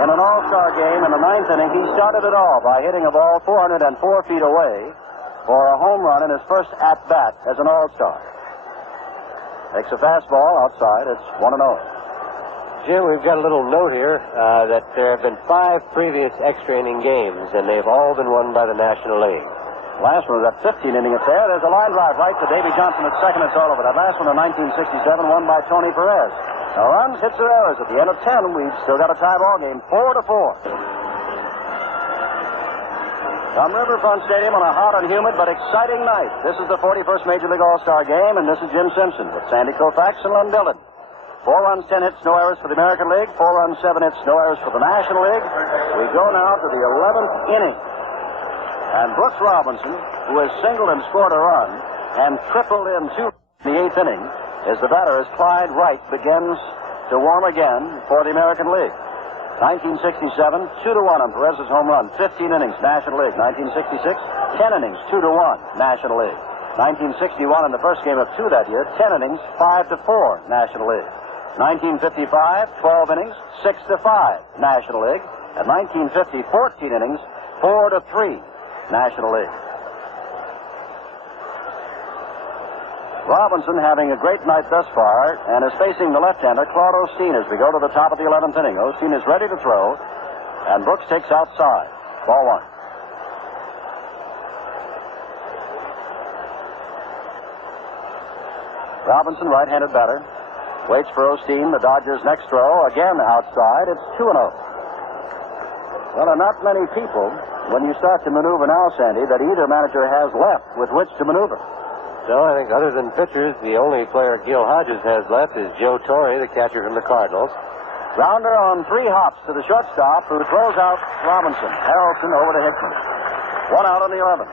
in an All-Star game in the 9th inning. He started it all by hitting a ball 404 feet away for a home run in his first at-bat as an All-Star. Takes a fastball outside. It's 1-0. Jim, we've got a little note here that there have been 5 previous extra inning games, and they've all been won by the National League. Last one was that 15-inning affair. There's a line drive right to Davy Johnson at second. It's all over. That last one in 1967 won by Tony Perez. No runs, hits, or errors. At the end of 10, we've still got a tie ball game, 4-4. From Riverfront Stadium on a hot and humid but exciting night. This is the 41st Major League All-Star Game, and this is Jim Simpson with Sandy Koufax and Len Dillon. 4 runs, 10 hits, no errors for the American League. 4 runs, 7 hits, no errors for the National League. We go now to the 11th inning. And Brooks Robinson, who has singled and scored a run and tripled in 2 in the 8th inning, is the batter as Clyde Wright begins to warm again for the American League. 1967, 2-1 on Perez's home run. 15 innings, National League. 1966, 10 innings, 2-1, National League. 1961 in the first game of 2 that year, 10 innings, 5-4, National League. 1955, 12 innings, 6-5, National League. And 1950, 14 innings, 4-3, National League. Robinson having a great night thus far and is facing the left-hander, Claude Osteen, as we go to the top of the 11th inning. Osteen is ready to throw, and Brooks takes outside. Ball 1. Robinson, right-handed batter, waits for Osteen. The Dodgers' next throw, again outside. It's 2-0. Well, there are not many people, when you start to maneuver now, Sandy, that either manager has left with which to maneuver. So I think other than pitchers, the only player Gil Hodges has left is Joe Torre, the catcher from the Cardinals. Grounder on 3 hops to the shortstop, who throws out Robinson. Harrelson over to Hickman. 1 out on the 11th.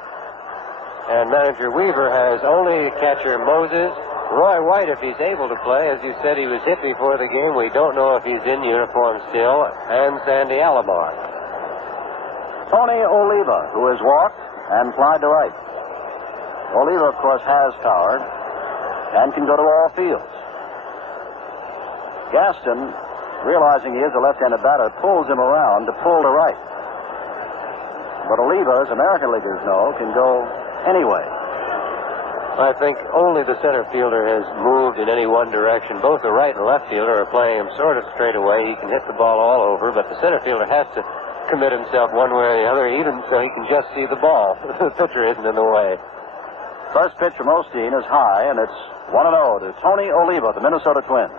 And manager Weaver has only catcher Moses. Roy White, if he's able to play, as you said, he was hit before the game. We don't know if he's in uniform still. And Sandy Alomar. Tony Oliva, who has walked and flied to right. Oliva, of course, has power and can go to all fields. Gaston, realizing he is a left-handed batter, pulls him around to pull to right. But Oliva, as American leaguers know, can go anyway. I think only the center fielder has moved in any one direction. Both the right and left fielder are playing him sort of straight away. He can hit the ball all over, but the center fielder has to commit himself one way or the other, even so he can just see the ball. The pitcher isn't in the way. First pitch from Osteen is high, and it's 1-0 to Tony Oliva, the Minnesota Twins.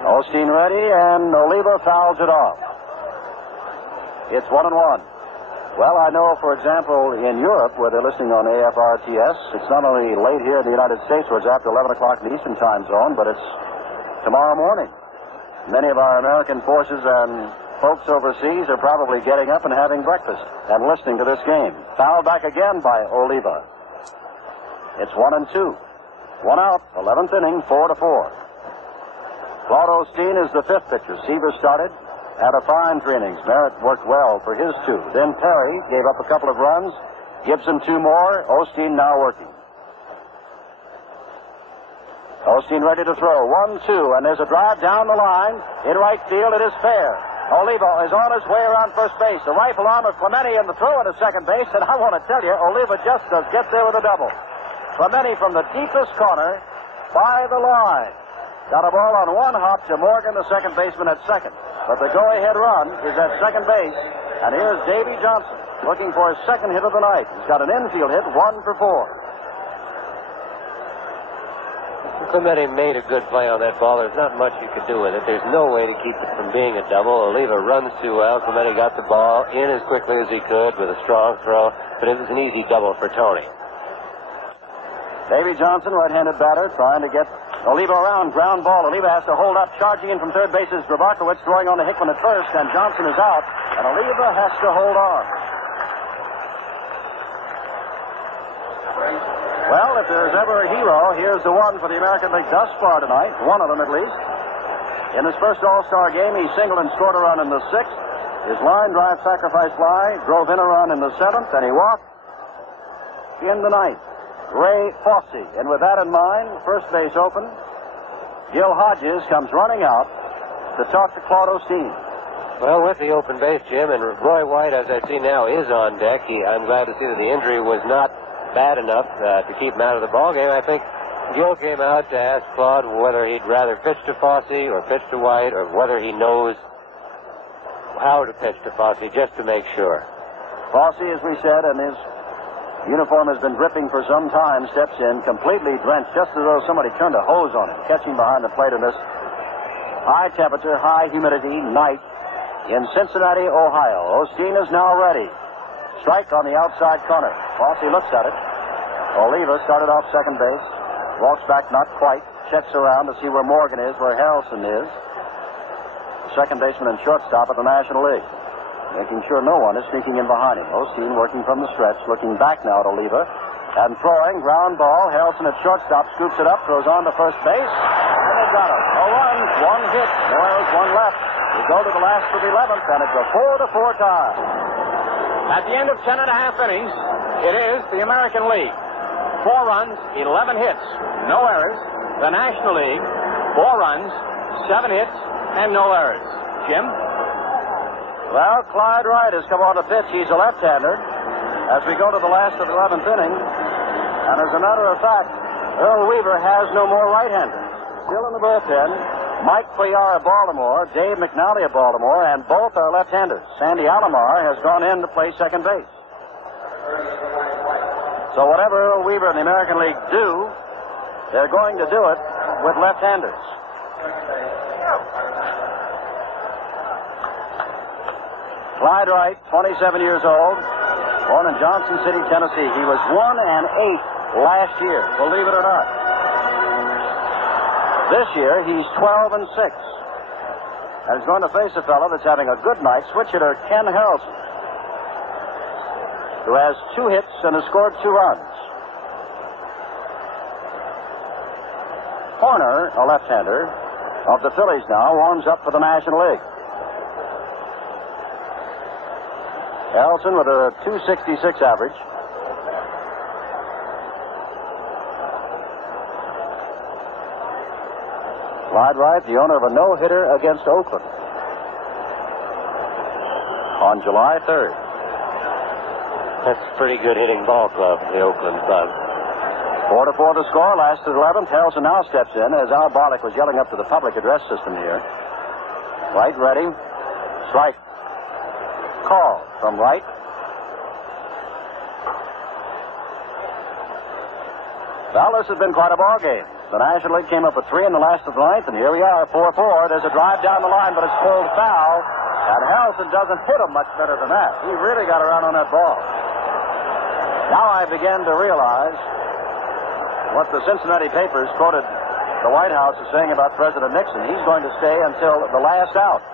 Osteen ready, and Oliva fouls it off. It's 1-1. Well, I know, for example, in Europe, where they're listening on AFRTS, it's not only late here in the United States, where it's after 11 o'clock in the Eastern Time Zone, but it's tomorrow morning. Many of our American forces and folks overseas are probably getting up and having breakfast and listening to this game. Foul back again by Oliva. It's 1-2. 1 out, 11th inning, 4-4. Claude Osteen is the fifth pitcher. Seaver started. Had a fine 3 innings. Merritt worked well for his 2. Then Perry gave up a couple of runs. Gibson 2 more. Osteen now working. Osteen ready to throw. 1-2, and there's a drive down the line. In right field, it is fair. Oliva is on his way around first base. The rifle arm of Clemente in the throw into second base, and I want to tell you, Oliva just does get there with a double. Clemente from the deepest corner by the line. Got a ball on 1 hop to Morgan, the second baseman, at second. But the go-ahead run is at second base. And here's Davy Johnson looking for his second hit of the night. He's got an infield hit, 1 for 4. Clemente made a good play on that ball. There's not much you could do with it. There's no way to keep it from being a double. Oliva runs too well. Clemente got the ball in as quickly as he could with a strong throw. But it was an easy double for Tony. Davy Johnson, right-handed batter, trying to get Oliva around. Ground ball. Oliva has to hold up. Charging in from third base is Grabakowicz, throwing on to Hickman at first, and Johnson is out, and Oliva has to hold on. Well, if there's ever a hero, here's the one for the American League thus far tonight. One of them, at least. In his first All-Star game, he singled and scored a run in the 6th. His line drive sacrifice fly drove in a run in the 7th, and he walked in the 9th. Ray Fosse. And with that in mind, first base open. Gil Hodges comes running out to talk to Claude Osteen. Well, with the open base, Jim, and Roy White, as I see now, is on deck. I'm glad to see that the injury was not bad enough to keep him out of the ballgame. I think Gil came out to ask Claude whether he'd rather pitch to Fosse or pitch to White, or whether he knows how to pitch to Fosse, just to make sure. Fosse, as we said, and his uniform has been dripping for some time, steps in completely drenched, just as though somebody turned a hose on him, catching behind the plate in this high temperature, high humidity night in Cincinnati, Ohio. Osteen is now ready. Strike on the outside corner. Fosse looks at it. Oliva started off second base. Walks back not quite. Checks around to see where Morgan is, where Harrelson is. Second baseman and shortstop at the National League. Making sure no one is sneaking in behind him. Osteen working from the stretch, looking back now at Oliva. And throwing, ground ball. Harrelson at shortstop, scoops it up, throws on to first base. And they got him. No runs, 1 hit. No errors, 1 left. We go to the last of the 11th, and it's a 4-4 tie. At the end of 10 and a half innings, it is the American League. 4 runs, 11 hits, no errors. The National League, 4 runs, 7 hits, and no errors. Jim? Well, Clyde Wright has come on to pitch. He's a left-hander as we go to the last of the 11th inning. And as a matter of fact, Earl Weaver has no more right-handers. Still in the bullpen, Mike Cuellar of Baltimore, Dave McNally of Baltimore, and both are left-handers. Sandy Alomar has gone in to play second base. So whatever Earl Weaver and the American League do, they're going to do it with left-handers. Clyde Wright, 27 years old, born in Johnson City, Tennessee. He was 1-8 last year, believe it or not. This year, he's 12-6. And he's going to face a fellow that's having a good night, switch hitter Ken Harrelson, who has 2 hits and has scored 2 runs. Horner, a left-hander of the Phillies now, warms up for the National League. Harrelson with a 266 average. Clyde Wright, the owner of a no-hitter against Oakland on July 3rd. That's a pretty good hitting ball club, the Oakland club. 4-4 the score, last to the 11th. Harrelson now steps in as Al Barlick was yelling up to the public address system here. Wright ready. Strike. Call from Wright. Well, this has been quite a ball game. The National League came up with 3 in the last of the 9th, and here we are, 4-4. There's a drive down the line, but it's pulled foul. And Harrelson doesn't hit him much better than that. He really got around on that ball. Now I began to realize what the Cincinnati papers quoted the White House is saying about President Nixon. He's going to stay until the last out.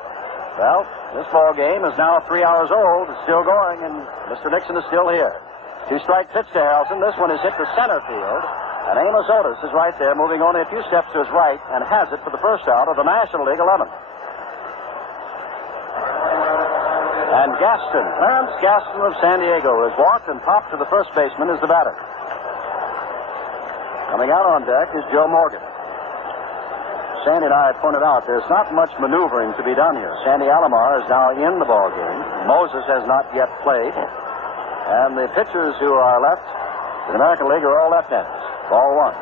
Well, this ball game is now 3 hours old. It's still going, and Mr. Nixon is still here. 2-strike pitch to Harrelson. This one is hit to center field. And Amos Otis is right there, moving only a few steps to his right, and has it for the first out of the National League 11. And Gaston, Clarence Gaston of San Diego, has walked and popped to the first baseman as the batter. Coming out on deck is Joe Morgan. Sandy and I had pointed out there's not much maneuvering to be done here. Sandy Alomar is now in the ball game. Moses has not yet played. And the pitchers who are left in the American League are all left-handers. Ball one.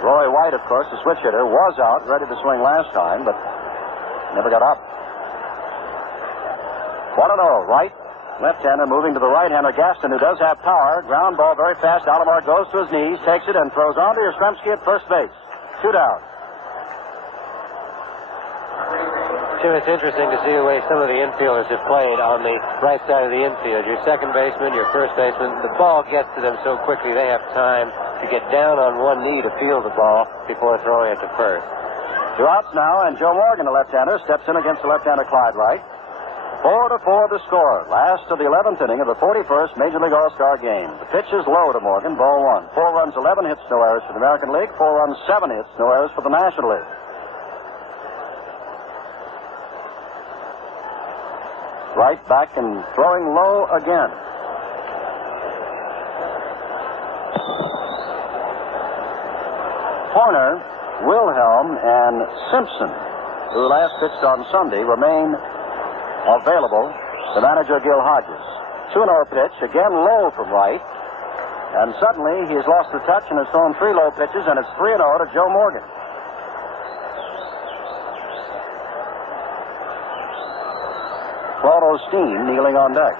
Roy White, of course, the switch hitter, was out, ready to swing last time, but never got up. 1-0. White, left-hander, moving to the right-hander, Gaston, who does have power. Ground ball very fast. Alomar goes to his knees, takes it, and throws on to Yastrzemski at first base. 2 down. Jim, it's interesting to see the way some of the infielders have played on the right side of the infield. Your second baseman, your first baseman, the ball gets to them so quickly they have time to get down on one knee to field the ball before throwing it to first. 2 outs now, and Joe Morgan, the left-hander, steps in against the left-hander Clyde Wright. 4-4 the score. Last of the 11th inning of the 41st Major League All-Star Game. The pitch is low to Morgan, ball one. 4 runs, 11 hits, no errors for the American League. 4 runs, 7 hits, no errors for the National League. Right back and throwing low again. Horner, Wilhelm, and Simpson, who last pitched on Sunday, remain available. The manager, Gil Hodges. 2-0 pitch, again low from Wright. And suddenly he's lost the touch and has thrown 3 low pitches, and it's 3-0 to Joe Morgan. Claude Osteen kneeling on deck.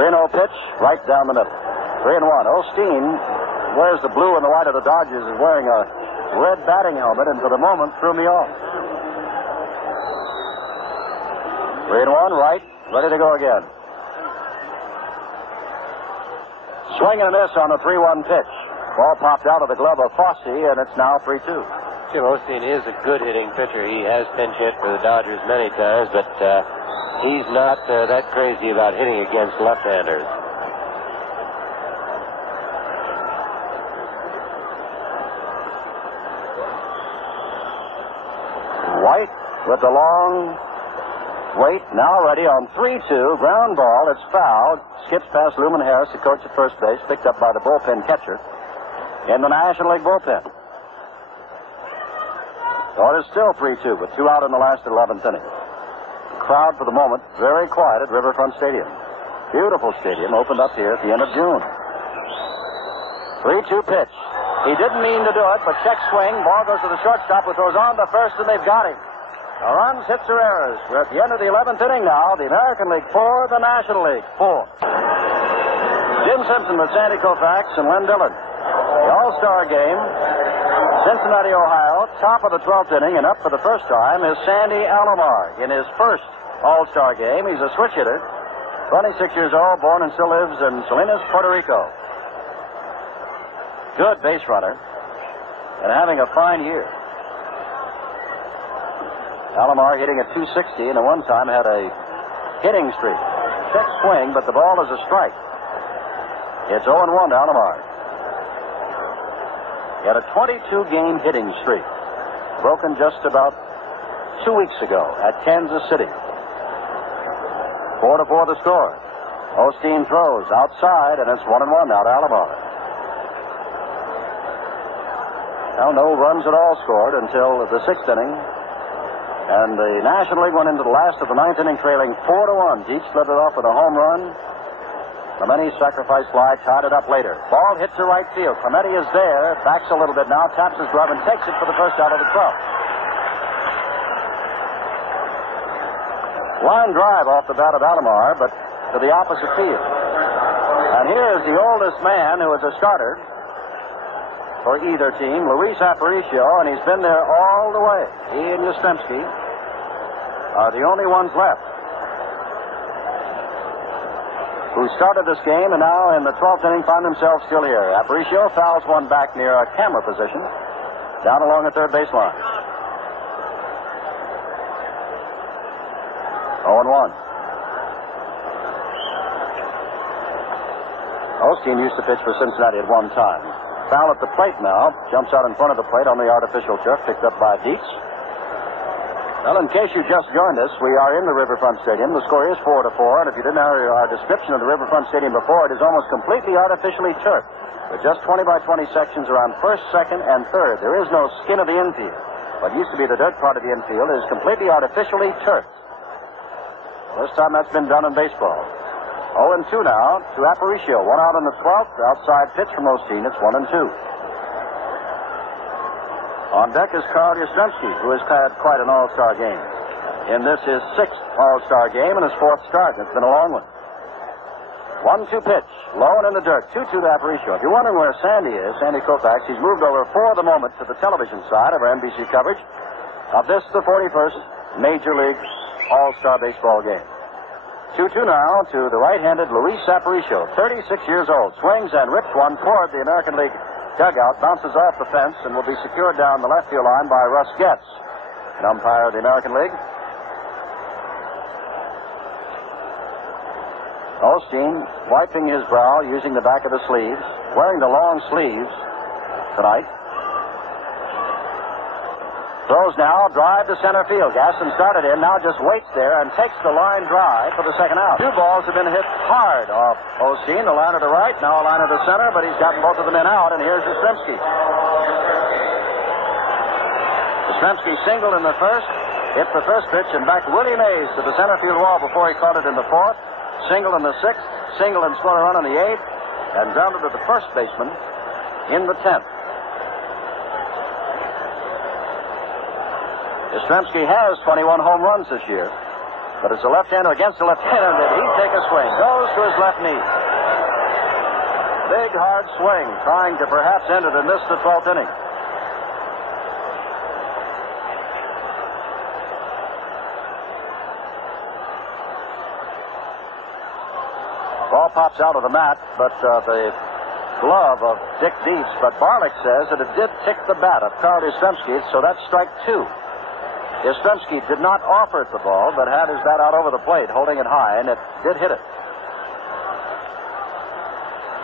3-0 pitch, right down the middle. 3-1. Osteen wears the blue and the white of the Dodgers, is wearing a red batting helmet, and for the moment threw me off. 3-1, right, ready to go again. Swing and a miss on the 3-1 pitch. Ball popped out of the glove of Fosse, and it's now 3-2. Jim, Osteen is a good hitting pitcher. He has pinch hit for the Dodgers many times, but he's not that crazy about hitting against left-handers. White with the long wait, now ready on 3-2. Ground ball, it's fouled. Skips past Luman Harris, the coach at first base, picked up by the bullpen catcher in the National League bullpen. So it is still 3-2 with 2 out in the last 11th inning. The crowd for the moment very quiet at Riverfront Stadium. Beautiful stadium, opened up here at the end of June. 3-2 pitch. He didn't mean to do it, but check swing. Ball goes to the shortstop, who throws on to first, and they've got him. No runs, hits, or errors. We're at the end of the 11th inning now. The American League 4, the National League 4. Jim Simpson with Sandy Koufax and Len Dillon. The All-Star Game, Cincinnati, Ohio, top of the 12th inning, and up for the first time is Sandy Alomar. In his first All-Star Game, he's a switch hitter, 26 years old, born and still lives in Salinas, Puerto Rico. Good base runner, and having a fine year. Alomar hitting at 260, and at one time had a hitting streak. Check swing, but the ball is a strike. It's 0-1 to Alomar. He had a 22-game hitting streak, broken just about 2 weeks ago at Kansas City. 4-4 the score. Osteen throws outside, and it's 1-1 now to Alomar. Now no runs at all scored until the 6th inning, and the National League went into the last of the 9th inning trailing 4-1. Dietz led it off with a home run. Clemente sacrifice fly, tied it up later. Ball hits to right field. Clemente is there, backs a little bit now, taps his glove, and takes it for the first out of the 12th. Line drive off the bat of Alomar, but to the opposite field. And here is the oldest man who is a starter for either team, Luis Aparicio, and he's been there all the way. He and Yastrzemski are the only ones left who started this game and now in the 12th inning find themselves still here. Aparicio fouls one back near a camera position down along the third baseline. 0-1. Osteen used to pitch for Cincinnati at one time. Foul at the plate now. Jumps out in front of the plate on the artificial turf, picked up by Dietz. Well, in case you just joined us, we are in the Riverfront Stadium. The score is 4-4, and if you didn't hear our description of the Riverfront Stadium before, it is almost completely artificially turfed, with just 20 by 20 sections around first, second, and third. There is no skin of the infield. What used to be the dirt part of the infield is completely artificially turfed. First time that's been done in baseball. 0-2 now to Aparicio. One out on the 12th. Outside pitch from Osteen. It's 1-2. On deck is Carl Yastrzemski, who has had quite an all-star game. In this, his 6th all-star game and his 4th start. It's been a long one. 1-2 pitch. Low and in the dirt. 2-2 to Aparicio. If you're wondering where Sandy is, Sandy Koufax, he's moved over for the moment to the television side of our NBC coverage of this, the 41st Major League All-Star Baseball game. 2-2 now to the right-handed Luis Aparicio, 36 years old. Swings and rips one toward the American League dugout, bounces off the fence, and will be secured down the left field line by Russ Getz, an umpire of the American League. Osteen wiping his brow using the back of the sleeves, wearing the long sleeves tonight. Throws now, drive to center field. Gaston started in, now just waits there and takes the line drive for the second out. 2 balls have been hit hard off Osteen, a line to the right, now a line to the center, but he's gotten both of them in out, and here's Yastrzemski. Yastrzemski singled in the first, hit the first pitch, and back Willie Mays to the center field wall before he caught it in the 4th. Single in the 6th, single and scored a run in the 8th, and grounded to the first baseman in the 10th. Yastrzemski has 21 home runs this year, but it's a left-hander against a left-hander. Did he take a swing? Goes to his left knee. Big, hard swing, trying to perhaps end it and miss the 12th inning. Ball pops out of the mat, but the glove of Dick Dietz. But Barlick says that it did tick the bat of Carl Yastrzemski, so that's strike 2. Yastrzemski did not offer it the ball, but had his bat out over the plate, holding it high, and it did hit it.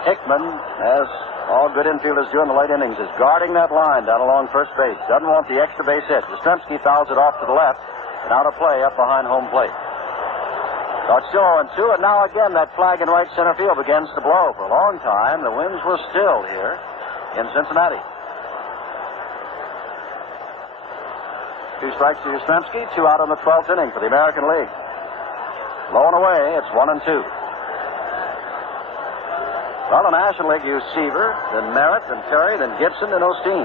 Hickman, as all good infielders do in the late innings, is guarding that line down along first base. Doesn't want the extra base hit. Yastrzemski fouls it off to the left, and out of play up behind home plate. So it's still 0-2, and now again that flag in right center field begins to blow. For a long time, the winds were still here in Cincinnati. 2 strikes to Yastrzemski, 2 out in the 12th inning for the American League. Low and away, it's 1-2. Well, the National League used Seaver, then Merritt, then Terry, then Gibson, then Osteen.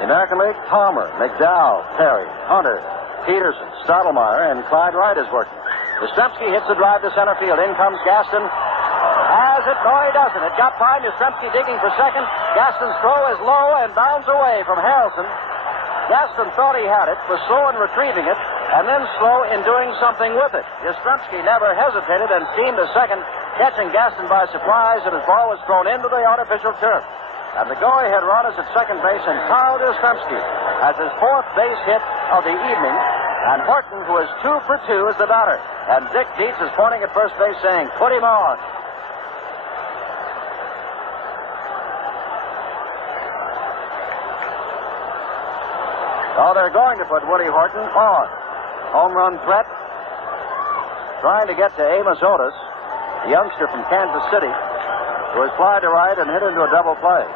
The American League, Palmer, McDowell, Terry, Hunter, Peterson, Stottlemyre, and Clyde Wright is working. Yastrzemski hits the drive to center field. In comes Gaston. Has it? No, he doesn't. It got by Yastrzemski digging for second. Gaston's throw is low and bounds away from Harrelson. Gaston thought he had it, was slow in retrieving it, and then slow in doing something with it. Yastrzemski never hesitated and steamed to second, catching Gaston by surprise, and his ball was thrown into the artificial turf. And the go-ahead run is at second base, and Carl Yastrzemski has his 4th base hit of the evening, and Horton, who is 2 for 2, is the batter. And Dick Dietz is pointing at first base saying, "Put him on." Oh, they're going to put Willie Horton on. Home run threat. Trying to get to Amos Otis, the youngster from Kansas City, who has fly to right and hit into a double play.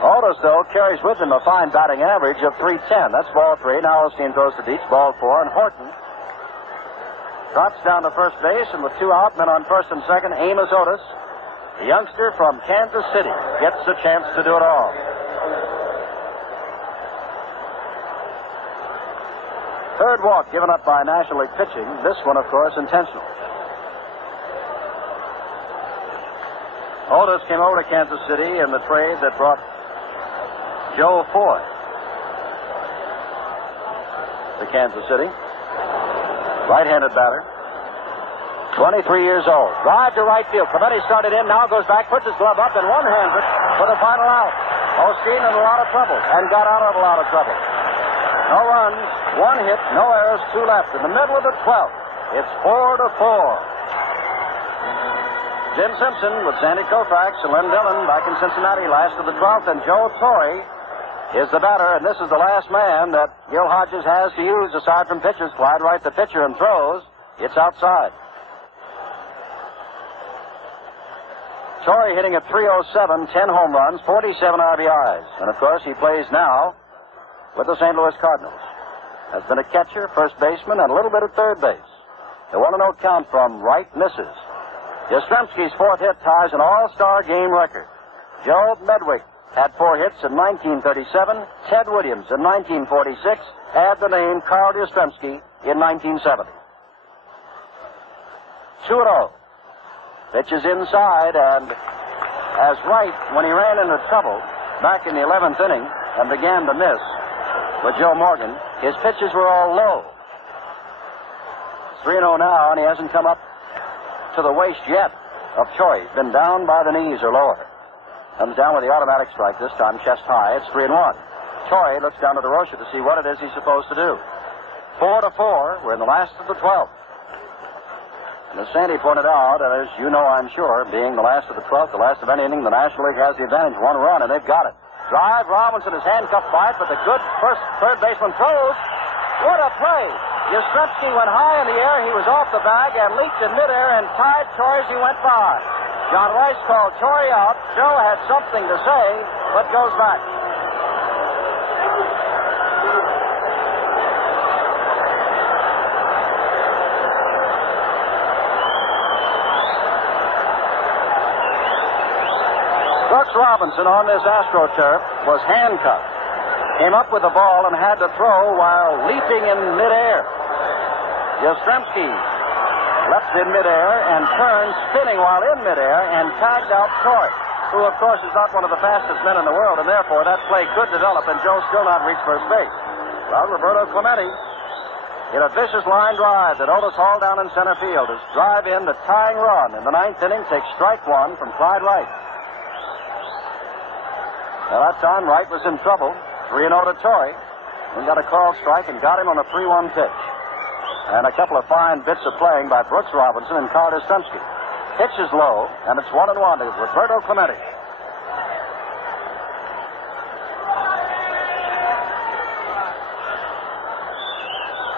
Otis, though, carries with him a fine batting average of .310. That's ball 3. Now Osteen throws to Dietz, ball 4, and Horton drops down to first base, and with 2 out, men on first and second, Amos Otis, the youngster from Kansas City, gets a chance to do it all. Third walk given up by National League pitching. This one, of course, intentional. Otis came over to Kansas City in the trade that brought Joe Fosse to Kansas City. Right-handed batter. 23 years old. Drive to right field. Clemente started in, now goes back, puts his glove up, and one-hands it for the final out. Osteen in a lot of trouble, and got out of a lot of trouble. No runs, 1 hit, no errors, 2 left. In the middle of the 12th, it's 4-4. Jim Simpson with Sandy Koufax and Len Dillon back in Cincinnati last of the 12th, and Joe Torre is the batter, and this is the last man that Gil Hodges has to use aside from pitchers. Clyde Wright, the pitcher, and throws. It's outside. Torre hitting at .307, 10 home runs, 47 RBIs. And, of course, he plays now with the St. Louis Cardinals. Has been a catcher, first baseman, and a little bit at third base. The 1-0 count from Wright misses. Yastrzemski's 4th hit ties an All-Star Game record. Joe Medwick had 4 hits in 1937. Ted Williams in 1946. Add the name Carl Yastrzemski in 1970. 2-0. Pitches inside, and as Wright, when he ran into trouble back in the 11th inning and began to miss with Joe Morgan, his pitches were all low. 3-0 now, and he hasn't come up to the waist yet of Choi. He's been down by the knees or lower. Comes down with the automatic strike, this time chest high. It's 3-1. Choi looks down to DeRocha to see what it is he's supposed to do. 4-4. We're in the last of the 12th. And as Sandy pointed out, and as you know, I'm sure, being the last of the 12th, the last of any inning, the National League has the advantage. 1 run, and they've got it. Drive, Robinson is handcuffed by it, but the good third baseman throws. What a play! Yastrzemski went high in the air. He was off the bag and leaped in midair and tied Torre as he went by. John Rice called Torre out. Joe had something to say, but goes back. Brooks Robinson on this AstroTurf was handcuffed. Came up with the ball and had to throw while leaping in midair. Yastrzemski left in midair and turned, spinning while in midair, and tagged out Torre, who, of course, is not one of the fastest men in the world, and therefore that play could develop, and Joe still not reach first base. Well, Roberto Clemente hit a vicious line drive that Otis hauled down in center field. His drive in, the tying run in the 9th inning, takes strike 1 from Clyde Wright. Now, that time, Wright was in trouble. 3-0 to Torre. He got a called strike and got him on a 3-1 pitch. And a couple of fine bits of playing by Brooks Robinson and Carl Yastrzemski. Pitch is low, and it's 1-1 to Roberto Clemente.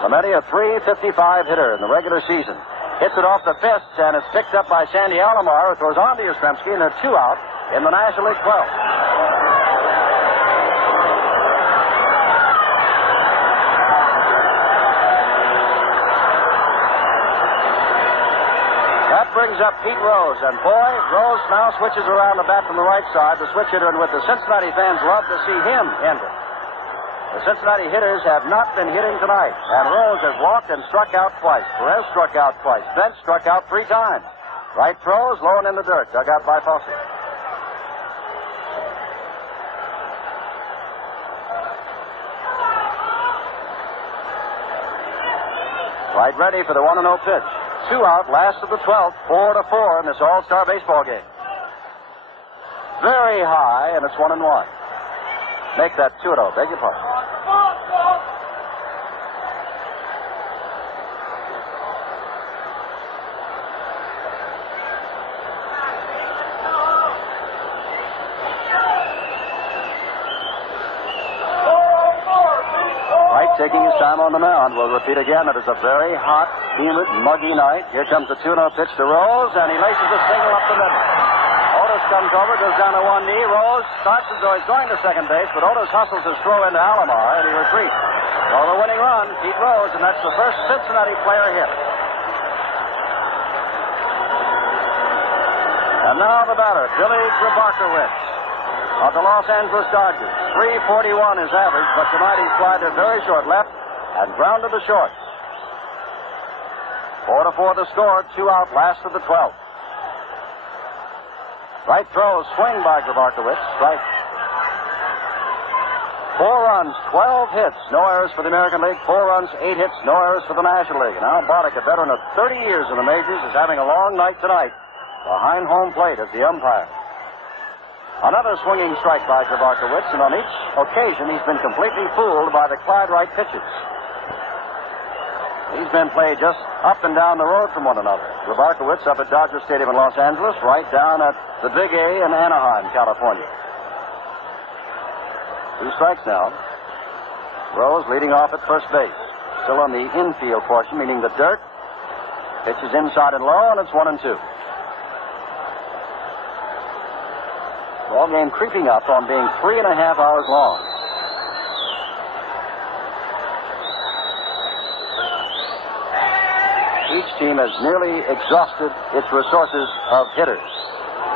Clemente, a .355 hitter in the regular season. Hits it off the fists, and it's picked up by Sandy Alomar, who throws on to Yastrzemski, and they're 2 out in the National League 12th. Brings up Pete Rose, and boy, Rose now switches around the bat from the right side, the switch hitter, and with the Cincinnati fans love to see him enter. The Cincinnati hitters have not been hitting tonight, and Rose has walked and struck out twice. Perez struck out twice. Bench struck out 3 times. Right throws, low and in the dirt, dug out by Fosse. Right ready for the 1-0 pitch. 2 out, last of the 12th, 4-4 in this All-Star baseball game. Very high, and it's 1-1. Make that 2-0, beg your pardon. Taking his time on the mound. We'll repeat again. It is a very hot, humid, muggy night. Here comes the 2-0 pitch to Rose, and he laces a single up the middle. Otis comes over, goes down to one knee. Rose starts as though he's going to second base, but Otis hustles his throw into Alomar, and he retreats. So the winning run, Pete Rose, and that's the first Cincinnati player hit. And now the batter, Billy Grabarkowitz of the Los Angeles Dodgers. 341 is average, but tonight he's flied to very short left and grounded the shorts. 4-4 the score, 2 out, last of the 12th. Right throw, swing by Grabarkowitz. Strike. 4 runs, 12 hits, no errors for the American League. 4 runs, 8 hits, no errors for the National League. And Al Bartek, a veteran of 30 years in the majors, is having a long night tonight behind home plate as the umpire. Another swinging strike by Grabarkowitz, and on each occasion he's been completely fooled by the Clyde Wright pitches. These men play just up and down the road from one another. Grabarkowitz up at Dodger Stadium in Los Angeles, Wright down at the Big A in Anaheim, California. 2 strikes now. Rose leading off at first base. Still on the infield portion, meaning the dirt. Pitches inside and low, and it's 1-2. Ball game creeping up on being 3.5 hours long. Each team has nearly exhausted its resources of hitters.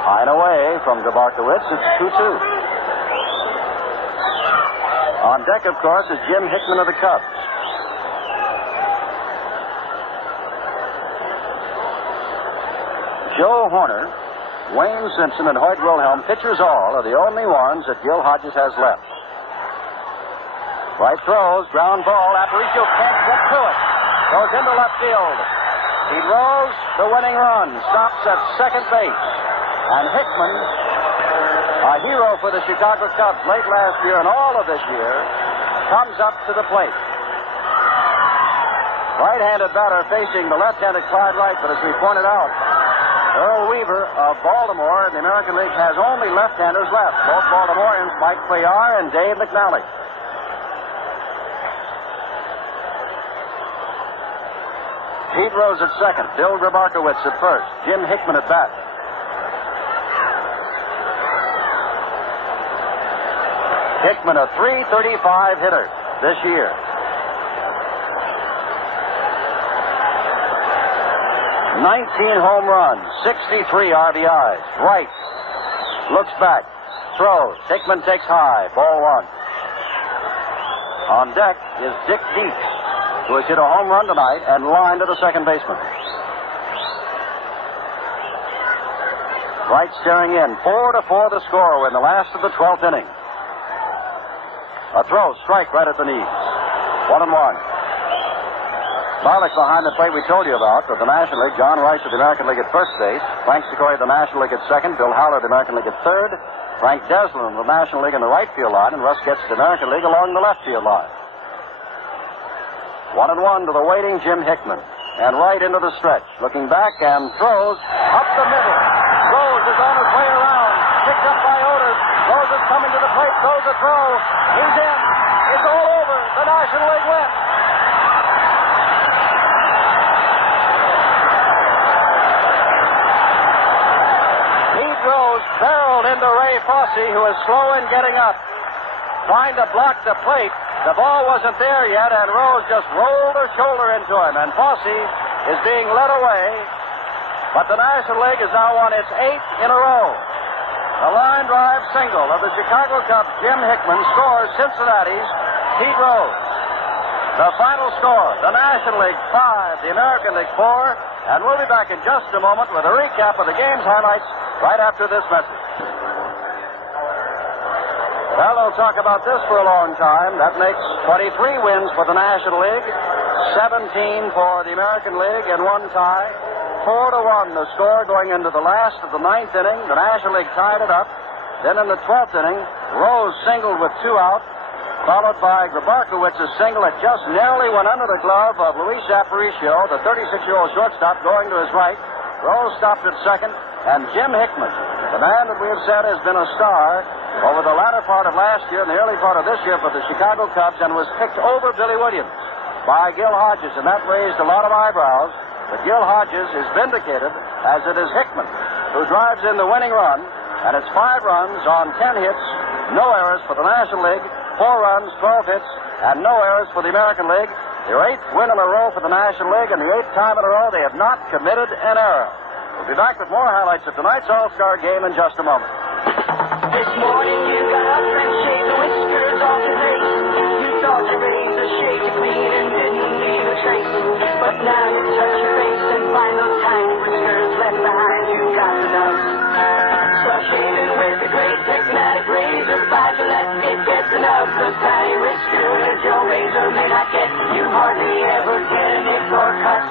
High and away from Grabarkowitz, it's 2-2. On deck, of course, is Jim Hickman of the Cubs. Joe Horner, Wayne Simpson, and Hoyt Wilhelm, pitchers all, are the only ones that Gil Hodges has left. Right throws, ground ball. Aparicio can't get to it. Goes into left field. He throws the winning run, stops at second base. And Hickman, a hero for the Chicago Cubs late last year and all of this year, comes up to the plate. Right-handed batter facing the left-handed Clyde Wright, but as we pointed out, Earl Weaver of Baltimore in the American League has only left-handers left. Both Baltimoreans, Mike Cuellar and Dave McNally. Pete Rose at second, Bill Grabarkowitz at first, Jim Hickman at bat. Hickman, a .335 hitter this year. "19 home runs, 63 RBIs. Wright looks back, throws. Hickman takes high, ball 1. On deck is Dick Dietz, who has hit a home run tonight and lined to the second baseman. Wright staring in, 4-4 the score in the last of the 12th inning. A throw, strike right at the knees. 1-1. Barlick behind the plate we told you about for the National League. John Rice of the American League at first base. Frank Secory of the National League at second. Bill Howler of the American League at third. Frank Deslin of the National League in the right field line. And Russ Getz of the American League along the left field line. 1-1 to the waiting Jim Hickman. And right into the stretch. Looking back and throws up the middle. Rose is on his way around. Picked up by Otis. Rose is coming to the plate. Throws a throw. He's in. It's all over. The National League wins. Pete Rose barreled into Ray Fosse, who is slow in getting up. Trying to block the plate. The ball wasn't there yet, and Rose just rolled her shoulder into him, and Fosse is being led away. But the National League is now on its 8th in a row. The line drive single of the Chicago Cubs, Jim Hickman, scores Cincinnati's Pete Rose. The final score, the National League 5, the American League 4, and we'll be back in just a moment with a recap of the game's highlights right after this message. Well, they'll talk about this for a long time. That makes 23 wins for the National League, 17 for the American League, and 1 tie. 4-1 the score going into the last of the 9th inning. The National League tied it up. Then in the 12th inning, Rose singled with 2 out, followed by Grabarkowitz's single that just narrowly went under the glove of Luis Aparicio, the 36-year-old shortstop, going to his right. Rose stopped at second, and Jim Hickman, the man that we have said has been a star over the latter part of last year and the early part of this year for the Chicago Cubs, and was picked over Billy Williams by Gil Hodges, and that raised a lot of eyebrows. But Gil Hodges is vindicated, as it is Hickman, who drives in the winning run, and it's 5 runs on 10 hits, no errors for the National League, 4 runs, 12 hits, and no errors for the American League. Their 8th win in a row for the National League, and the 8th time in a row they have not committed an error. We'll be back with more highlights of tonight's All-Star Game in just a moment. This morning you got up and shaved the whiskers off your face. You thought your razor shaved clean and didn't leave a trace. But now you touch your face and find those tiny whiskers left behind. You got the dust. Slush the tiny whisker that Joe Razor may not get. You hardly ever get a nick or cut.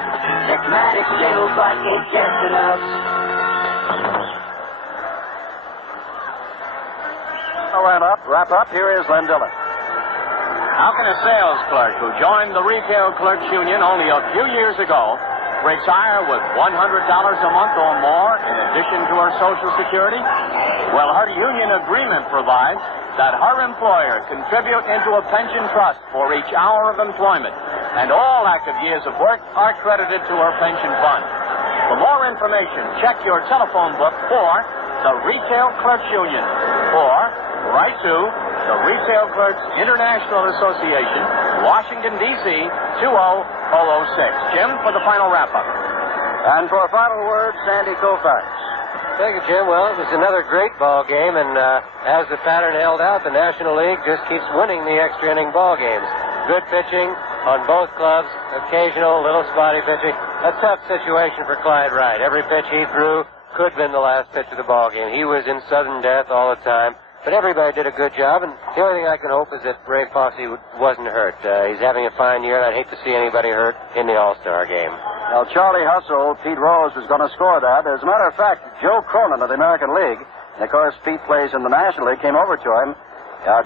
Nickmatic sales like ain't just enough. Wrap up. Here is Len Dillon. How can a sales clerk who joined the Retail Clerks Union only a few years ago retire with $100 a month or more in addition to her Social Security? Well, her union agreement provides that her employer contribute into a pension trust for each hour of employment, and all active years of work are credited to her pension fund. For more information, check your telephone book for the Retail Clerks Union, or write to the Retail Clerks International Association, Washington, D.C., 20006. Jim, for the final wrap-up. And for a final word, Sandy Koufax. Thank you, Jim. Well, it was another great ball game, and as the pattern held out, the National League just keeps winning the extra inning ball games. Good pitching on both clubs, occasional little spotty pitching. A tough situation for Clyde Wright. Every pitch he threw could have been the last pitch of the ball game. He was in sudden death all the time. But everybody did a good job, and the only thing I can hope is that Ray Fosse wasn't hurt. He's having a fine year, and I'd hate to see anybody hurt in the All-Star game. Now, Charlie Hustle, Pete Rose was going to score that. As a matter of fact, Joe Cronin of the American League, and of course Pete plays in the National League, came over to him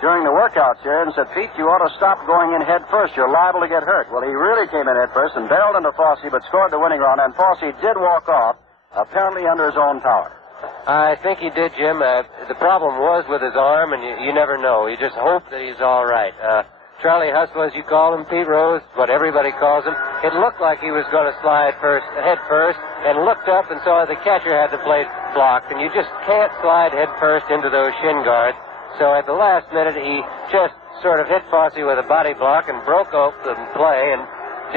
during the workouts here and said, Pete, you ought to stop going in head first. You're liable to get hurt. Well, he really came in head first and barreled into Fosse, but scored the winning run, and Fosse did walk off, apparently under his own power. I think he did, Jim. The problem was with his arm, and you never know. You just hope that he's all right. Charlie Hustle, as you call him, Pete Rose, what everybody calls him, it looked like he was going to slide head first, and looked up and saw the catcher had the plate blocked, and you just can't slide head first into those shin guards. So at the last minute, he just sort of hit Fosse with a body block and broke off the play and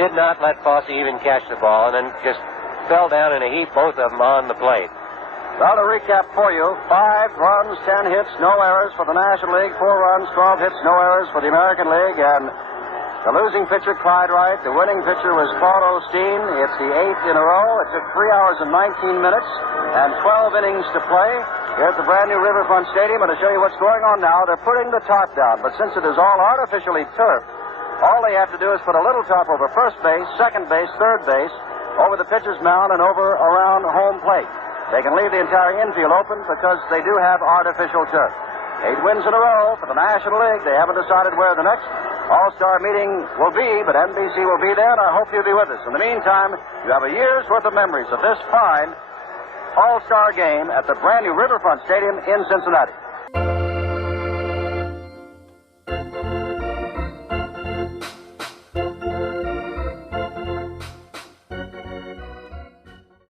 did not let Fosse even catch the ball, and then just fell down in a heap, both of them on the plate. Well, to recap for you, 5 runs, 10 hits, no errors for the National League, 4 runs, 12 hits, no errors for the American League, and the losing pitcher, Clyde Wright. The winning pitcher was Paul Osteen. It's the 8th in a row. It took 3 hours and 19 minutes and 12 innings to play here at the brand new Riverfront Stadium. And to show you what's going on now, they're putting the tarp down, but since it is all artificially turfed, all they have to do is put a little tarp over first base, second base, third base, over the pitcher's mound, and over around home plate. They can leave the entire infield open because they do have artificial turf. 8 wins in a row for the National League. They haven't decided where the next All-Star meeting will be, but NBC will be there, and I hope you'll be with us. In the meantime, you have a year's worth of memories of this fine All-Star game at the brand new Riverfront Stadium in Cincinnati.